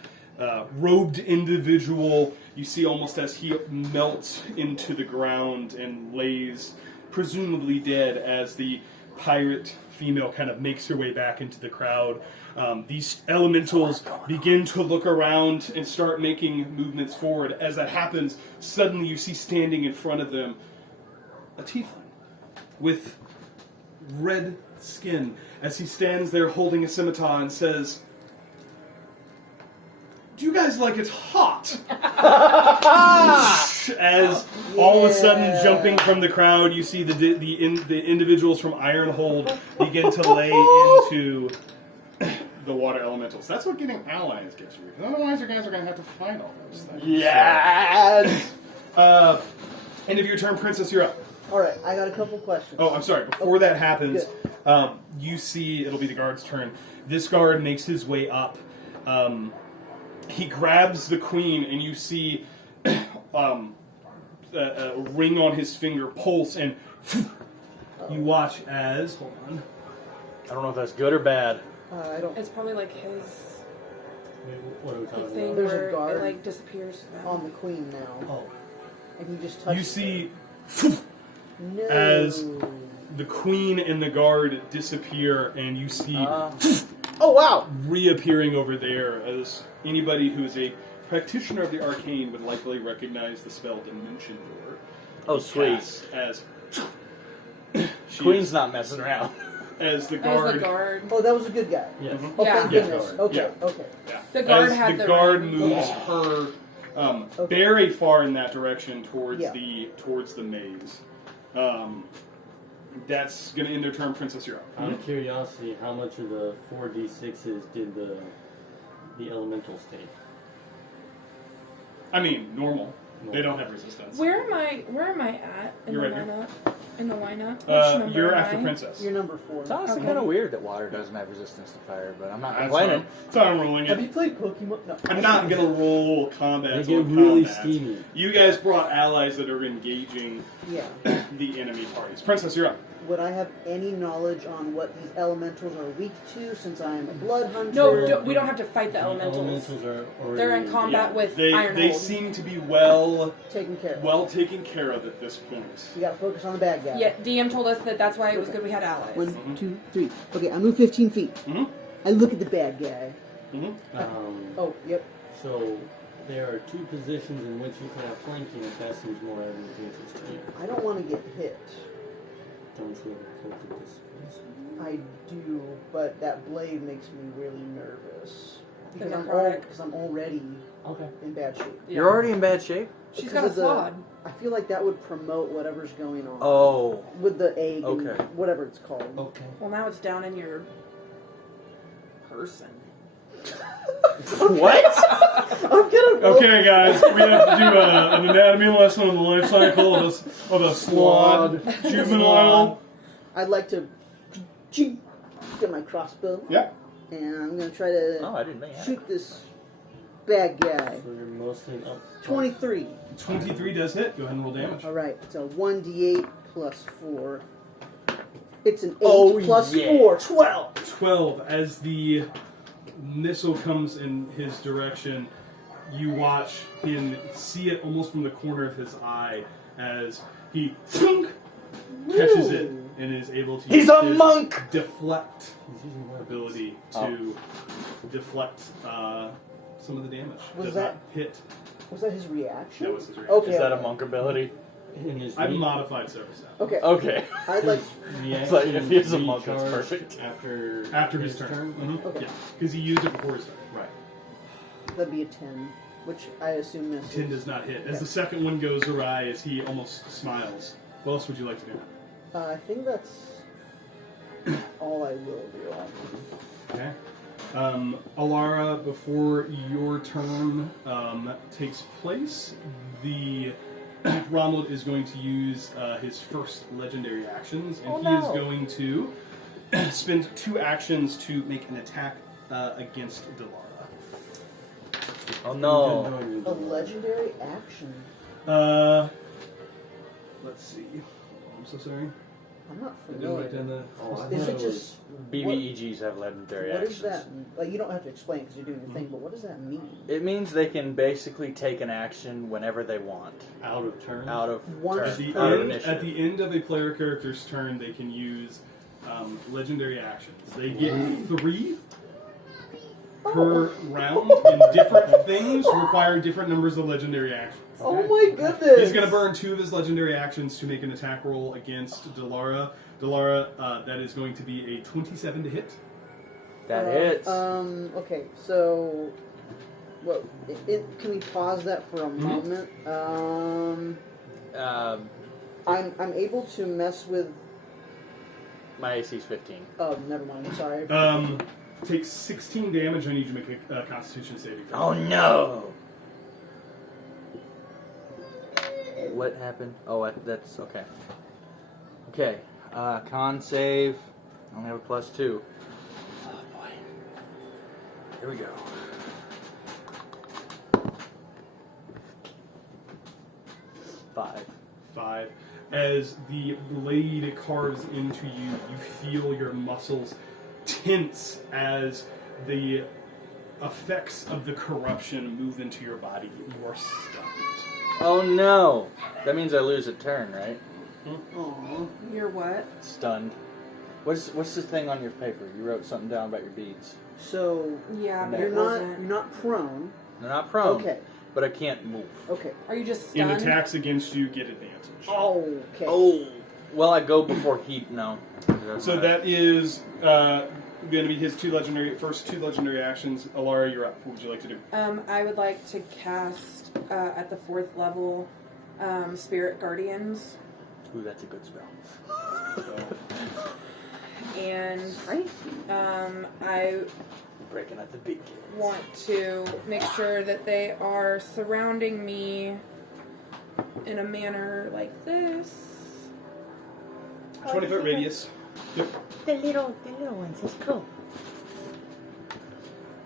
robed individual, you see almost as he melts into the ground and lays, presumably dead, as the pirate female kind of makes her way back into the crowd. These elementals begin to look around and start making movements forward. As that happens, suddenly you see standing in front of them a tiefling with red skin as he stands there holding a scimitar and says, "Do you guys like it hot?" As all of a sudden, jumping from the crowd, you see the individuals from Ironhold begin to lay into the water elementals. That's what getting allies gets you, because otherwise you guys are going to have to fight all those things. yes! End of your turn, Princess, you're up. Alright, I got a couple questions. Oh, I'm sorry. Before that happens, you see it'll be the guard's turn. This guard makes his way up. He grabs the queen, and you see a ring on his finger pulse, and you watch as. Hold on. I don't know if that's good or bad. I don't. It's probably like his What are we the talking thing about? There's a where guard it like disappears. on the queen now. Oh, And he just touches You see No. as the queen and the guard disappear, and you see Oh, wow! reappearing over there as anybody who is a practitioner of the arcane would likely recognize the spell Dimension Door. Oh, sweet. Cast as she Queen's is- not messing around. as the As guard. the guard. Oh, that was a good guy. yes. Oh, Yeah. thank Yeah. goodness. Guard. Okay, Yeah. okay. Yeah. The guard as had the the guard ring. moves her Okay. very far in that direction towards Yeah. the maze. That's going to end their turn. Princess, you're up. Out of curiosity, how much of the 4d6s did the elementals take? I mean, normal. They don't have resistance. Where am I at in You're the right here. lineup? In the lineup? Which number You're am after I? Princess. You're number 4. It's honestly Okay. kind of weird that water doesn't have resistance to fire, but I'm not That's complaining. So I'm rolling Have it. you played Pokemon? No. I'm not going to roll combat. They get really steamy. You guys brought allies that are engaging Yeah. the enemy parties. Princess, you're up. Would I have any knowledge on what these elementals are weak to, since I'm a blood hunter? No, we don't have to fight the The elementals. are already They're in combat with They Ironhold. seem to be well Taken care of. taken care of at this point. You gotta focus on the bad guy. Yeah, DM told us that that's why it was good we had allies. 1, 2, 3. Okay, I move 15 feet. Mhm. I look at the bad guy. Mm-hmm. Oh, yep. So there are two positions in which you can have flanking if that seems more advantageous to you. I don't want to get hit. Don't you have a cloak of displacement? I do, but that blade makes me really nervous. The Because necrotic. I'm already Okay. in bad shape. Yeah. You're already in bad shape? She's Because got a of the- flawed. I feel like that would promote whatever's going on. Oh. With the egg Okay. and whatever it's called. Okay. Well, now it's down in your person. What? I'm gonna roll. Okay, guys, we have to do an anatomy lesson on the life cycle of a slod juvenile. I'd like to get my crossbow. Yeah. And I'm gonna try to Oh, I didn't think that. shoot this bad guy. So you're mostly up. 23. 23 does hit. Go ahead and roll damage. Alright, it's a 1d8 plus 4. It's an 8 Oh, plus yeah. 4. 12! 12. As the missile comes in his direction, you watch him see it almost from the corner of his eye as he catches it and is able to He's use a his monk! deflect He's using weapons. ability to deflect some of the damage. Was Does that- not hit. Was that his reaction? That was his reaction. Okay. Is that a monk ability? In his I've re- modified service now. Okay. Okay. I'd like. reaction like, if he is a monk, that's recharged perfect. After his turn. Mhm. Okay. Yeah, because he used it before his turn. Right. That'd be a 10, which I assume misses. 10 does not hit. As the second one goes awry, as he almost smiles. What else would you like to do? I think that's all I will do. Okay. Alara, before your turn takes place, the Ronald is going to use his first legendary actions, and he is going to spend 2 actions to make an attack against Delara. Oh no. A legendary action. Let's see. I'm so sorry. I'm not I didn't write down familiar. the. Oh, I Is thought it just. BBEGs have legendary What actions. does that. Like, you don't have to explain because you're doing your thing, but what does that mean? It means they can basically take an action whenever they want. out of turn. Out of Once turn, At the, out of end, initiative. at the end of a player character's turn, they can use legendary actions. They get 3 per round, and different things require different numbers of legendary actions. Oh my goodness! He's going to burn 2 of his legendary actions to make an attack roll against Delara. Delara, that is going to be a 27 to hit. That hits. Okay, so. Well, can we pause that for a moment? I'm able to mess with. My AC's 15. Oh, never mind. Sorry. Takes 16 damage. I need you to make a Constitution saving throw. Oh no! What happened? Oh, that's okay. Okay, con save. I only have a +2. Oh boy. Here we go. Five. As the blade carves into you, you feel your muscles tense as the effects of the corruption move into your body. You are stunned. Oh no! That means I lose a turn, right? Aw. You're what? Stunned. What's this thing on your paper? You wrote something down about your beads. So Yeah, but you're it not wasn't. you're not prone. They're not prone. Okay. But I can't move. Okay. Are you just In stunned? attacks against you, get advantage. Okay. Oh. Well, I go before he. No. So that is going to be his first two legendary actions. Alara, you're up. What would you like to do? I would like to cast at the 4th level Spirit Guardians. Ooh, that's a good spell. And Right? I Breaking out the big kids. want to make sure that they are surrounding me in a manner like this. 20-foot radius. Yep. The little ones. It's cool.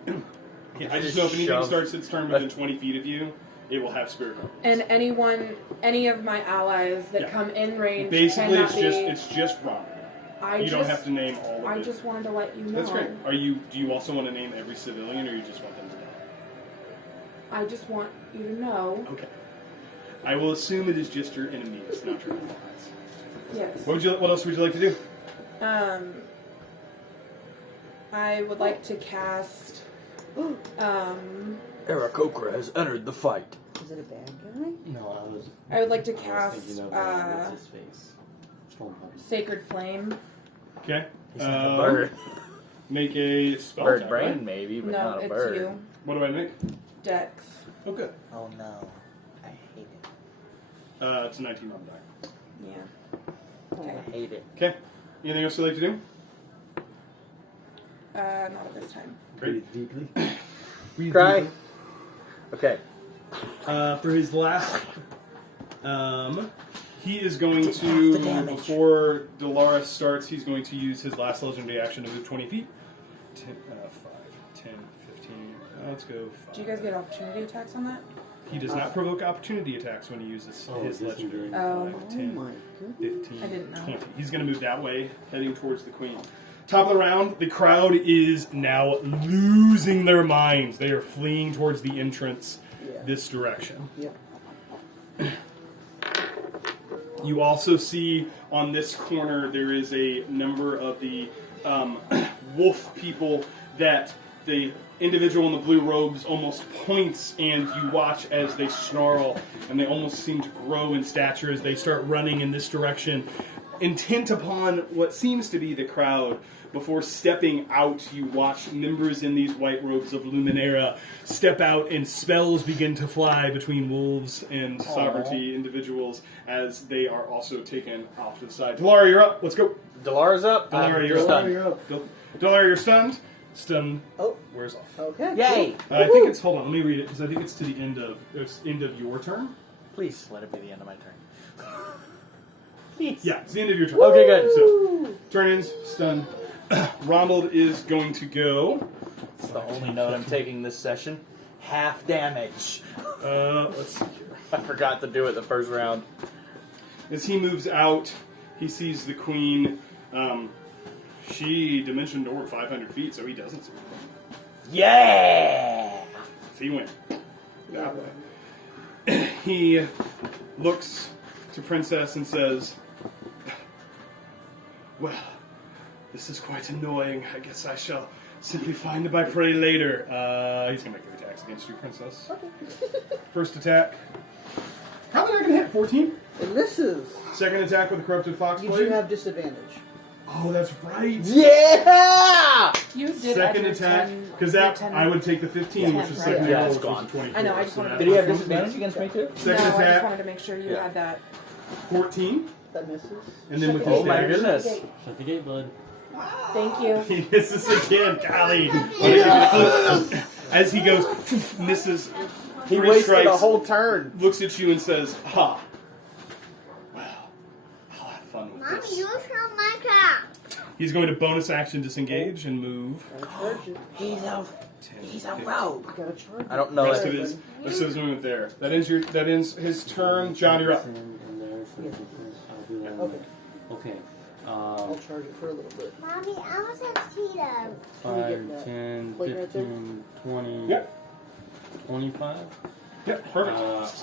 Yeah, I just know if anything Shove. starts its turn within 20 feet of you, it will have spirit guardians. And any of my allies that Yeah. come in range Basically, cannot it's just Ron. You don't have to name all of I it. just wanted to let you know. That's great. Do you also want to name every civilian, or you just want them to die? I just want you to know. Okay. I will assume it is just your enemies, not your allies. Yes. What else would you like to do? I would like to cast. Aarakocra has entered the fight. Is it a bad guy? No, I would like to I was cast thinking of what's his face? Stormheart. Sacred Flame. Okay. He's not a bird. Make a spell Bird check, brain, right? maybe, but No, not a it's bird. you. What do I make? Dex. Oh, good. Oh no. I hate it. It's a 19 on die. Yeah. I Okay. hate it. Okay. Anything else you'd like to do? Not at this time. Great. Deeply. Cry. Okay. For his last, he is going to, before Dolaris starts, he's going to use his last legendary action to move 20 feet. 10, 5, 10, 15. Let's go 5. Do you guys get opportunity attacks on that? He does not provoke opportunity attacks when he uses his yes, he legendary. did. 5, Oh 10, my goodness. 15, I didn't know. 20. He's going to move that way, heading towards the queen. Top of the round, the crowd is now losing their minds. They are fleeing towards the entrance this direction. Yep. You also see on this corner there is a number of the wolf people that the individual in the blue robes almost points, and you watch as they snarl, and they almost seem to grow in stature as they start running in this direction, intent upon what seems to be the crowd. Before stepping out, you watch members in these white robes of Luminera step out, and spells begin to fly between wolves and sovereignty individuals as they are also taken off to the side. Delara, you're up. Let's go. Delara's up. Delara, you're stunned. Delara, you're stunned. Stun. Oh. Wears off. Okay. Yay! I think it's. Hold on. Let me read it because I think it's to the end of your turn. Please let it be the end of my turn. Yeah, it's the end of your turn. Okay, good. So, turn ins, stun. Ronald is going to go. It's the only note I'm taking this session. Half damage. Let's see here. I forgot to do it the first round. As he moves out, he sees the queen. She dimension door 500 feet, so he doesn't see her. Yeah! So he went that way. He looks to Princess and says, "Well, this is quite annoying. I guess I shall simply find my prey later." He's going to make 3 attacks against you, Princess. First attack. Probably not going to hit. 14. And this is. Second attack with a corrupted fox You blade. do have disadvantage. Oh, that's right. Yeah! You did Second add your attack, 10 because your that 10 I would take the 15, which is right. second Yeah, roll, it's which was gone. a 24. I know, I just so wanted that- to- Did he have disadvantage against me too? Second No, I just attack, wanted to make sure you Yeah. had that. 14, That misses. and then with Oh his my dagger, goodness. Shut the gate, bud. Thank you. he misses again. Golly. As he goes, misses. He 3 wasted strikes, a whole turn. looks at you and says, "Ha. Well, I'll have fun with this." He's going to bonus action disengage and move. Gotta charge it. He's a 10, he's a 15. rogue. Gotta charge it. I don't know Rest it. of his movement there. That ends his turn. John, you're up. And there, so Yeah. I'll do that. Okay. Okay. I'll charge it for a little bit. Mommy, I want some Cheetos. 5, that 10, plate right there? 15, 20, Yep. 25. Yep, perfect.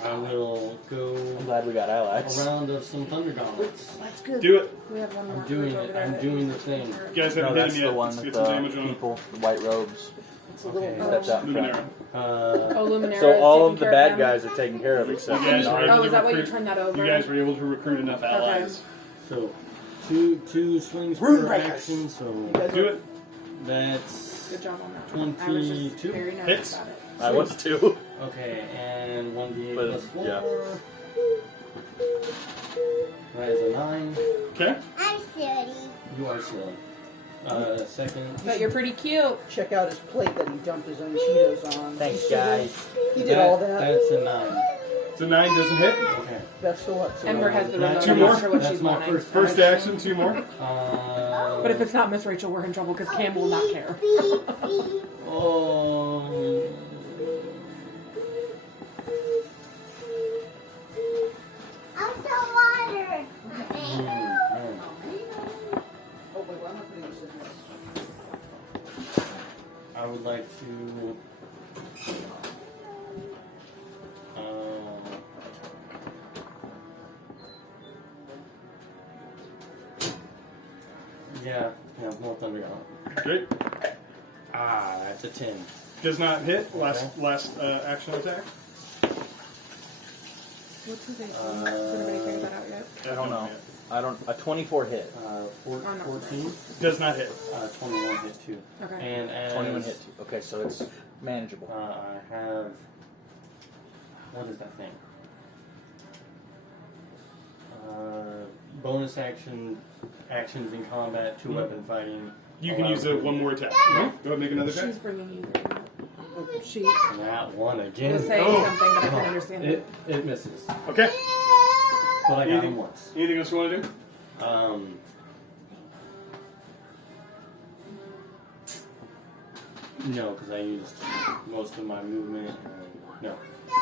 I will go I'm glad we got a allies. round of some Thunder Gauntlets. That's good. Do it. We have one more. I'm doing group it. over there I'm that doing needs the to thing. take her. You guys No, haven't that's hit him the yet. one Let's with get some damage the on him. people, the white robes. It's a little. Okay. Stepped out in front. Luminera. Oh, Luminera. So is all taking of the care bad them? guys are taken care of except You guys were Nard. able Oh, to is that why you recruit- turned that over? You guys were able to recruit enough allies. So, two swings Rune per breakers. action. So Do it. that's Good job on that one. I was just 22 very nervous hits. about it. I was too. okay, and 1d8 But, plus 4. yeah. That is a 9. Okay. I'm silly. You are silly. Second. But you're pretty cute. Check out his plate that he dumped his own Cheetos on. Thanks, He did- guys. He did all that. That's a 9. It's a 9, doesn't hit. Okay. Best of luck. to Ember him. has the Two remote. I'm more? not sure what That's she's my wanting. First action, 2 more. But if it's not Miss Rachel, we're in trouble because Cam will not care. Oh. I'm so water. Oh, wait, well, I'm not putting this in here. I would like to. Yeah, more thunder out. Great. That's a 10. Does not hit. Last action attack. What's his AC? Has anybody figured that out yet? I don't know. A 24 hit. 14. Does not hit. 21 hit too. Okay. And as 21 hit. Okay, so it's manageable. I have. What is that thing? Bonus actions in combat, 2-weapon fighting. You can use a 1 more attack. Go ahead and make another She's attack. bringing you there. She That one was again. saying Oh. something, but I couldn't understand it. It misses. Okay. But I got him once. Anything else you want to do? No, because I used most of my movement. No.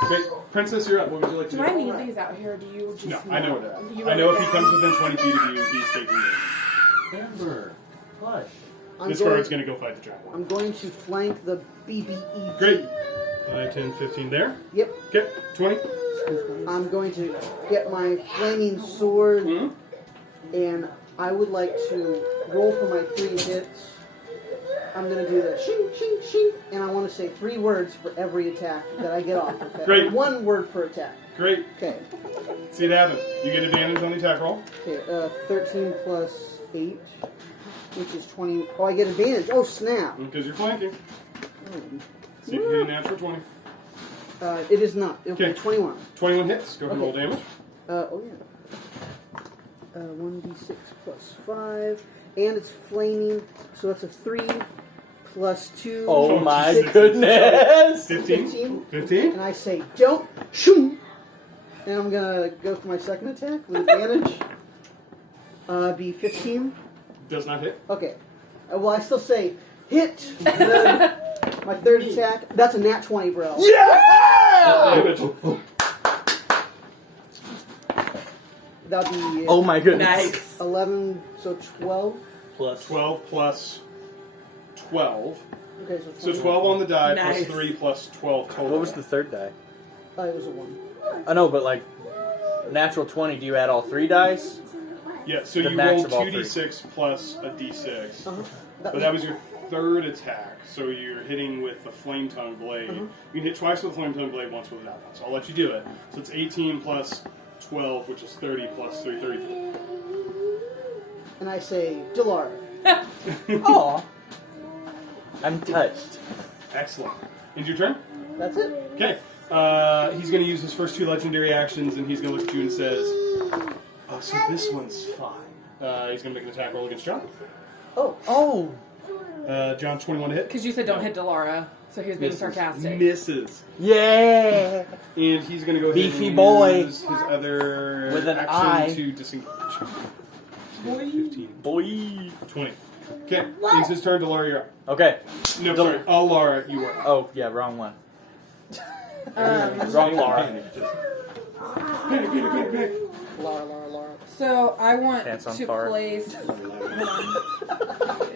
Great. Princess, you're up. What would you like to Do do? I need these out here? Do you just No, I know. You I know if he already- comes within 20 feet of you, he's taking you. Amber. Hush. This card's going to go fight the dragon. I'm going to flank the BBE. Great. 5, 10, 15 there. Yep. Okay. 20. I'm going to get my flaming sword, Mhm. and I would like to roll for my 3 hits. I'm going to do the shing, shing, shing, and I want to say 3 words for every attack that I get off. Okay? Great. 1 word per attack. Great. Okay. See it happen. You get advantage on the attack roll. Okay. 13 plus 8, which is 20. Oh, I get advantage. Oh, snap. Because you're flanking. Oh. See if you get a natural 20. It is not. It'll Okay. be 21. 21 hits. Go ahead and roll Okay. damage. Oh yeah. 1d6 plus 5, and it's flaming, so that's a 3 plus 2. Oh my 6, goodness! 15. 15. And I say, don't shoot! And I'm gonna go for my second attack with advantage. Be 15. Does not hit. Okay. Well, I still say, hit! Then my third attack, that's a nat 20, bro. Damage. That'll be Oh my goodness. Nice. 11, so 12. Plus 12 plus 12. Okay, So 12 on the die Nice. plus 3 plus 12 total. What was the third die? It was a 1. I know, but like natural 20, do you add all 3 dice? Yeah, so The you max roll of all 2d6 plus a d6. Uh-huh. But that was your third attack, so you're hitting with the flame tongue blade. Uh-huh. You can hit twice with the flame tongue blade, once with that one. So I'll let you do it. So it's 18 plus 12, which is 30 plus 3, 33. And I say, Delara. Aw. I'm touched. Excellent. End your turn? That's it. Okay. He's going to use his first 2 legendary actions, and he's going to look at you and says, "Oh, so this one's fine." He's going to make an attack roll against John. Oh! John, 21 to hit. Because you said don't hit Delara, so he was being sarcastic. Misses. Yeah! And he's going to go ahead Beefy and boy. use his other With an action eye. to disengage. 15, Boy! 20. Okay, it's his turn. Delara, you're up. Okay. No, sorry. Alara, you are up. Oh, yeah, wrong one. Um, Wrong Laura. Panic, panic, panic, panic. Laura. so I want Pants on to fire. place. Hold on.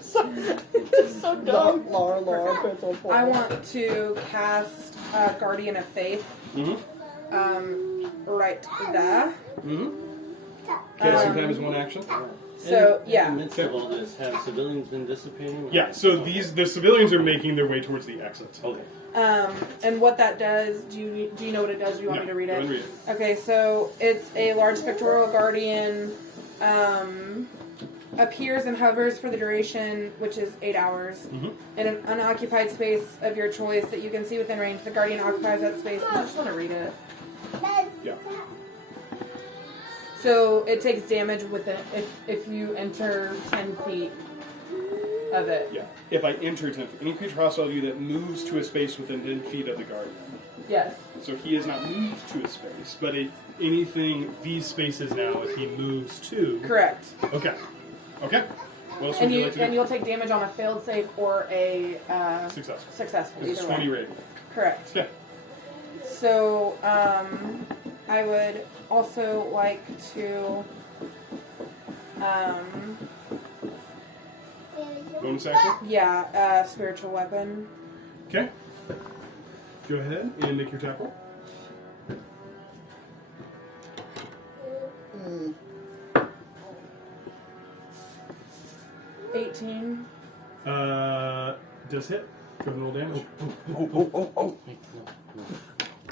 So dumb. Laura, pencil point. I want to cast Guardian of Faith. Mm-hmm. Right there. Mm-hmm. Casting time is 1 action. So In yeah. the midst of all this, have civilians been dissipating? Yeah, so the civilians are making their way towards the exit. Okay. And what that does, do you know what it does? Do you want me to read Go it? ahead and read it. Okay, so it's a large pictorial guardian, appears and hovers for the duration, which is 8 hours, in an unoccupied space of your choice that you can see within range. The guardian occupies that space. I just want to read it. Yeah. So it takes damage within if you enter 10 feet of it. Yeah. If I enter 10 feet, any creature hostile to you that moves to a space within 10 feet of the guardian. Yes. So he has not moved to a space, but if anything, these spaces now, if he moves to. Correct. Okay. Okay. What else And would you like to do? you'll take damage on a failed save or a Successful. successful. This is Either 20 way. rating. Correct. Okay. So I would also like to Bonus action? yeah, spiritual weapon. Okay. Go ahead and make your attack roll. Mm. 18. Does hit. Go ahead and roll damage.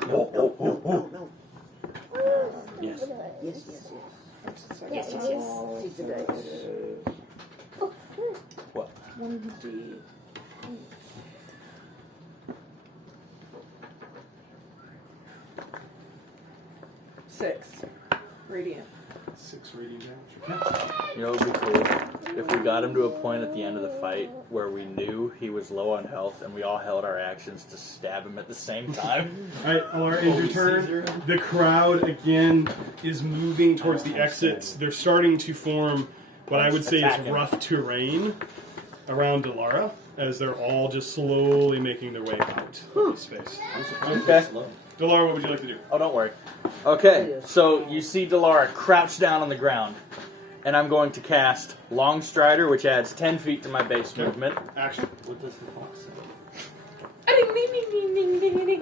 No. Yes. Yes. Yes. See the dice. What? 1d. 6 radiant. 6 radiant damage. Okay. You know what would be cool? If we got him to a point at the end of the fight where we knew he was low on health and we all held our actions to stab him at the same time. Alright, Alara, in your turn, the crowd again is moving towards the exits. They're starting to form what I would say is Attacking. rough terrain around Delara, as they're all just slowly making their way out of the space. Okay. Delara, what would you like to do? Oh, don't worry. Okay, so you see Delara crouch down on the ground, and I'm going to cast Long Strider, which adds 10 feet to my base movement. Action. What does the fox say?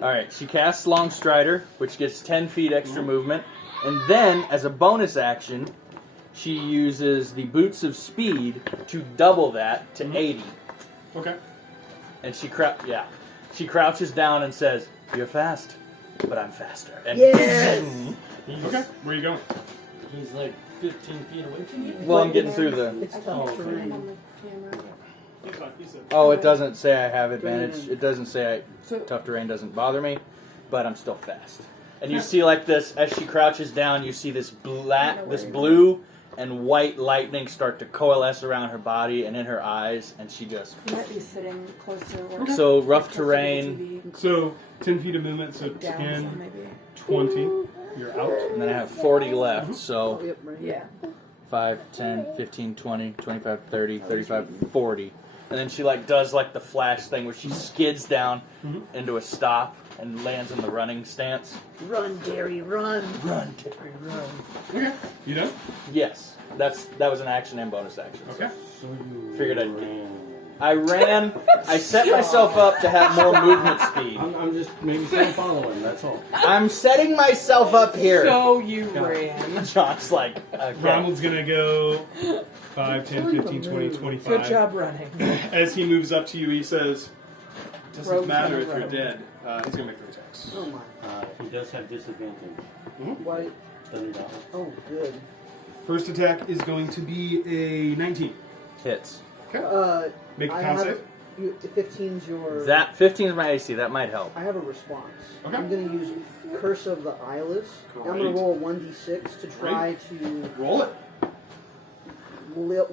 Alright, she casts Long Strider, which gets 10 feet extra movement, and then, as a bonus action, she uses the Boots of Speed to double that to 80. Okay. And she crouches down and says, "You're fast, but I'm faster." And Yes! Okay, where are you going? He's like 15 feet away from you. Well, I'm getting through the... It's Oh, tough terrain. Oh, it doesn't say I have advantage. It doesn't say So- tough terrain doesn't bother me, but I'm still fast. And you see like this, as she crouches down, you see this blue and white lightning start to coalesce around her body and in her eyes, and she just... You might be sitting closer. Where So, rough closer to the terrain, TV. So, 10 feet of movement, so Down 10, some maybe. 20, you're out. and then I have 40 left, Oh, so yep, right here. Yeah. 5, 10, 15, 20, 25, 30, 35, 40. And then she like does like the flash thing where she skids down into a stop and lands in the running stance. Run, Derry, run. Run, Terry, run. Okay. You done? Yes, that was an action and bonus action. Okay. So you Figured I'd- ran. I ran. I set myself up to have more movement speed. I'm just maybe still following, that's all. I'm setting myself up here. So you ran. John's like, okay. Ronald's gonna go 5, 10, 15, 20, 25. Good job running. As he moves up to you, he says, "Doesn't Rogue's matter gonna if you're run. dead." He's gonna make 3 attacks. Oh my. He does have disadvantage. Why? Doesn't he? Oh, good. First attack is going to be a 19. Hits. Make a I con have save. 15's your. That 15 is my AC. That might help. I have a response. Okay. I'm going to use Curse of the Eyeless. I'm going Great. to roll a 1d6 to try to Roll it.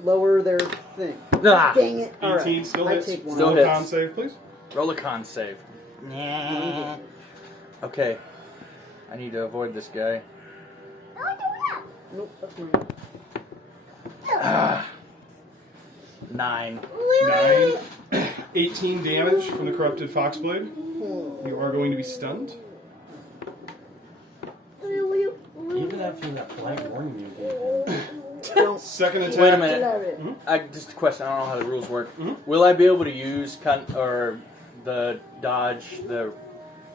lower their thing. Ah, Dang it. 18 Alright, still I hits. take one. Still Roll hits. a con save, please. roll a con save. Okay. I need to avoid this guy. Nope, that's mine. 9. 9. 18 damage from the corrupted foxblade. You are going to be stunned. Even after that black ring you gave him. Second attack. Wait a minute. Just a question. I don't know how the rules work. Will I be able to use the dodge, the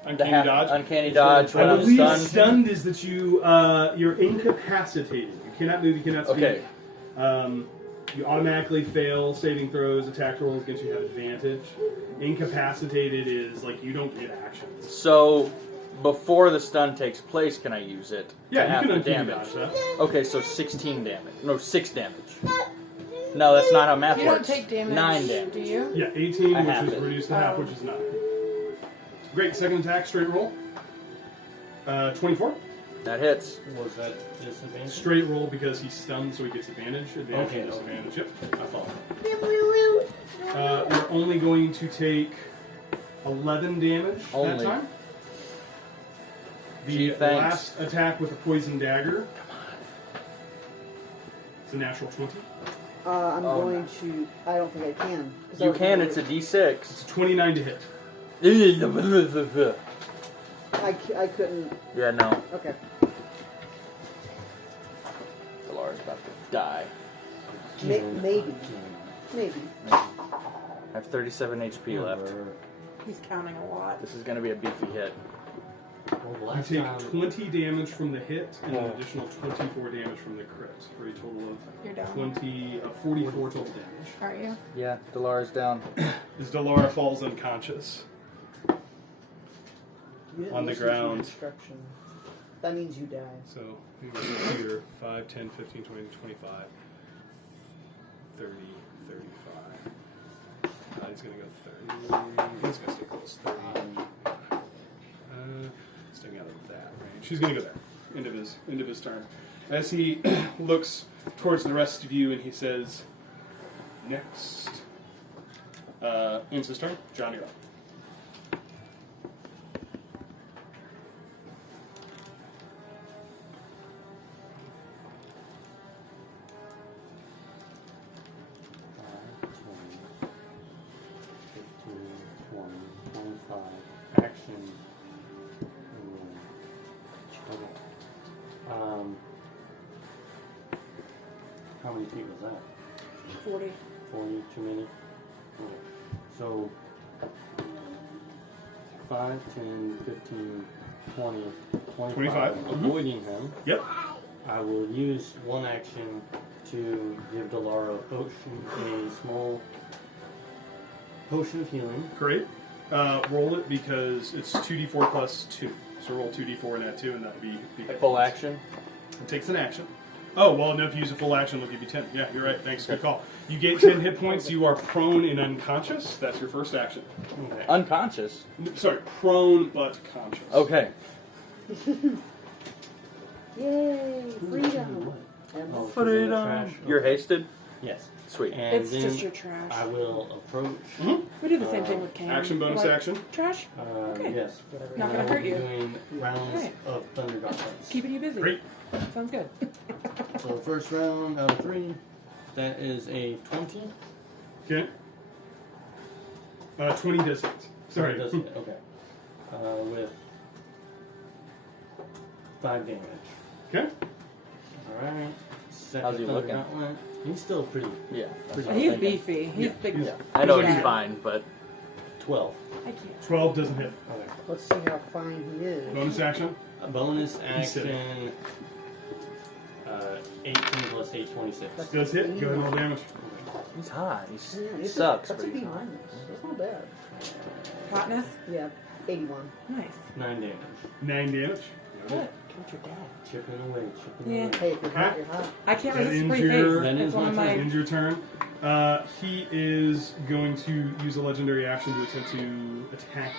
Uncanny dodge. uncanny dodge when I I'm believe stunned? stunned is that you're incapacitated. You cannot move. You cannot speak. Okay. You automatically fail saving throws, attack rolls against you have advantage. Incapacitated is like you don't get actions. So before the stun takes place, can I use it? to Yeah, have you can the uncanny damage. dodge that. Okay, so 16 damage. No, 6 damage. No, that's not how math You don't works. take damage. 9 damage. Do you? Yeah, 18, I which have is it. reduced to half, which is 9. Great, second attack, straight roll. 24. That hits. Was that disadvantage? Straight roll because he's stunned, so he gets advantage. Advantage Okay, and okay. disadvantage. Yep, I follow. You're only going to take 11 damage Only. that time. Gee, The thanks. last attack with a poison dagger. It's a natural 20. I'm Oh, going to. I don't think I can. 'cause I You was can. gonna- It's a D6. It's 29 to hit. I couldn't. Yeah, no. Okay. Delara's about to die. Maybe. Maybe. I have 37 HP left. He's counting a lot. This is going to be a beefy hit. Well, You last take time, 20 damage from the hit and an additional 24 damage from the crit for a total You're down. of 44 total damage. Aren't you? Yeah, Delara's down. As Delara falls unconscious. You didn't On the listen to ground. instruction. That means you die. So here 5, 10, 15, 20, 25, 30, 35. He's going to go 30. He's going to stay close. 30. Staying out of that range. He's going to go there. End of his turn. As he looks towards the rest of you and he says, next. Ends his turn. John, you're up. Action. How many feet was that? 40. 40, too many? Okay. So, 5, 10, 15, 20, 25. 25. Avoiding him. Yep. I will use one action to give Delara a potion, a small potion of healing. Great. Roll it because it's 2d4 plus 2. So roll 2d4 and add 2, and that'll be Full action. It takes an action. Oh, well, no, if you use a full action, it'll give you 10. Yeah, you're right. Thanks. Good call. You get 10 hit points. You are prone and unconscious. That's your first action. Okay. Unconscious. Sorry, prone but conscious. Okay. Yay! Freedom. Oh, is it in the trash? You're Okay. hasted? Yes. Sweet. And It's then just your trash. I will approach. We do the same thing with Kane. Action, bonus Like, action. Trash? Okay. Yes. Not And gonna I will hurt be you. doing rounds Right. of Thunder Gauntlets. Keeping you busy. Great. Sounds good. So the first round out of 3, that is a 20. Okay. 20 does hit. Sorry. Does it? Okay. With 5 damage. Okay. Alright. Second How's he Thunder looking? Gauntlet. He's still pretty. Yeah. that's what I was He's thinking. beefy. He's Yeah, big. he's- I know Yeah. he's fine, but 12. I can't. 12 doesn't hit. Okay. Let's see how fine he is. Bonus action. A bonus He's sitting. action. 18 plus 8, 26. Does hit. Go ahead and roll damage. he's hot. He's, Yeah, he it's sucks, That's but a B he's hot. minus. That's not bad. Hotness? Yeah, 81. Nice. 9 damage. 9 damage. Good. Killed your dad. Chipping away, chipping Yeah. away. Hey, if you're hot, you're hot. I can't That resist a ends pretty your- face. that It's ends one my of turn. my. End your turn. He is going to use a legendary action to attempt to attack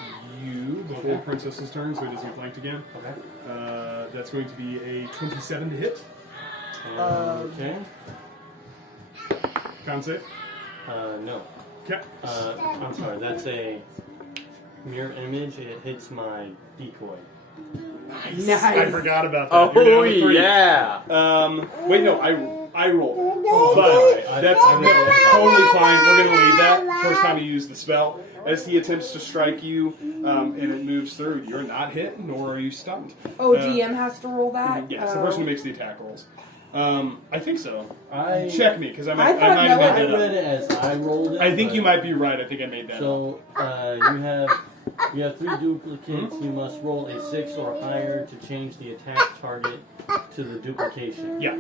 you before Okay. Princess's turn, so he doesn't get flanked again. Okay. That's going to be a 27 to hit. Okay. Con save. No. Okay. I'm sorry, that's a mirror image. It hits my decoy. Nice. I forgot about that. You're Oh down to 3. yeah. Wait, no, I rolled. But sorry. that's totally fine. We're going to leave that first time you use the spell. As he attempts to strike you and it moves through, you're not hit, nor are you stunned. Oh, DM has to roll that? Yes, the person who makes the attack rolls. I think so. I Check me, because I I might thought have Noah made I that read up. it as I rolled it. I think but- you might be right. I think I made that up. So you have 3 duplicates. You must roll a 6 or higher to change the attack target to the duplication. Yeah,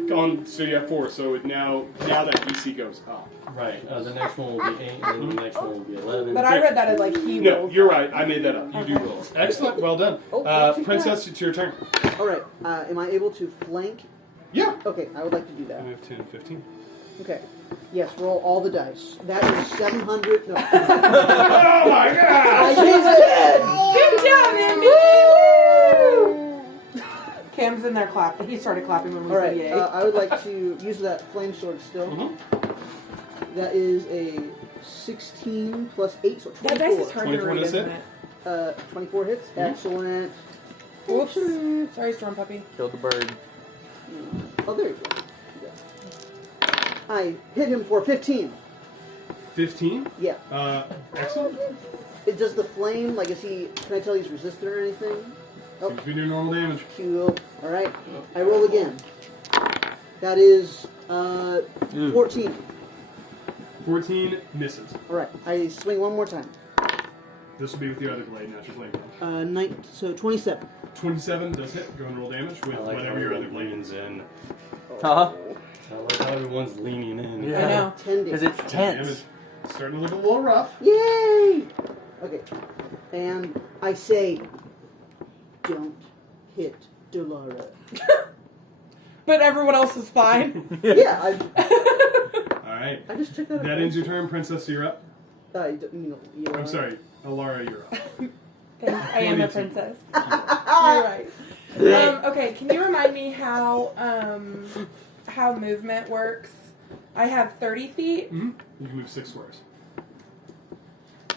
so you have 4. So now that DC goes up. Right. The next one will be 8, and then the next one will be 11. But I read that as like he No, rolls. you're right. I made that up. You do roll. Excellent. Well done. Oh, not too Princess, it's your turn. All right. Am I able to flank? Yeah. Okay, I would like to do I that. have 10, 15. Okay. Yes, roll all the dice. That is 700. No. Oh my I god! changed it. Good job, Andy! Cam's in there clapping. He started clapping when we All said right. yay. I would like to use that flame sword still. Mm-hmm. That is a 16 plus 8, so that dice is 24. hard to 24 read, does isn't hit? it? 24 hits. Excellent. Whoops. Excellent. Sorry, Storm Puppy. Killed the bird. Oh, there you go. I hit him for 15. 15. Yeah. Excellent. It does the flame, like, is he, can I tell he's resistant or anything? Oh, Seems to be doing normal damage. cool. Alright. I roll again. That is, 14. 14 misses. Alright. I swing one more time. This will be with the other blade, not your flame blade. So 27. 27 does hit. Go and roll damage with I like whatever how your other everyone blade is. leans in. Huh? I like how everyone's leaning in. Yeah. I know. 10 Because damage. it's Damage. tense. Starting to look a little rough. Yay! Okay. And I say, don't hit Delara. But everyone else is fine. Yeah, I Alright. just took that. That ends your turn, Princess, you're up. You I'm sorry, Alara, you're up. Thanks. I am a 22. princess. You're right. Okay, can you remind me how movement works? I have 30 feet, Mm-hmm. You can move 6 squares.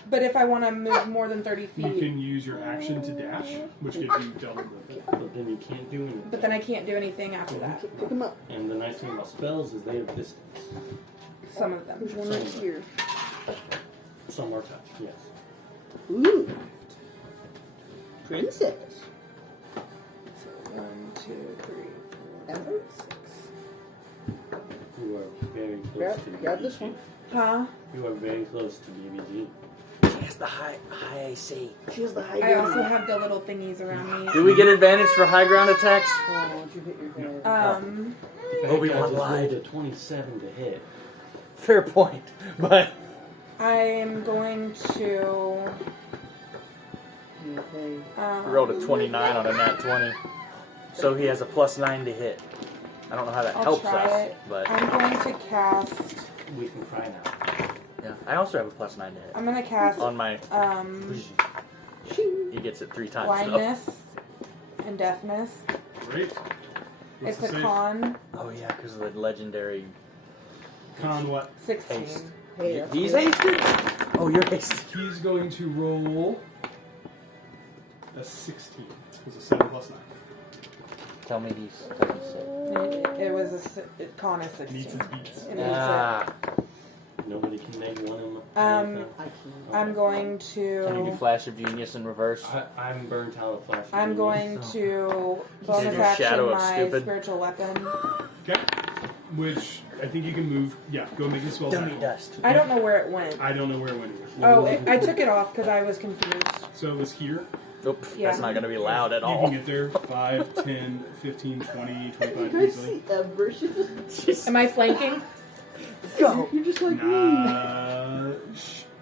but if I want to move more than 30 You feet, can use your action to dash, which gives you double movement. But then you can't do anything. but then I can't do anything after that. Pick him up. And the nice thing about spells is they have distance. Some of them. There's one right here. Some are touch, yes. Ooh. Princess. So 1, 2, 3, 4, 5, 6. You are very close Grab, to grab BBG. this one. Huh? You are very close to BBG. She has the high AC. She has the high I ground. also have the little thingies around me. Do we get advantage for high ground attacks? Oh, why don't you hit your head? The bad Obi-Wan guy just lied. rolled a 27 to hit. Fair point. But I am going to. Okay. he rolled a 29 on a nat 20. So he has a +9 to hit. I don't know how that I'll helps try us, it. but I'm going to cast. We can cry now. yeah. I also have a +9 to hit. I'm going to cast. On my, Shing. he gets it 3 times. Blindness and deafness. Great. What's It's the a save? con Though. Oh yeah, because of the legendary. Con what? 16. Haste. Hey, that's He's good. hasted. Oh, you're hasted. He's going to roll a 16. It was a 7 plus 9. Tell me he's. Tell me sick. It was con is Needs 16. his beats. It needs Ah, Nobody can make one of them. Um, I can't. I'm going can you do to. Flash of Genius in reverse? I'm burnt out of Flash. I'm going to bonus Your action shadow of my stupid. spiritual weapon. Okay. Which I think you can move. Yeah, go make a spell Dummy attack. dust. I don't know where it went. I don't know where it went either. Oh, I took it off because I was confused. So it was here. Nope, Yeah. that's not going to be loud at You all. can get there 5, 10, 15, 20, You 25 guys easily. see Ember? She just, Am I flanking? go. You're just like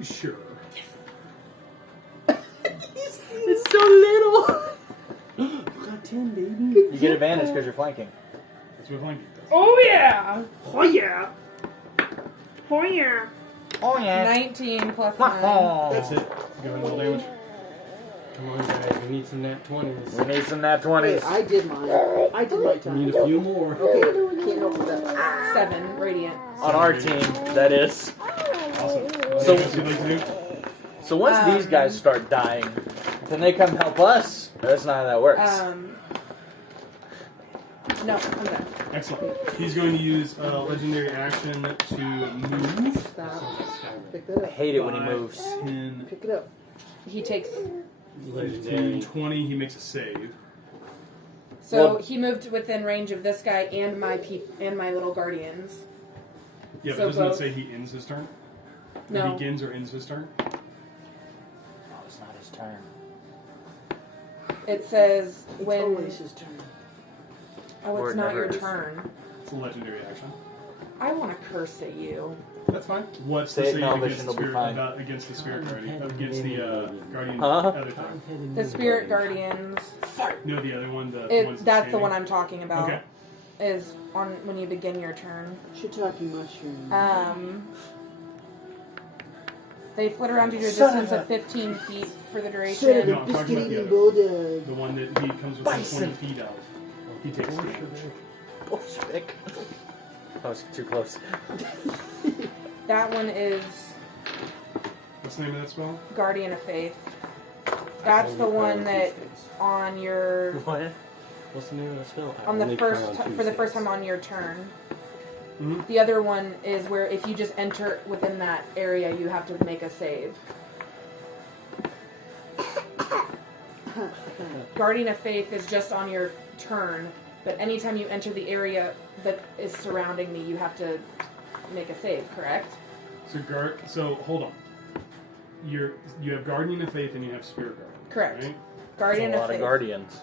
Sure. It's so little. Got 10, baby. You get advantage because you're flanking. That's what flanking does. Oh yeah! Oh yeah. Oh yeah! Oh yeah. 19 plus 9. That's it. Go and roll damage. Come on, guys. We need some nat 20s. We need some nat Hey, 20s. I did mine. I did my We time. need a few more. Okay, can't help with that. 7 radiant. On our team, that is. Awesome. So- What you'd like to do? So once these guys start dying, then they come help us. That's not how that works. No, I'm done. Excellent. He's going to use a legendary action to move. Stop. Pick that I up. hate it when he 5, moves. 10, Pick it up. He takes. 15, 20. He makes a save. So Well- he moved within range of this guy and my little guardians. Yeah, but So doesn't it both. say he ends his turn? He No. begins or ends his turn? Oh, it's not his turn. It says It's when. always his turn. Oh, Or it's it not never your is. turn. It's a legendary action. I want to curse at you. That's fine. What's Say the it in save Elvish against and the it'll be spirit fine. against the spirit guardian? Against the guardian Huh? other thing? The spirit guardians. No, the other one. The one's That's the standing. one I'm talking about. Okay. Is on when you begin your turn. Shiitake mushroom. They flit around you to a Son distance of of 15 feet for the Son of duration. No, a I'm talking biscuit about the eating other. bulldog. The one that he comes within Bison. 20 feet of. He takes damage. Bolshevik. I was too close. That one is What's the name of that spell? Guardian of Faith. That's the one that on your What? What's the name of the spell? I on the only first count on for the first Tuesdays. time on your turn. Mhm. The other one is where if you just enter within that area, you have to make a save. Guardian of Faith is just on your turn, but anytime you enter the area that is surrounding me, you have to make a save, correct? So hold on. You have Guardian of Faith and you have Spirit Guardian. Correct. Right? Guardian There's a of lot Faith. of guardians.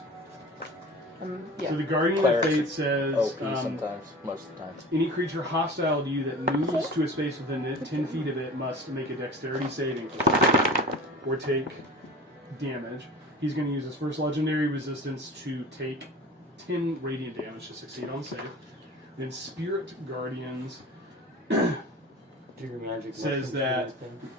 Yeah. So the Guardian Clerics of Faith says OP sometimes, most of the times. any creature hostile to you that moves to a space within 10 feet of it must make a dexterity saving throw or take damage. He's going to use his first legendary resistance to take 10 radiant damage to succeed on save. Then Spirit Guardians Do your magic says mushrooms do that anything?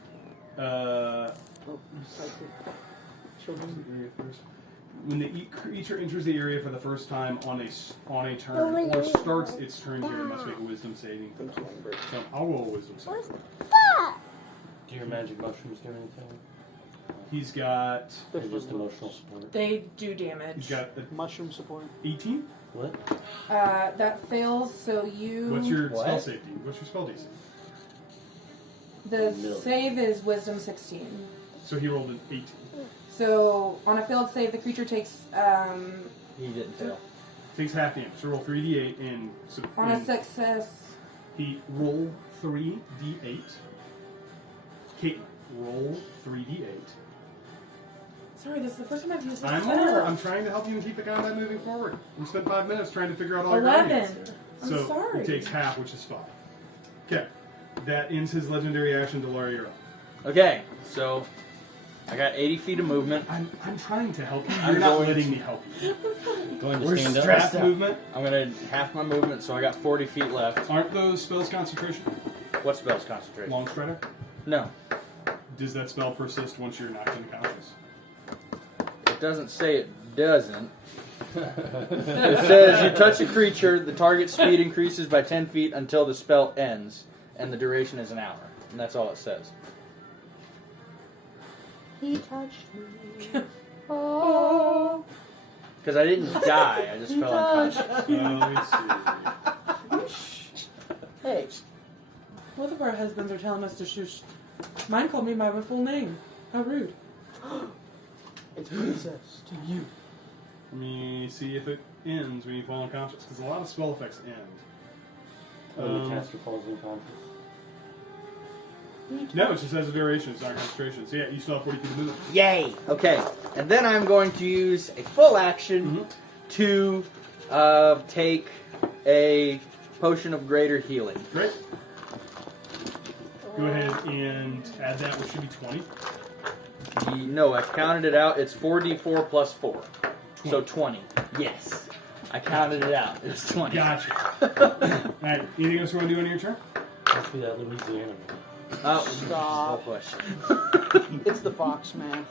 when the creature enters the area for the first time on a turn or starts its turn here, it must make a wisdom saving throw. So I'll roll a wisdom saving throw. Do your magic mushrooms do anything? He's got Or just emotional support? They do damage. he's got a Mushroom support. 18. What? That fails, so you. What's your What? spell safety? What's your spell DC? The Million. save is Wisdom 16. So he rolled an 18. So on a failed save, the creature takes He didn't fail. Takes half damage. So roll 3d8 and on a success. he roll 3d8. Caitlin, roll 3d8. Sorry, this is the first time I've used this I'm spell. aware. I'm trying to help you and keep the combat moving forward. We spent 5 minutes trying to figure out all your 11. guardians. I'm So sorry. it takes half, which is 5. Okay. That ends his legendary action. Delaria, you're up. Okay, so I got 80 feet of movement. I'm trying to help you. I'm You're not going letting to- me help you. Going to We're stand up? stressed movement. I'm gonna half my movement, so I got 40 feet left. Aren't those spells concentration? What spells concentration? Long strider? No, Does that spell persist once you're knocked unconscious? it doesn't say it doesn't. It says you touch a creature, the target's speed increases by 10 feet until the spell ends, and the duration is an hour. And that's all it says. He touched me. Because I didn't die, I just fell unconscious. Let me see. Hey, Both of our husbands are telling us to shush. Mine called me by my full name. How rude. It's princess to you. Let me see if it ends when you fall unconscious, because a lot of spell effects end. When the caster falls unconscious. No, it just has a duration. It's not concentration. So yeah, you still have 40 feet of movement. Yay! Okay, and then I'm going to use a full action to take a potion of greater healing. Great. Go ahead and add that, which should be 20. No, I counted it out. It's 4d4 plus 4. So 20. Yes. I counted it out. It's 20. Gotcha. Alright, anything else you want to do on your turn? Must be that Louisiana man. Oh, Stop. push. It's the fox man.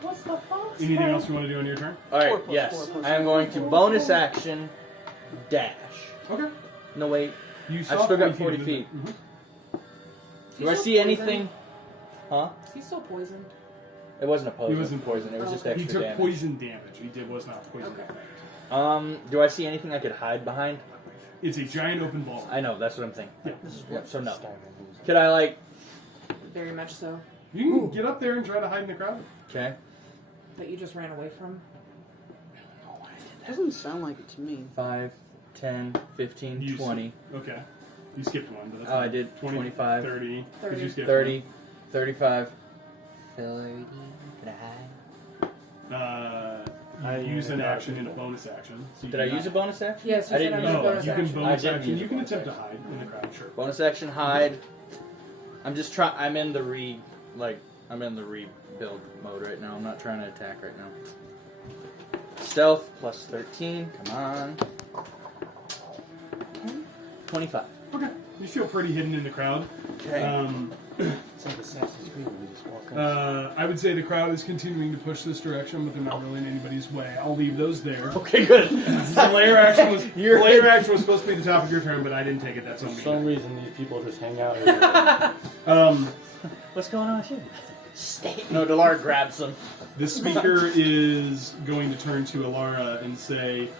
What's the fox? Anything else you want to do on your turn? Alright, 4 plus yes. 4 plus I am going to bonus action dash. Okay. No, wait. You I still still have got 40 40 feet. feet. Mhm. Do I see anything? Huh? Is he still poisoned? It wasn't a poison. He wasn't poison. It was just He extra took damage. poison damage. He was not poison Okay. effect. Do I see anything I could hide behind? It's a giant open ball. I know, that's what I'm thinking. Yeah. Yep, so no. Could I, like... Very much so. You can get up there and try to hide in the crowd. Okay. That you just ran away from. Doesn't sound like it to me. 5, 10, 15, You 20. Okay. You skipped one. But that's Oh, I fine. did 20, 25. 30. 'cause 30. You skipped 30, 35. 30. Could I hide? one. You use an action and a bonus action. So you Did I can use a bonus action? Yes, you I said didn't I use was a a No, bonus you can action. I bonus didn't action. use You a can bonus attempt to action. hide in the crowd, sure. Bonus action hide. I'm in the rebuild mode right now. I'm not trying to attack right now. Stealth plus 13. Come on. 25. Okay. You feel pretty hidden in the crowd. Okay. It's like Assassin's Creed. We just walk up. I would say the crowd is continuing to push this direction, but they're not really in anybody's way. I'll leave those there. Okay, good. The layer action was supposed to be the top of your turn, but I didn't take it. That's on For me. some reason, these people just hang out here. What's going on with you? Stay. No, Delara grabs them. The speaker is going to turn to Alara and say,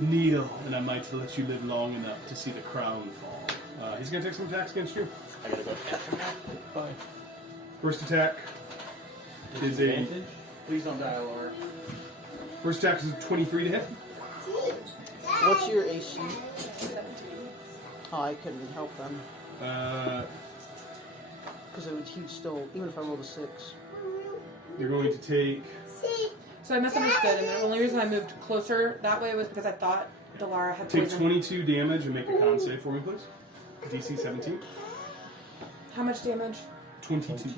"Kneel, and I might let you live long enough to see the crown fall." He's going to take some attacks against you. I gotta go catch him now. Bye. First attack is a Advantage? Please don't die, Laura. first attack is a 23 to hit. What's your AC? Oh, I couldn't help them. Because he'd still, even if I rolled a 6. You're going to take So I misunderstood, and the only reason I moved closer that way was because I thought Delara had take poison. 22 damage and make a con save for me, please. DC 17. How much damage? 22.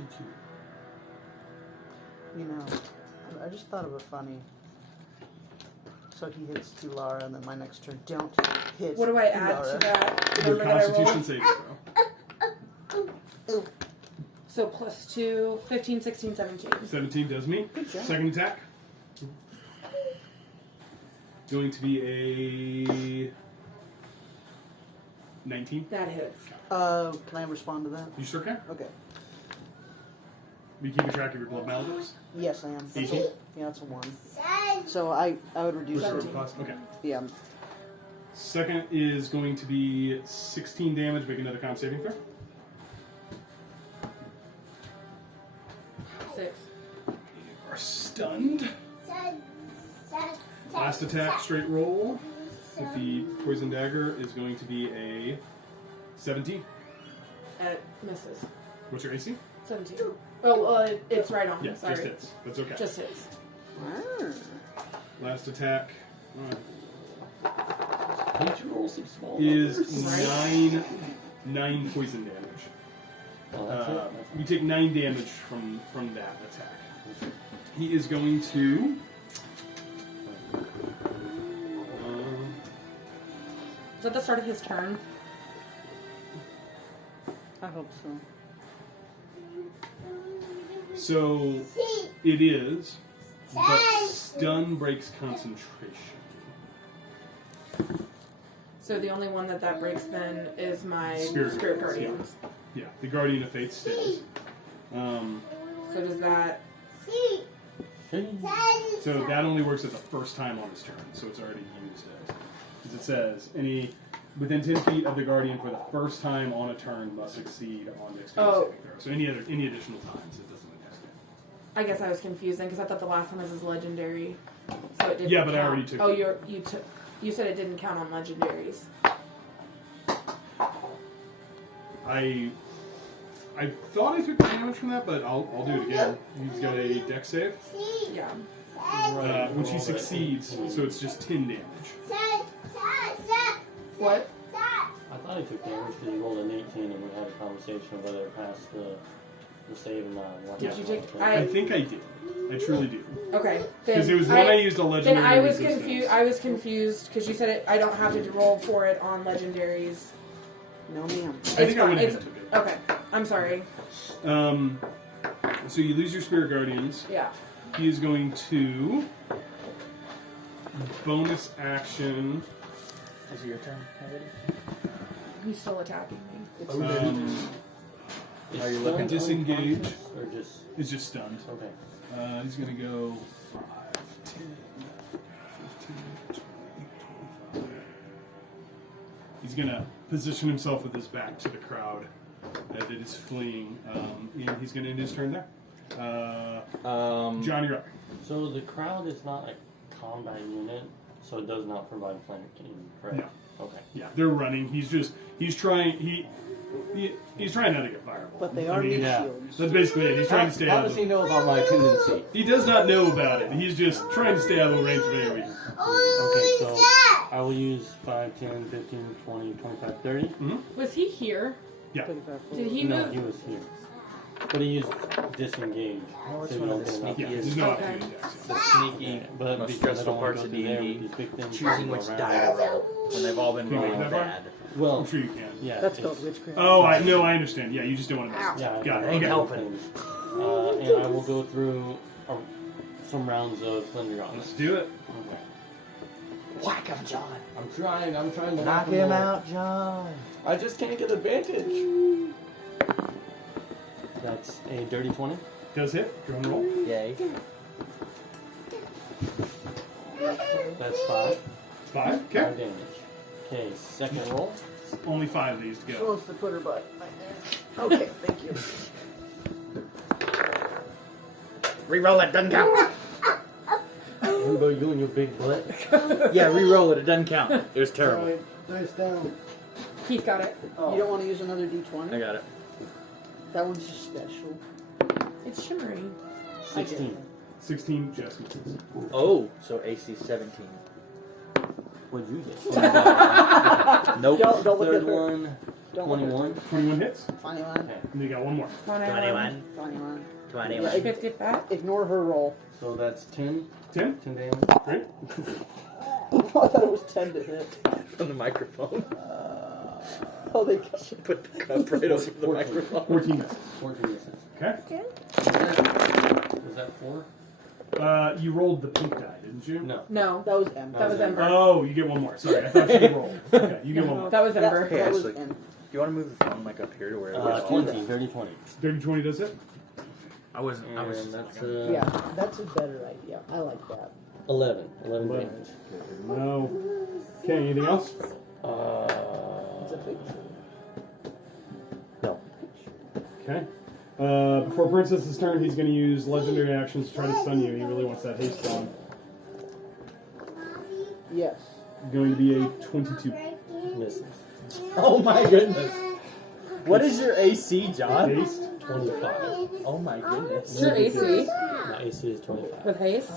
You know, I just thought of a funny. So he hits Tulara, and then my next turn don't hit. What do I add Tulara. to that Your number that I Constitution rolled? saving throw. So plus 2, 15, 16, 17. 17 does me. Good job. Second attack. Going to be a 19. That hits. Can I respond to that? You sure can. Okay. Are you keeping track of your blood maladies? Yes, I am. 18? Yeah, that's a 1. So I would reduce Restore it. the cost? Okay. Yeah. Second is going to be 16 damage. Make another con saving throw. 6. You are stunned. Last attack, straight roll. With the poison dagger is going to be a 17. It misses. What's your AC? 17. Oh, it's right on. Yeah, Sorry. just hits. That's okay. Just hits. Last attack Can't you roll some small is numbers? 9 poison damage. Oh, that's it? You take 9 damage from that attack. He is going to. Is that the start of his turn? I hope so. So it is, but stun breaks concentration. So the only one that breaks then is my Spirit Spirit Guardians, Guardians. Yeah, the Guardian of Faith stays. So does that... So that only works as a first time on his turn, so it's already used as. Because it says, any within 10 feet of the Guardian for the first time on a turn must succeed on the extreme saving throw. So any additional times it doesn't affect it. I guess I was confused then because I thought the last one was his legendary. So it didn't Yeah, but I count. already took Oh, it. you said it didn't count on legendaries. I thought I took damage from that, but I'll do it again. He's got a dex save, Yeah. which he succeeds, so it's just 10 damage. What? I thought he took damage because he rolled an 18 and we had a conversation of whether it passed the save or not. Did you take... I think I did. I truly do. Okay. Because it was when I used a legendary. Then I was resistance. confused. I was confused because you said I don't have to roll for it on legendaries. No, ma'am. I think I fine. went ahead It's- and took it. Okay. I'm sorry. So you lose your Spirit Guardians. Yeah. He is going to bonus action. Is it your turn already? He's still attacking me. Are you looking? Disengage. Or just... He's just stunned. Okay. He's going to go 5, 10, 15, 20, 25. He's going to position himself with his back to the crowd that is fleeing, and he's going to end his turn there. John, you're up. So the crowd is not a combat unit, so it does not provide flanking, right? No. Okay. Yeah, they're running. He's trying. He's trying not to get fireball. But they are mean, yeah. shields. That's basically it. He's trying to stay How out does of he know about my tendency? He does not know about it. He's just trying to stay out of range of AoE. Okay, so I will use 5, 10, 15, 20, 25, 30. Was he here? Yeah. 35 Did he No, move? he was here. But he's disengaged. No, it's so one you of the don't get Yeah, enough. there's no Okay. opportunity attacks. The sneaky, But most because I stressful don't wanna parts go of through there D&D. with these big things, Choosing go which around. die to roll when they've all been Can you rolling make that bad. Well, I'm sure you can. yeah. That's it's- called witchcraft. Oh, I know, I understand. Yeah, you just don't want to miss. Yeah, Got it. Ain't Okay. helping. And I will go through some rounds of Thunder Let's Gauntlets. do it. Okay. Whack him, John. I'm trying to Knock whack 'em him all. out, John. I just can't get advantage. That's a dirty 20. Does hit. Drum roll. Yay. That's 5. 5. Okay. 5 damage. Okay, second roll. Only 5 of these to She go. wants to put her butt right there. Okay, thank you. Reroll it, doesn't count. Remember you and your big butt? Yeah, reroll it, it doesn't count. It was terrible. Alright, nice down. Keith got it. You don't want to use another D20? I got it. That one's just special. It's shimmering. 16. 16 just misses. Oh, so AC 17. What'd you get? Nope. Don't look Third at her. one, Don't look at her. 21. 21 hits. 21. And you got one more. 21. 21. 21. Yeah, 50 that. Ignore her roll. So that's 10. 10. 10 damage. Great. I thought it was 10 to hit. On the microphone. Oh, they Put the cup right over the microphone. 14 misses. 14 misses. Okay. Was that 4? You rolled the pink die, didn't you? No. No, That was M. that was Ember. Oh, you get one more. Sorry, I thought you rolled. Okay, you get one more. That was Ember. Hey, That was Ashley. M. Do you want to move the phone like up here to where it was? 20. Dirty 20. Dirty 20 does it. I was. And that's Yeah, that's a better idea. I like that. 11. 11 damage. No. Okay, anything else? It's a picture. No. Okay. Before Princess's turn, he's going to use legendary actions to try to stun you. He really wants that haste on. Yes. Going to be a 22. Misses. Oh my goodness. What is your AC, John? Haste. 25. Oh my goodness. What's your AC? My AC is 25. With haste?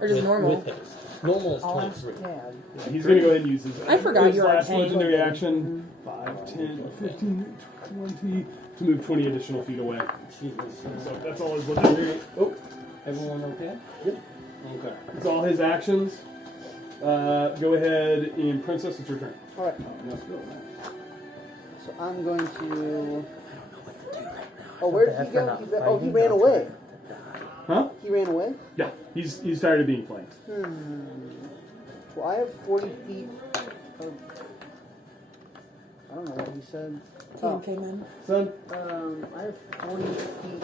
Or just normal? With haste. Normal is 23. Dad. Yeah, he's going to go ahead and use his, I forgot his you were a last tank. legendary action. 5, 10, 15, 20. To move 20 additional feet away. Jesus. So that's all his legendary. Oh, Everyone okay? Yep. Okay. that's all his actions. Go ahead and Princess, it's your turn. Alright, so I'm going to. Oh, where did he go? Oh, he ran away. Huh? He ran away? Yeah, he's tired of being flanked. Well, I have 40 feet of. I don't know what he said. Team came in. Son, I have 40 feet.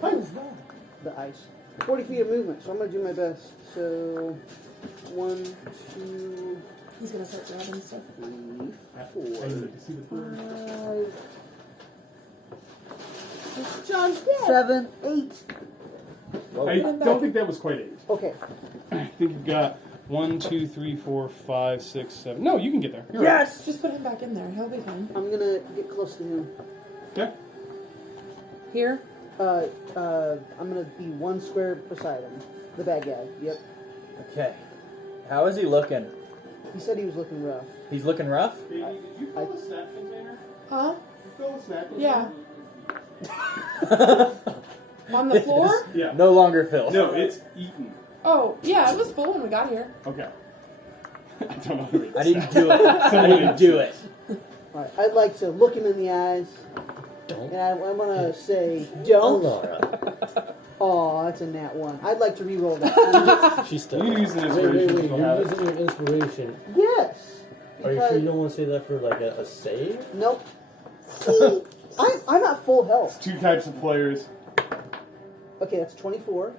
What is that? The ice. 40 feet of movement, so I'm going to do my best. So, 1, 2, He's gonna start grabbing stuff. 3, I 4, need to see the board. 5, John's dead. 7, 8. I don't think that was quite 8. Okay. I think you've got 1, 2, 3, 4, 5, 6, 7. No, you can get there. You're right. Yes! Just put him back in there. He'll be fine. I'm going to get close to him. Okay. Here? I'm going to be 1 square beside him. The bad guy. Yep. Okay. How is he looking? He said he was looking rough. He's looking rough? Baby, did you fill the snack container? Huh? Did you fill the snack Yeah. container? On the floor? Yeah. No longer Phil. No, it's eaten. Oh, yeah, it was full when we got here. Okay. I don't know who I didn't do it. I didn't do it. Alright, I'd like to look him in the eyes. Don't. And I'm going to say, don't. Laura. Oh, that's a nat 1. I'd like to re-roll that. She's You stuck. can use an Wait, inspiration. if you have you're it. using your inspiration. Yes. Are you Because- sure you don't want to say that for like a save? Nope. See, I'm at full health. 2 types of players. Okay, that's 24.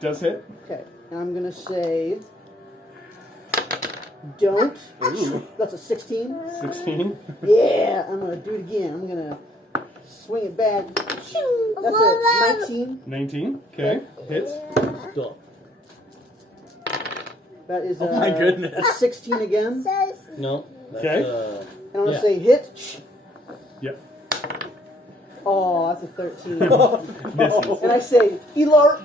Does hit. Okay, and I'm gonna say, don't. Ooh. That's a 16. 16. Yeah, I'm gonna do it again. I'm gonna swing it back. That's a 19. 19. Okay. Hits. Stop. That is Oh my goodness. 16 again. No. That's, Okay. And I'm gonna Yeah. say hit. Yep. Oh, that's a 13. Misses. And I say, Elar.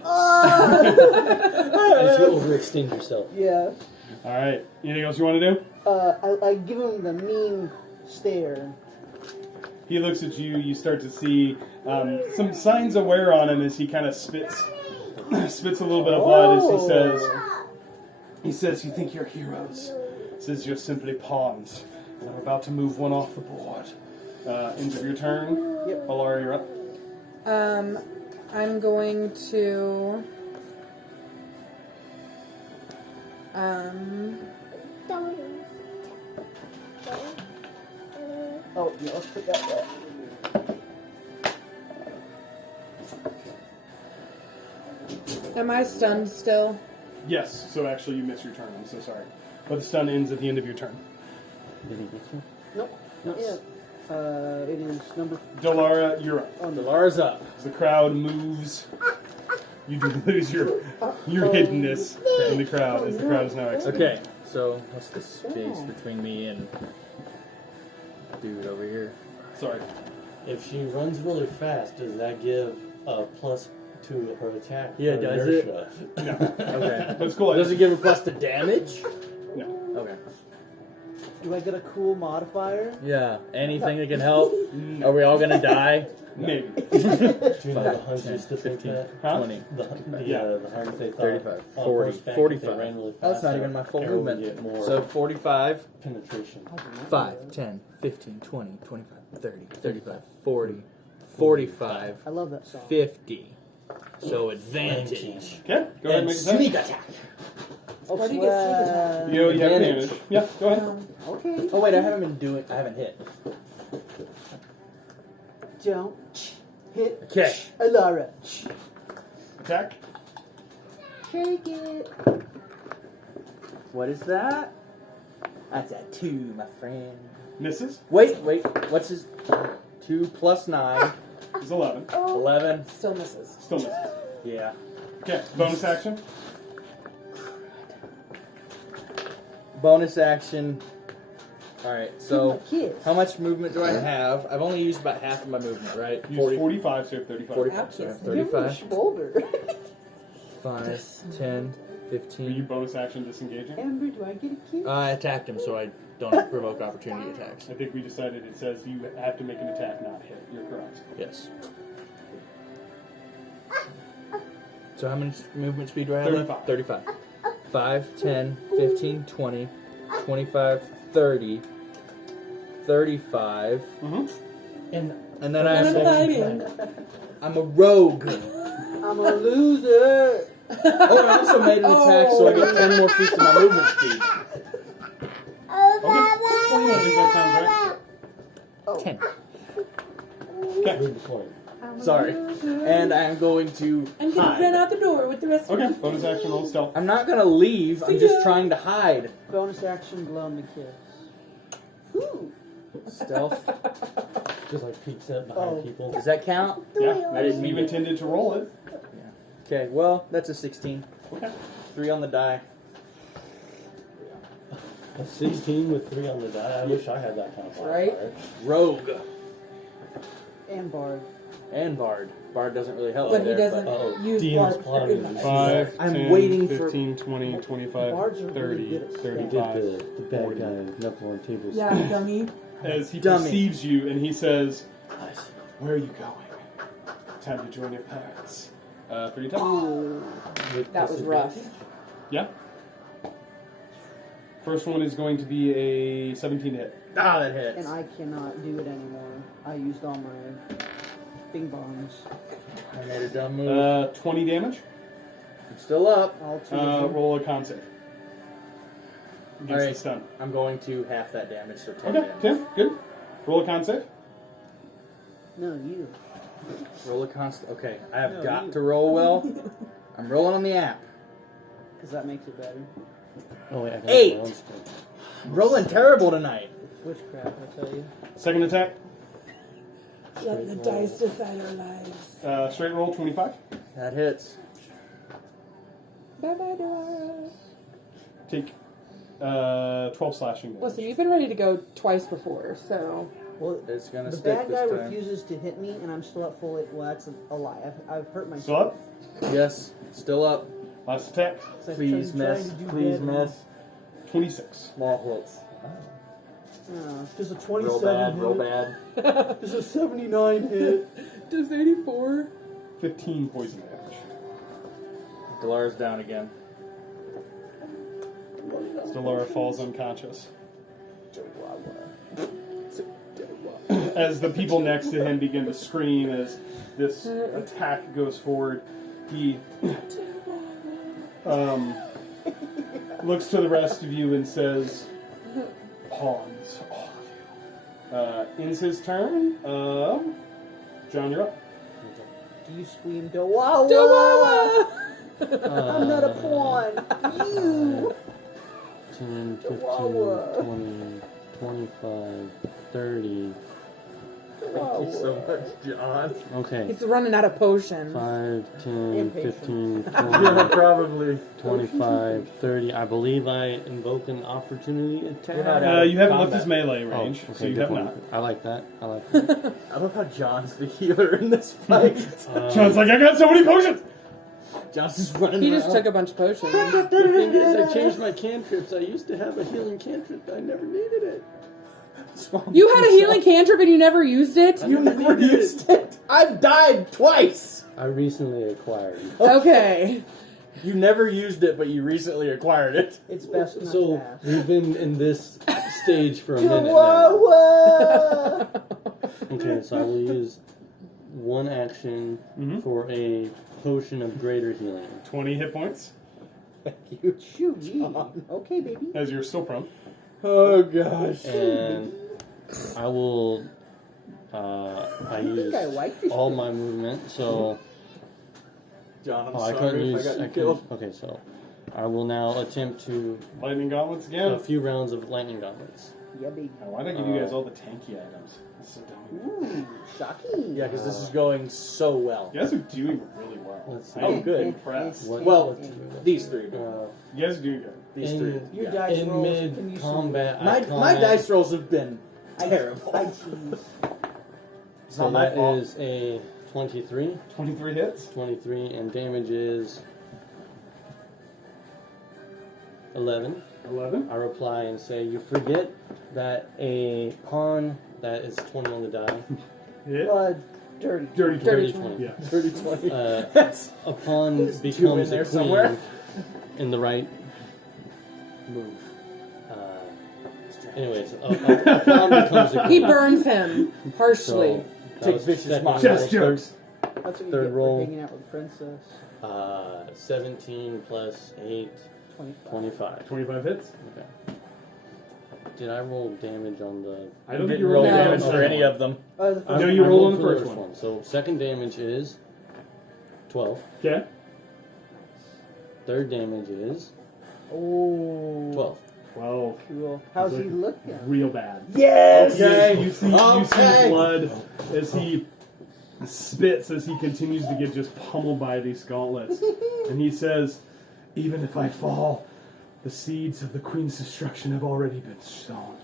As you overextend yourself. Yeah. Alright. Anything else you want to do? I give him the mean stare. He looks at you. You start to see some signs of wear on him as he kind of spits a little bit of blood as he says, "You think you're heroes? Says you're simply pawns. And I'm about to move one off the board. End of your turn. Yep. Alara, you're up. I'm going to. Oh, yeah, let's put that back. Am I stunned still? Yes. So actually, you miss your turn. I'm so sorry. But the stun ends at the end of your turn. Did he get you? Nope, not yet. It is number. Delara, you're up. Oh, no. Delara's up. As the crowd moves, you do lose your hiddenness in the crowd as the crowd is now exiting. Okay, so what's the space between me and dude over here? Sorry. If she runs really fast, does that give a plus to her attack? Yeah, for does it? inertia? No. Okay. That's cool. Does it give a plus to damage? No. Okay. Do I get a cool modifier? Yeah. Anything that can help? No. Are we all gonna die? Maybe. Do you know the hunters used to think 15, that? Huh? 20. The hunters they thought 35, on 40, horseback, if 45. They ran really fast, That's not their even my full arrow would movement. get more So 45, penetration. 5, 10, 15, 20, 25, 30, 35, 40, 45, I love that song. 50. So advantage. Okay, go ahead and And make a attack. sneak attack. Oh, Why do you get swag. You have Advantage. advantage. Yeah, go ahead. Okay. Oh wait, I haven't hit. Don't hit Okay. Alara. Attack. Shake it. What is that? That's a 2, my friend. Misses. Wait. What's his 2 plus 9? Is 11. 11. Still misses. Still misses. Yeah. Okay, bonus action. Bonus action. Alright, so Kiss. how much movement do I have? I've only used about half of my movement, right? Use 45, so you have 35. 45, so I have Give him a 35. shoulder. 5, 10, Are you 15. bonus action disengaging? Amber, do I get a kiss? I attacked him, so I don't provoke opportunity attacks. I think we decided it says you have to make an attack, not hit. You're correct. Yes. So how much movement speed do I have? 35. 35. 5, 10, 15, 20, 25, 30, 35. Mm-hmm. And then I'm a rogue. I'm a loser. Oh, I also made an attack, so I get 10 more feet to my movement speed. I think that sounds right. 10. Okay. Good point. Sorry. And I'm going to I'm gonna hide. run out the door with the rest of Okay, bonus action, roll stealth. I'm not going to leave. I'm just trying to hide. Bonus action, blow him the kiss. Whew. Stealth. Just like peeks up behind Oh. people. Does that count? Yeah, I didn't you mean intended to roll it. Okay, well, that's a 16. Okay. 3 on the die. A 16 with 3 on the die. I wish I had that kind of fire. Right? Rogue. And Bard. And Bard. Bard doesn't really help But me he there, doesn't Uh-oh. use DM's Bard plotting very to much. see 5, I'm 10, waiting for- 15, 20, 25, Bards are really 30, good at stealth. He 35. did the bad guy knuckle on tables. Yeah, dummy. As he Dummy. perceives you and he says, "Where are you going? Time to join your parents." For your time. That was rough. Yeah. First one is going to be a 17 to hit. Ah, that hits. And I cannot do it anymore. I used all my bing bongs. I made a dumb move. 20 damage. I'm still up. All two of them. Roll a con save. Against Alright. the stun. I'm going to half that damage, so 10 Okay, damage. 10. Good. Roll a con save. No, you. Roll a constant. Okay, I have No, got you. to roll well. I'm rolling on the app. Because that makes it better. Oh, wait, I can 8. make my own spell. I'm rolling terrible tonight. Witchcraft, I tell you. Second attack. Let the dice decide our lives. Straight roll 25. That hits. Bye bye, Dora. Take 12 slashing damage. Listen, you've been ready to go twice before, so Well, It's gonna the stick bad this guy time. refuses to hit me, and I'm still at full. Well, that's a lie. I've hurt myself. Still up. Yes, still up. Last attack. So I've Please tried miss. to do Please better. miss. 26. Small hits. Does a Real 27 bad, hit? real bad. Does a 79 hit? Does 84? 15 poison damage. Delara's down again. Delora falls unconscious. As the people next to him begin to scream as this attack goes forward, he looks to the rest of you and says, "Pawns, all of you." Ends his turn. John, you're up. Do you scream, Dawawa? I'm not a pawn. You. 10, 15, Chihuahua. 20, 25, 30. Thank you so much, John. Okay. He's running out of potions. 5, 10, Impatient. 15, Yeah, 20, probably. 25, 30. I believe I invoke an opportunity attack. We're not You haven't left combat. his melee Oh, range, okay, so you good have one. not. I like that. I like that. I love how John's the healer in this fight. John's like, I got so many potions! John's just running He around. just took a bunch of potions. The thing is, I changed my cantrips. I used to have a healing cantrip. I never needed it. You had a healing cantrip and you never used it? You never used it. I've died twice. I recently acquired it. Okay. You never used it, but you recently acquired it. It's best not So to ask. we've been in this stage for a minute now. Chihuahua! Okay, so I will use one action for a potion of greater healing. 20 hit points, Thank you. Shoot me. Okay, baby. as you're still prone. Oh gosh. And I will I use I like this. all my movement, so John, I'm I sorry couldn't if use I got you I killed. couldn't, okay, so I will now attempt to Lightning gauntlets a again. few rounds of lightning gauntlets. Yeah, baby. Why did I give you guys all the tanky items? That's so dumb. Ooh, shocking. Yeah, because this is going so well. You guys are doing really well. Let's see. I'm Oh, good. impressed. What- Well, what to do with these three. You guys are doing good. These in- three. Your Yeah. dice in rolls can mid use combat, I My comment, dice rolls have been terrible. I cheese. It's so not my that fault. is a 23, 23 hits. 23, and damage is 11. 11. I reply and say, you forget that a pawn that is 20 on the die, Hit. Dirty. Dirty 20. dirty 20. Yeah. 30-20. Uh, a pawn There's two in becomes there a queen somewhere. in the right move. Anyways, a pawn becomes a He queen. burns him harshly. So, that Take was vicious second mockery. roll. Just jokes. That's what you Third get roll. for hanging out with Princess. 17 plus 8, 25. 25. 25 hits. Okay. Did I roll damage on the... I don't think Didn't you roll rolled No. damage damage for any of them. The I- first No, you I rolled on the for first one. So second damage is 12. Okay. Third damage is Oh. 12. 12. Cool. How's He's he like- looking? Real bad. Yes! Okay. You see Okay. blood as he spits as he continues to get just pummeled by these gauntlets. And he says, even if I fall, the seeds of the Queen's destruction have already been sown.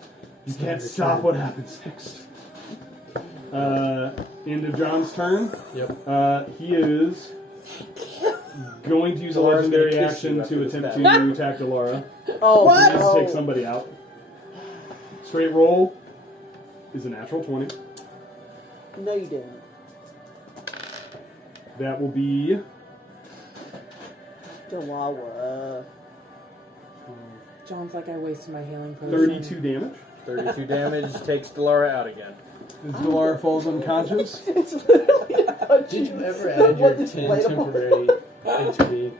You can't stop what happens next. End of John's turn. Yep. He is going to use a Delara's legendary gonna kiss you action after to this attempt battle. to attack Delara. Oh, He has to no. take somebody out. Straight roll is a natural 20. No, you didn't. That will be Chihuahua. John's like, I wasted my healing potion. 32 damage. 32 damage takes Delara out again. As Delara falls unconscious. It's literally a punch. Did you ever add your 10 temporary HP?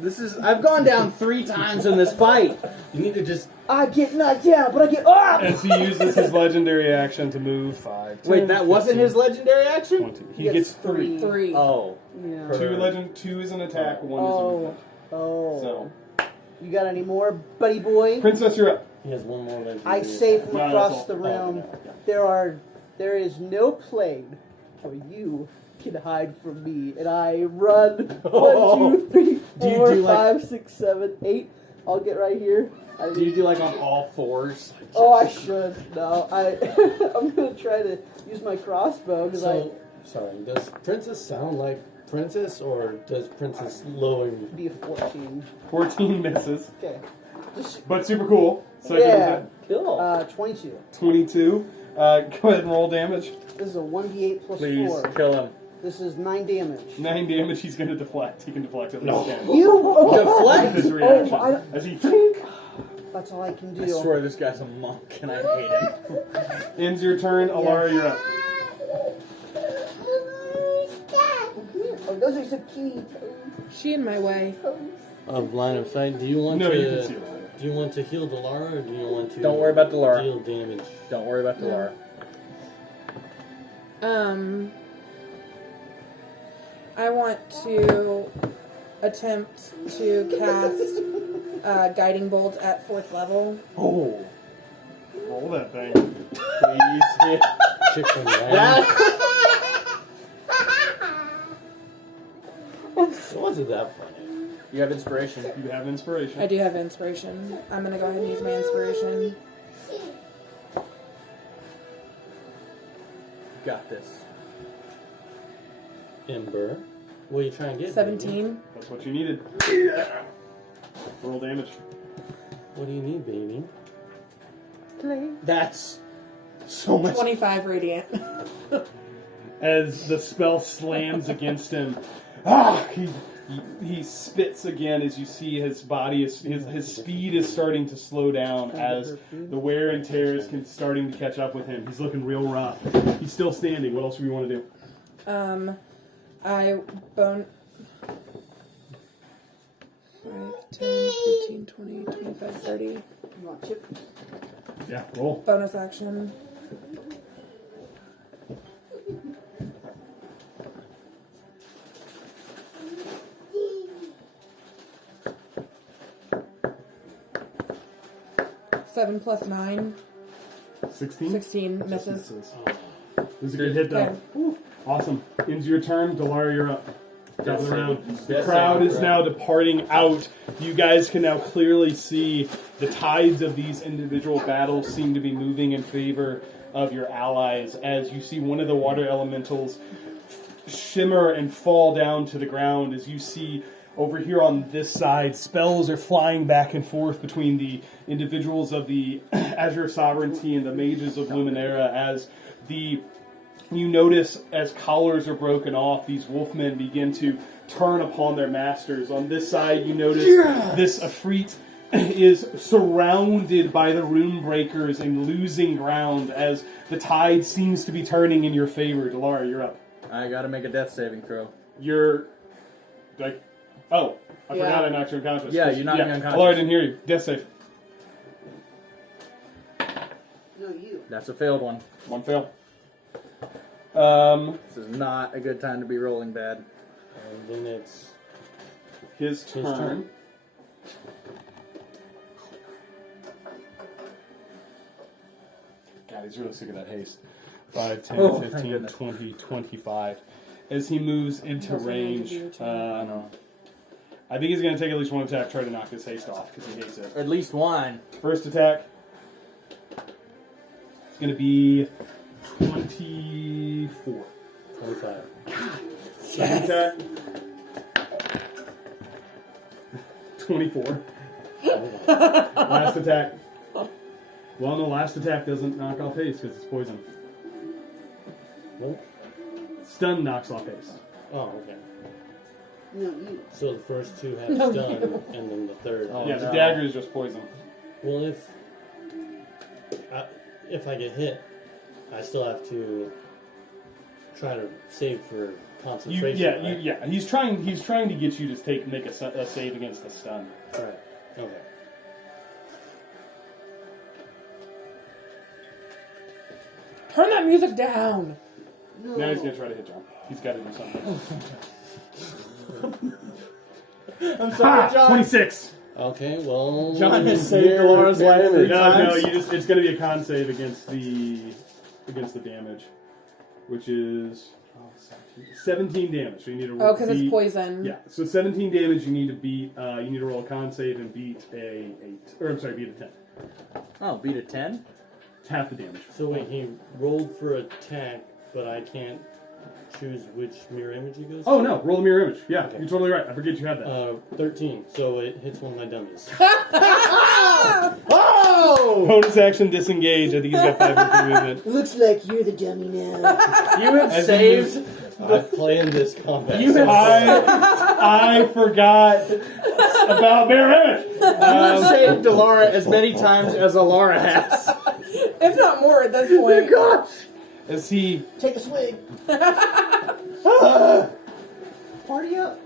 This is. I've gone down 3 times in this fight. You need to just... I get knocked down, but I get up! As he uses his legendary action to move 5, 10, Wait, that wasn't 15, his legendary action? 20. He gets 3. 3. Oh. Yeah. 2 is an attack, 1 is a Oh. movement. Oh. So, You got any more, buddy boy? Princess, you're up. He has one more legendary I say attack. from No, that's across all. the realm, Oh, there is no plane where you can hide from me, and I run 1, 2, 3, Do you 4, do like- 5, 6, 7, 8. I'll get right here. Do you do like on all fours? Oh, I should. No, I'm gonna try to use my crossbow because So, sorry, does Princess sound like Princess, or does Princess lower you? be a 14. 14 misses. Okay. Just But super cool. Second Yeah. attack. Cool. 22. 22. Go ahead and roll damage. This is a 1d8 plus Please 4. kill him. This is 9 damage. 9 damage. He's going to deflect. He can deflect at least 10. You Deflect? With his reaction. I- As he That's all I can do. I swear this guy's a monk and I hate him. ends your turn. Alara, you're up. Oh, those are so cute. She in my way. Of line of sight, do you want No, to you can see it. do you want to heal Delara or do you want to Don't worry about Delara. deal damage? Don't worry about Delara. I want to attempt to cast Guiding Bolt at 4th level. Oh. Roll that thing. Please hit. Chicken man. Wasn't that funny? You have inspiration. You have inspiration. I do have inspiration. I'm gonna go ahead and use my inspiration. Got this. Ember. What are you trying to get? 17. That's what you needed. Roll damage. Baby? What do you need, baby? That's so much. 25 radiant. As the spell slams against him, he spits again as you see his body is his speed is starting to slow down as the wear and tear is starting to catch up with him. He's looking real rough. He's still standing. What else do we want to do? I bone 5, 10, 15, 20, 25, 30. You want chip? Yeah, roll. Bonus action. Seven plus 9. 16? 16 misses. This is a good hit, though. Whew. Awesome. Ends your turn. Delara, you're up. Top of the round. The crowd is now departing out. You guys can now clearly see the tides of these individual battles seem to be moving in favor of your allies as you see one of the water elementals shimmer and fall down to the ground as you see over here on this side, spells are flying back and forth between the individuals of the Azure Sovereignty and the mages of Luminera as you notice as collars are broken off, these wolfmen begin to turn upon their masters. On this side, you notice this Ifrit is surrounded by the rune breakers and losing ground as the tide seems to be turning in your favor. Delara, you're up. I gotta make a death saving throw. You're like, oh, I Yeah. forgot I knocked you unconscious. Yeah, you knocked me unconscious. Delara, I didn't hear you. Death save. No, you. That's a failed one. One fail. This is not a good time to be rolling bad. And then it's His His turn. turn. God, he's really sick of that haste. 5, 10, Oh, thank 15, goodness. 20, 25. As he moves into Doesn't need to range, do your turn. I think he's going to take at least one attack, try to knock his haste off, because he hates it. At least one. First attack. It's going to be 24. 25. Second attack. 24. Last attack. Well, no, last attack doesn't knock off haste because it's poison. Nope. Stun knocks off haste. Oh, okay. No, you. So the first two have No, stun, you. and then the third. Oh, Yeah, has- the no. dagger is just poison. Well, if I get hit, I still have to try to save for concentration. right? He's trying to get you to make a save against the stun. Right. Okay. Turn that music down. No. Now he's gonna try to hit John. He's got to do something. I'm sorry, John. 26. Okay. Well, John has saved Delara's life 3 No, times. it's gonna be a con save against the damage, which is 17 damage. So you need to Oh, because it's beat- poison. Yeah, so 17 damage. You need to beat. You need to roll a con save and beat a 8. Or I'm sorry, beat a 10. Oh, beat a 10? It's half the damage. So wait, he rolled for attack, but I can't choose which mirror image he goes. Oh no, roll the mirror image. Yeah, Okay. you're totally right. I forget you had that. 13. So it hits one of my dummies. Oh! No! Bonus action disengage. I think he's got 5 feet movement. Looks like you're the dummy now. You have As saved. I play in this combat. You have I forgot about Mirror Image. You have saved Delara as many times as Alara has. If not more at this point. Gosh! As he Take a swig. Party up.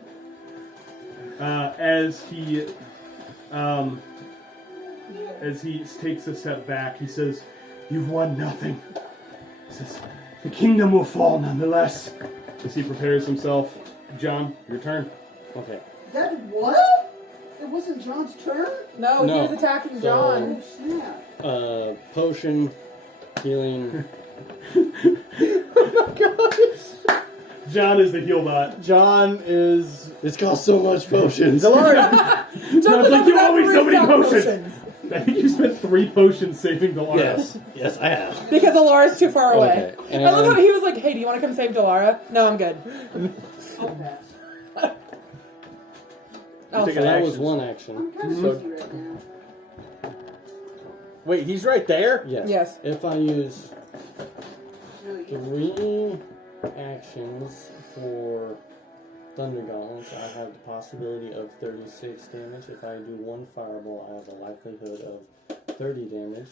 as he takes a step back, he says, "You've won nothing." He says, "The kingdom will fall nonetheless." As he prepares himself, John, your turn. Okay. That what? It wasn't John's turn? No, he No. was attacking So- John. Snap. Potion, healing. John is the heal bot. John is. It's cost so much potions. Delara! John's like, you owe me so many Restock potions. I think you spent 3 potions saving Delara. Yes, yes, I have. Because Alara's too far away. Okay, I love how and- he was like, hey, do you want to come save Delara? No, I'm good. I'll pass. Oh, take So an that action. was one action. I'm kind of So, busy right now. Wait, he's right there? yes. Yes. If I use Really good. 3 actions for Thunder Gauntlets, I have the possibility of 36 damage. If I do 1 fireball, I have a likelihood of 30 damage.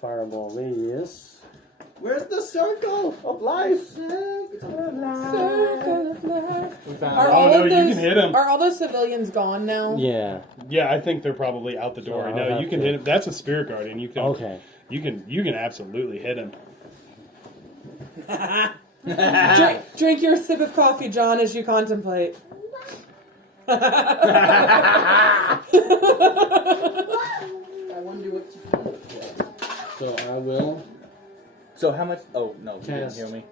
Fireball radius. Where's the circle of life? Circle of life. We found Are it. all no, of you those, can hit him. Are all those civilians gone now? Yeah. Yeah, I think they're probably out the door. So I'll No, have you can to- hit him. That's a spirit guardian. You can. Okay. You can absolutely hit him. Drink your sip of coffee, John, as you contemplate. I wonder what to do. So I will So how much? Oh, no, you didn't Cast. hear me.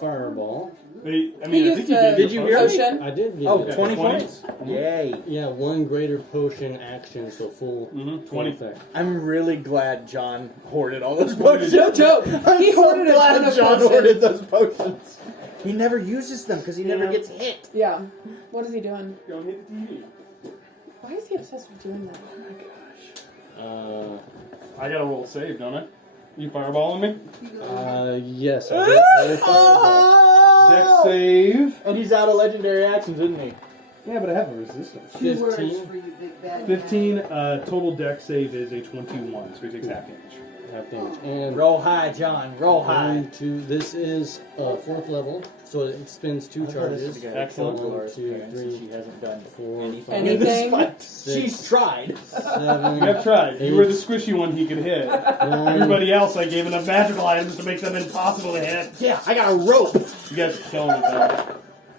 fireball. I He mean, I used think you to- did. Did you hear me? Potion. I did give Oh, it. 20 20. points? Yay. Yeah, 1 greater potion action, so full 20. effect. I'm really glad John hoarded all those potions. No joke. I'm He so hoarded a glad ton of John potions. hoarded those potions. He never uses them because he never gets hit. Yeah. What is he doing? Go hit the TV. Why is he obsessed with doing that? I gotta roll save, don't I? You fireballing me? Yes. I will fireball. Dex save. And he's out of legendary actions, isn't he? Yeah, but I have a resistance. 2 words 15. for you, big bad 15. man. Total dex save is a 21, so he takes half damage. Half damage. And Roll high, John. Roll high. going to this is 4th level, so it spins 2 charges. Excellent. 1, 2, 3, She hasn't done 4, anything. 5, in this Anything? fight. 6, She's tried. 7. You have tried. You were the squishy one he could hit. 9. Everybody else, I gave enough magical items to make them impossible to hit. Yeah, I got a rope. You guys are killing it, though.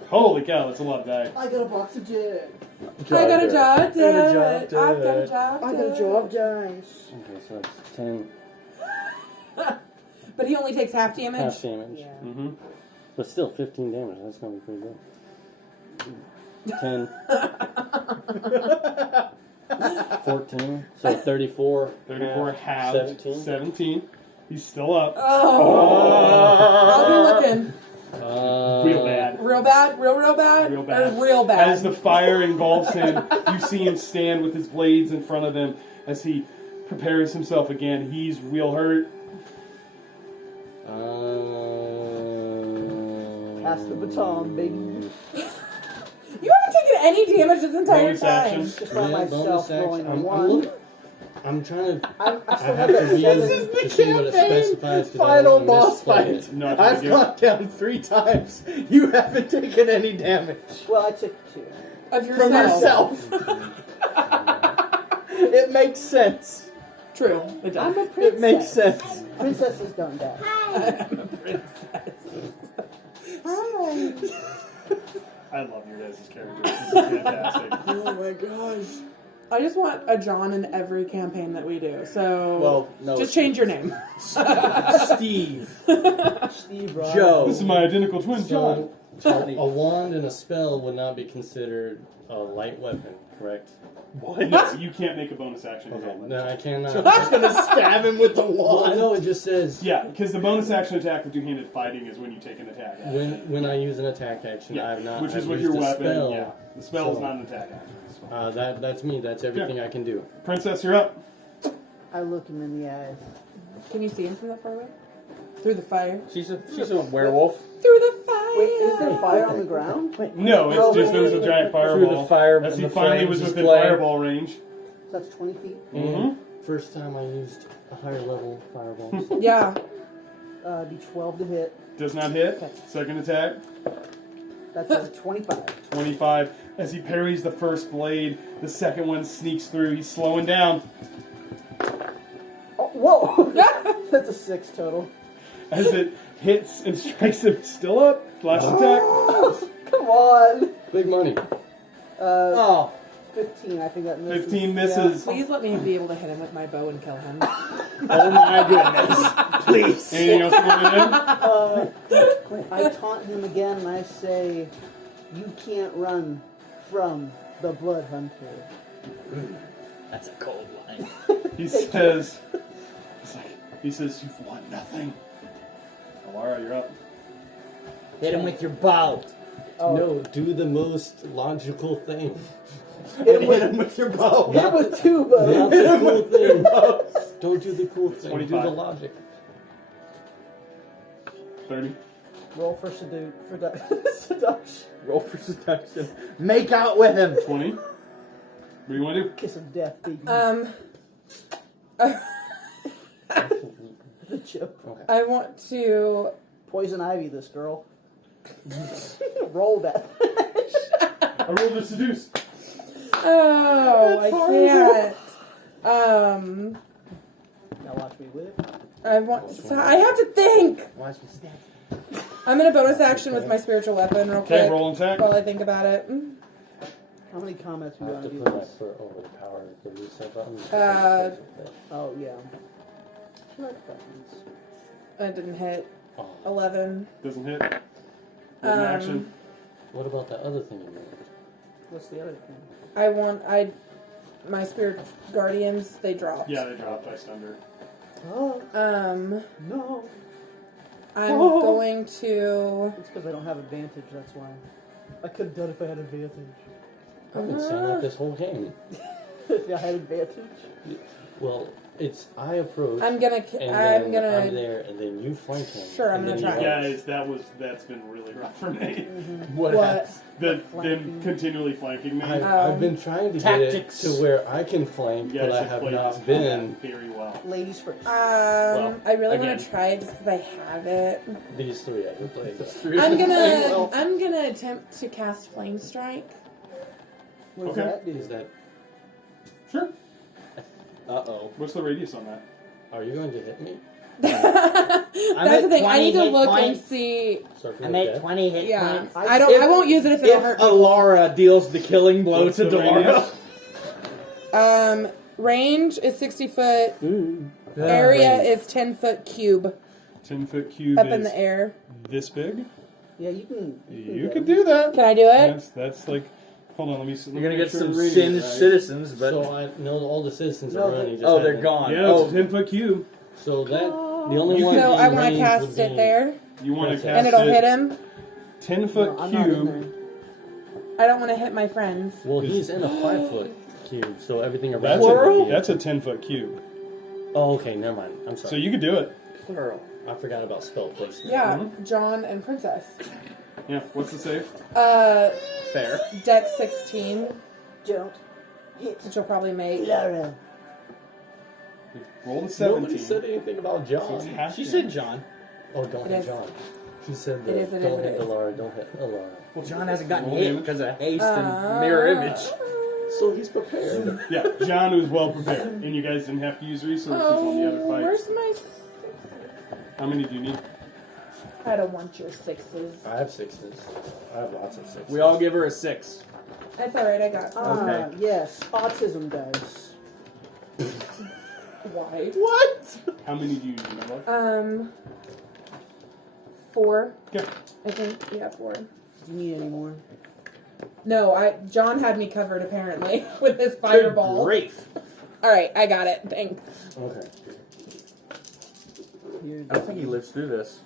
Holy cow, that's a lot of die. I got a box of dick. I got a job Got a done. job I've got a done. job I got a job dice. Okay, so it's 10 But he only takes half damage. half damage. Yeah. Mm-hmm. But still, 15 damage. That's going to be pretty good. 10. 14. So 34. 34 halved. 17. 17. He's still up. Oh. How's he looking? Real bad. Real bad? Real bad? Real bad. Or real bad? As the fire engulfs him, you see him stand with his blades in front of him as he prepares himself again. He's real hurt. Pass the baton, baby. You haven't taken any damage this entire Bonus time. action. Just by Yeah, myself bonus rolling action. a 1. I'm trying to. I I still have have to that read 7. to see what it specifies. 'cause I Final don't boss misplay fight. it. No, I I've think gone down 3 times. You haven't taken any damage Well, I took 2. Of from yourself. yourself. It makes sense. True. It does. I'm a It princess. makes sense. Princesses don't die. I love your guys' characters. This is fantastic. Oh my gosh. I just want a John in every campaign that we do. So Well, no. just change your name. Steve. Steve Rogers. Joe. This is my identical twin, John. So, a wand and a spell would not be considered a light weapon, correct? What? You can't make a bonus action. Okay, attack. then I cannot. John's gonna stab him with the Well, wand. no, it just says Yeah, because the bonus action attack with two-handed fighting is when you take an attack. when I use an attack action, Yeah, I've not. which is I've with used your a weapon. Spell. Yeah, the spell is So- not an attack action. That's me. That's everything I can do. Princess, you're up. I look him in the eyes. Can you see him from that far away? Through the fire. She's a werewolf. Through the fire. Wait, is there fire on the ground? No, it's just there's a giant Through fireball. the fire, As he and the finally flames was is within playing. fireball range. So that's 20 feet. Mm-hmm. First time I used a higher level fireball. Yeah. D12 to hit. Does not hit. Second attack. That's a 25. 25. As he parries the first blade, the second one sneaks through. He's slowing down. Oh, whoa! That's a 6 total. As it hits and strikes him, still up. Last attack. Come on! Big money. Oh. 15, I think that misses. 15 misses. Please let me be able to hit him with my bow and kill him. Oh my goodness. Please. Anything else you want to I taunt him again and I say, you can't run from the Blood Hunter. That's a cold line. do? He says, you've won nothing. Alara, you're up. Hit him with your bow. Oh. No, do the most logical thing. Hit him Hit him with your bow. Hit him with 2 bows. Not the cool thing. Don't do the cool thing. 25. Do the logic. 30. Roll for seduction. Roll for seduction. Make out with him. 20. What do you want to do? Kiss of death, baby. The chip. I want to. Poison ivy this girl. Roll that. I rolled to seduce. Oh, I can't. Now watch me whip. I want. I have to think. Watch me snap. I'm gonna bonus action with my spiritual weapon real Okay, quick roll and attack. while I think about it. How many comments I we have want to to do put my this? foot over the power, the reset button. Oh, yeah. Select buttons. It didn't hit. Oh. 11. Doesn't hit. Doesn't action. What about that other thing you made? What's the other thing? My spirit guardians, they dropped. Yeah, they dropped. I stunned her. Oh, no. I'm going to. It's because I don't have advantage, that's why. I could have done it if I had advantage. I've been saying that this whole game. If I had advantage? Well, it's I approach. I'm gonna. And I'm then gonna. I'm there, and then you flank him. Sure, I'm and gonna then try. you- Guys, that's been really rough for me. What? Them Flanking. continually flanking me. I've been trying to Tactics. get it to where I can flank, You but guys I should have play this not been. combat very well. Ladies first. I really want again. to try it just because I have it. These three I can play. I'm gonna. I'm gonna attempt to cast Flame Strike. What does Okay. that do? Is that? Sure. Uh-oh. What's the radius on that? Are you going to hit me? That's the thing. I need to 20 hit look and points. see. Circle I of made death? 20 hit Yeah, points. I don't. I won't use it if it If hurt. Alara deals the killing blow What's to the Delara. radius? Range is 60 foot. Area is 10 foot cube 10-foot cube up is in the air. this big. Yeah, you can. You could do that. Can I do it? That's like. Hold on, let me. You're gonna get sure some the radius singed right. citizens, but So I know all the citizens No, are running. Just oh, they're haven't- gone. Yeah, Oh, it's a 10-foot cube. So that the only You one. So in I want to range cast would it be- there, You want to And cast and it'll it. hit him. 10-foot No, I'm not in cube. there. I don't want to hit my friends. Well, he's in a 5-foot cube, so everything around it That's would be. that's a 10-foot cube. Oh, okay, never mind. I'm sorry. So you could do it. plural. I forgot about spell placement. Yeah, Mm-hmm. John and Princess. Yeah. What's the save? Fair. Dex 16, Don't hit which will probably make. Lara. Roll the 17. Nobody said anything about So it's John. half She damage. said John. Oh, don't It hit is. John. She said It is, that. it Don't is, it hit is. Delara. Don't hit Alara. Well, John hasn't gotten Roll hit damage. because of haste and mirror image. So he's prepared. Yeah, John was well prepared, and you guys didn't have to use resources on the other Oh, fights. where's my? How many do you need? I don't want your sixes. I have 6s. I have lots of 6s. We all give her a 6. That's all right. I got some. Okay. Yes, autism dice. Why? What? How many do you need? 4. Okay. I think. Yeah, 4. Do you need any more? No, John had me covered apparently with his fireball. Great. All right, I got it. Thanks. Okay. Here, I don't think he lives through this.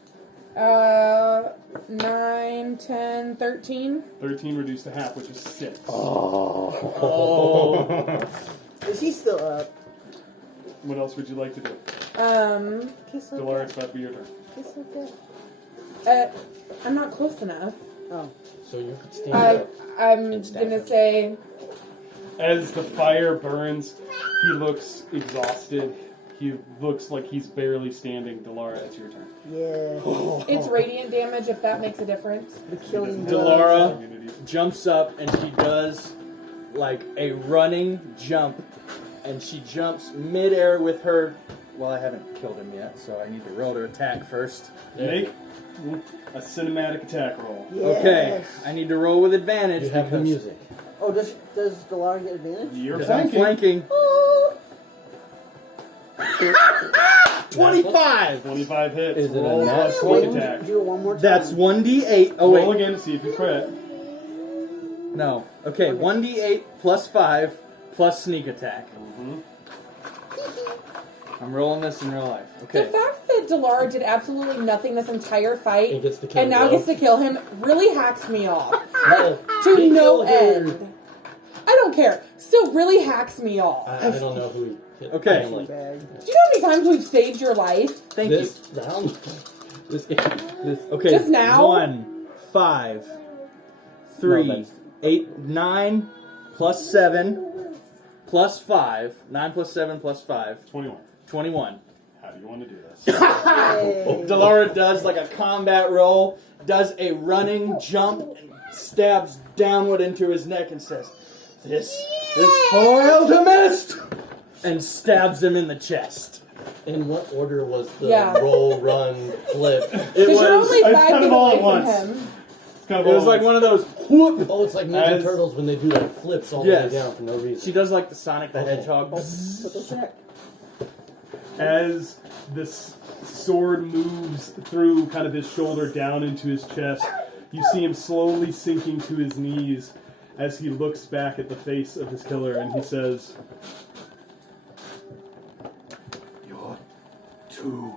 9, 10, 13. 13 reduced to half, which is 6. Oh. Is he still up? What else would you like to do? Kiss like Delara, it's about to be your turn. Kiss like that. I'm not close enough. Oh. So you could stand up. I'm And stab gonna him. say As the fire burns, he looks exhausted. He looks like he's barely standing. Delara, it's your turn. Yeah. it's radiant damage if that makes a difference. The killing Delara Immunity. jumps up and she does like a running jump, and she jumps midair with her. Well, I haven't killed him yet, so I need to roll to attack first. Make a cinematic attack roll. Yes. Okay, I need to roll with advantage. You have the because- music. Oh, does Delara get advantage? You're because I'm flanking. flanking. 25. 25 hits. Is it a Roll nat a sneak 20? attack. Do it one more time. That's 1d8. Oh Roll wait, again to see if you crit. no. Okay, 1d8 plus 5 plus sneak attack. Mm-hmm. I'm rolling this in real life. The Okay. fact that Delara did absolutely nothing this entire fight He gets to kill and now Will. gets to kill him really hacks me off No, to he no killed her. end. I don't care. Still really hacks me off. I don't know who he hit. Okay. Family. Bag. Do you know how many times we've saved your life? Thank This round. This game. This. you. Okay. Just now? 1, 5, 3, No, that's- 8, 9, plus 7, plus 5. 9 plus 7 plus 5. 21. 21. How do you want to do this? Yay. Delara does like a combat roll, does a running jump, and stabs downward into his neck and says, This foiled a mist! And stabs him in the chest. In what order was the Yeah. roll, run, flip? It Because you're was, only it's 5 kind of feet all away at from once. him. It's kind of it was like one of those whoop. Oh, it's like Ninja As- Turtles when they do that flips all the Yes. way down for no reason. She does like the Sonic the Oh. Hedgehog. Put those back. As this sword moves through kind of his shoulder down into his chest, you see him slowly sinking to his knees as he looks back at the face of his killer and he says, "You're too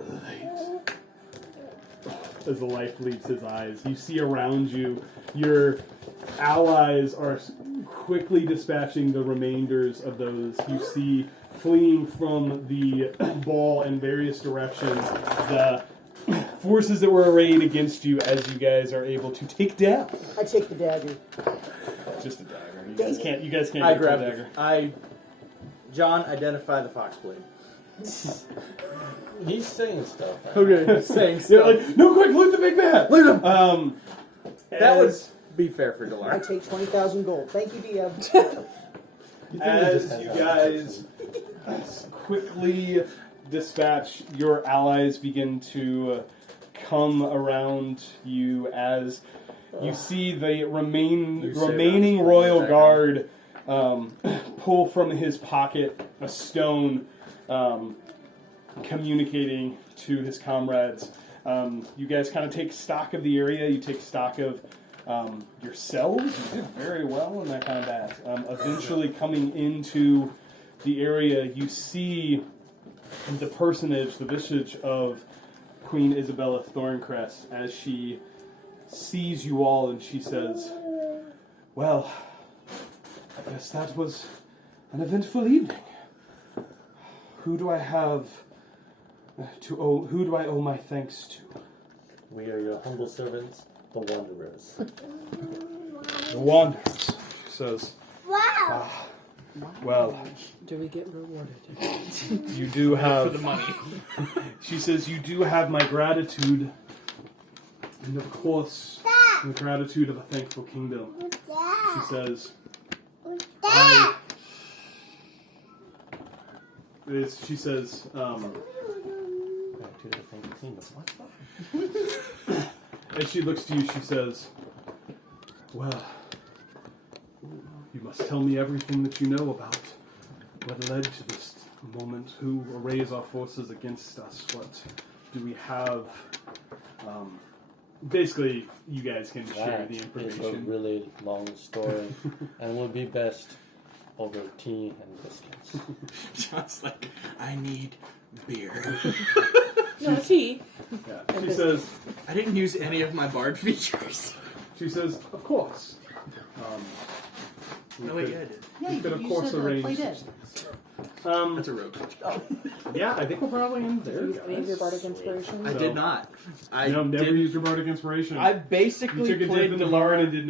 late." As the life leaves his eyes, you see around you your allies are quickly dispatching the remainders of those you see fleeing from the ball in various directions. The forces that were arrayed against you as you guys are able to take down. I take the dagger. Just a dagger. You guys can't I get the grabbed dagger. John, identify the fox blade. He's saying stuff. Okay, saying They're stuff. like, no, quick, loot the big man. Loot him. That would as- be fair for I Delara. take 20,000 gold. Thank you, DM. As you guys quickly dispatch, your allies begin to come around you as you see the remaining royal guard pull from his pocket a stone, communicating to his comrades. You guys kind of take stock of the area. You take stock of yourselves. You did very well in that combat. Eventually coming into the area, you see the personage, the visage of Queen Isabella Thorncrest as she sees you all and she says, "Well, I guess that was an eventful evening. Who do I have to owe? Who do I owe my thanks to?" We are your humble servants, the Wanderers. The Wanderers, she says. Wow. Well, Do we get rewarded? you do have For the money. She says, "You do have my gratitude, and of course, the gratitude of a thankful kingdom." She says, she says, as she looks to you, she says, "Well, you must tell me everything that you know about what led to this moment. Who arrays our forces against us? What do we have?" Basically, you guys can share That the is a information. really long story, and would be best over tea and biscuits. John's like, I need beer. No tea. Yeah. She says, I didn't use any of my bard features. "She says, of course. We No, wait, could- yeah, I did. Yeah, we could, of you course, said, arrange play such dead. things." That's a rogue. Yeah, I think we'll probably end there. Use any of your guys. bardic inspiration. I did not. I never didn't- used your bardic inspiration. I you basically took a dip played in the bar and Delora. did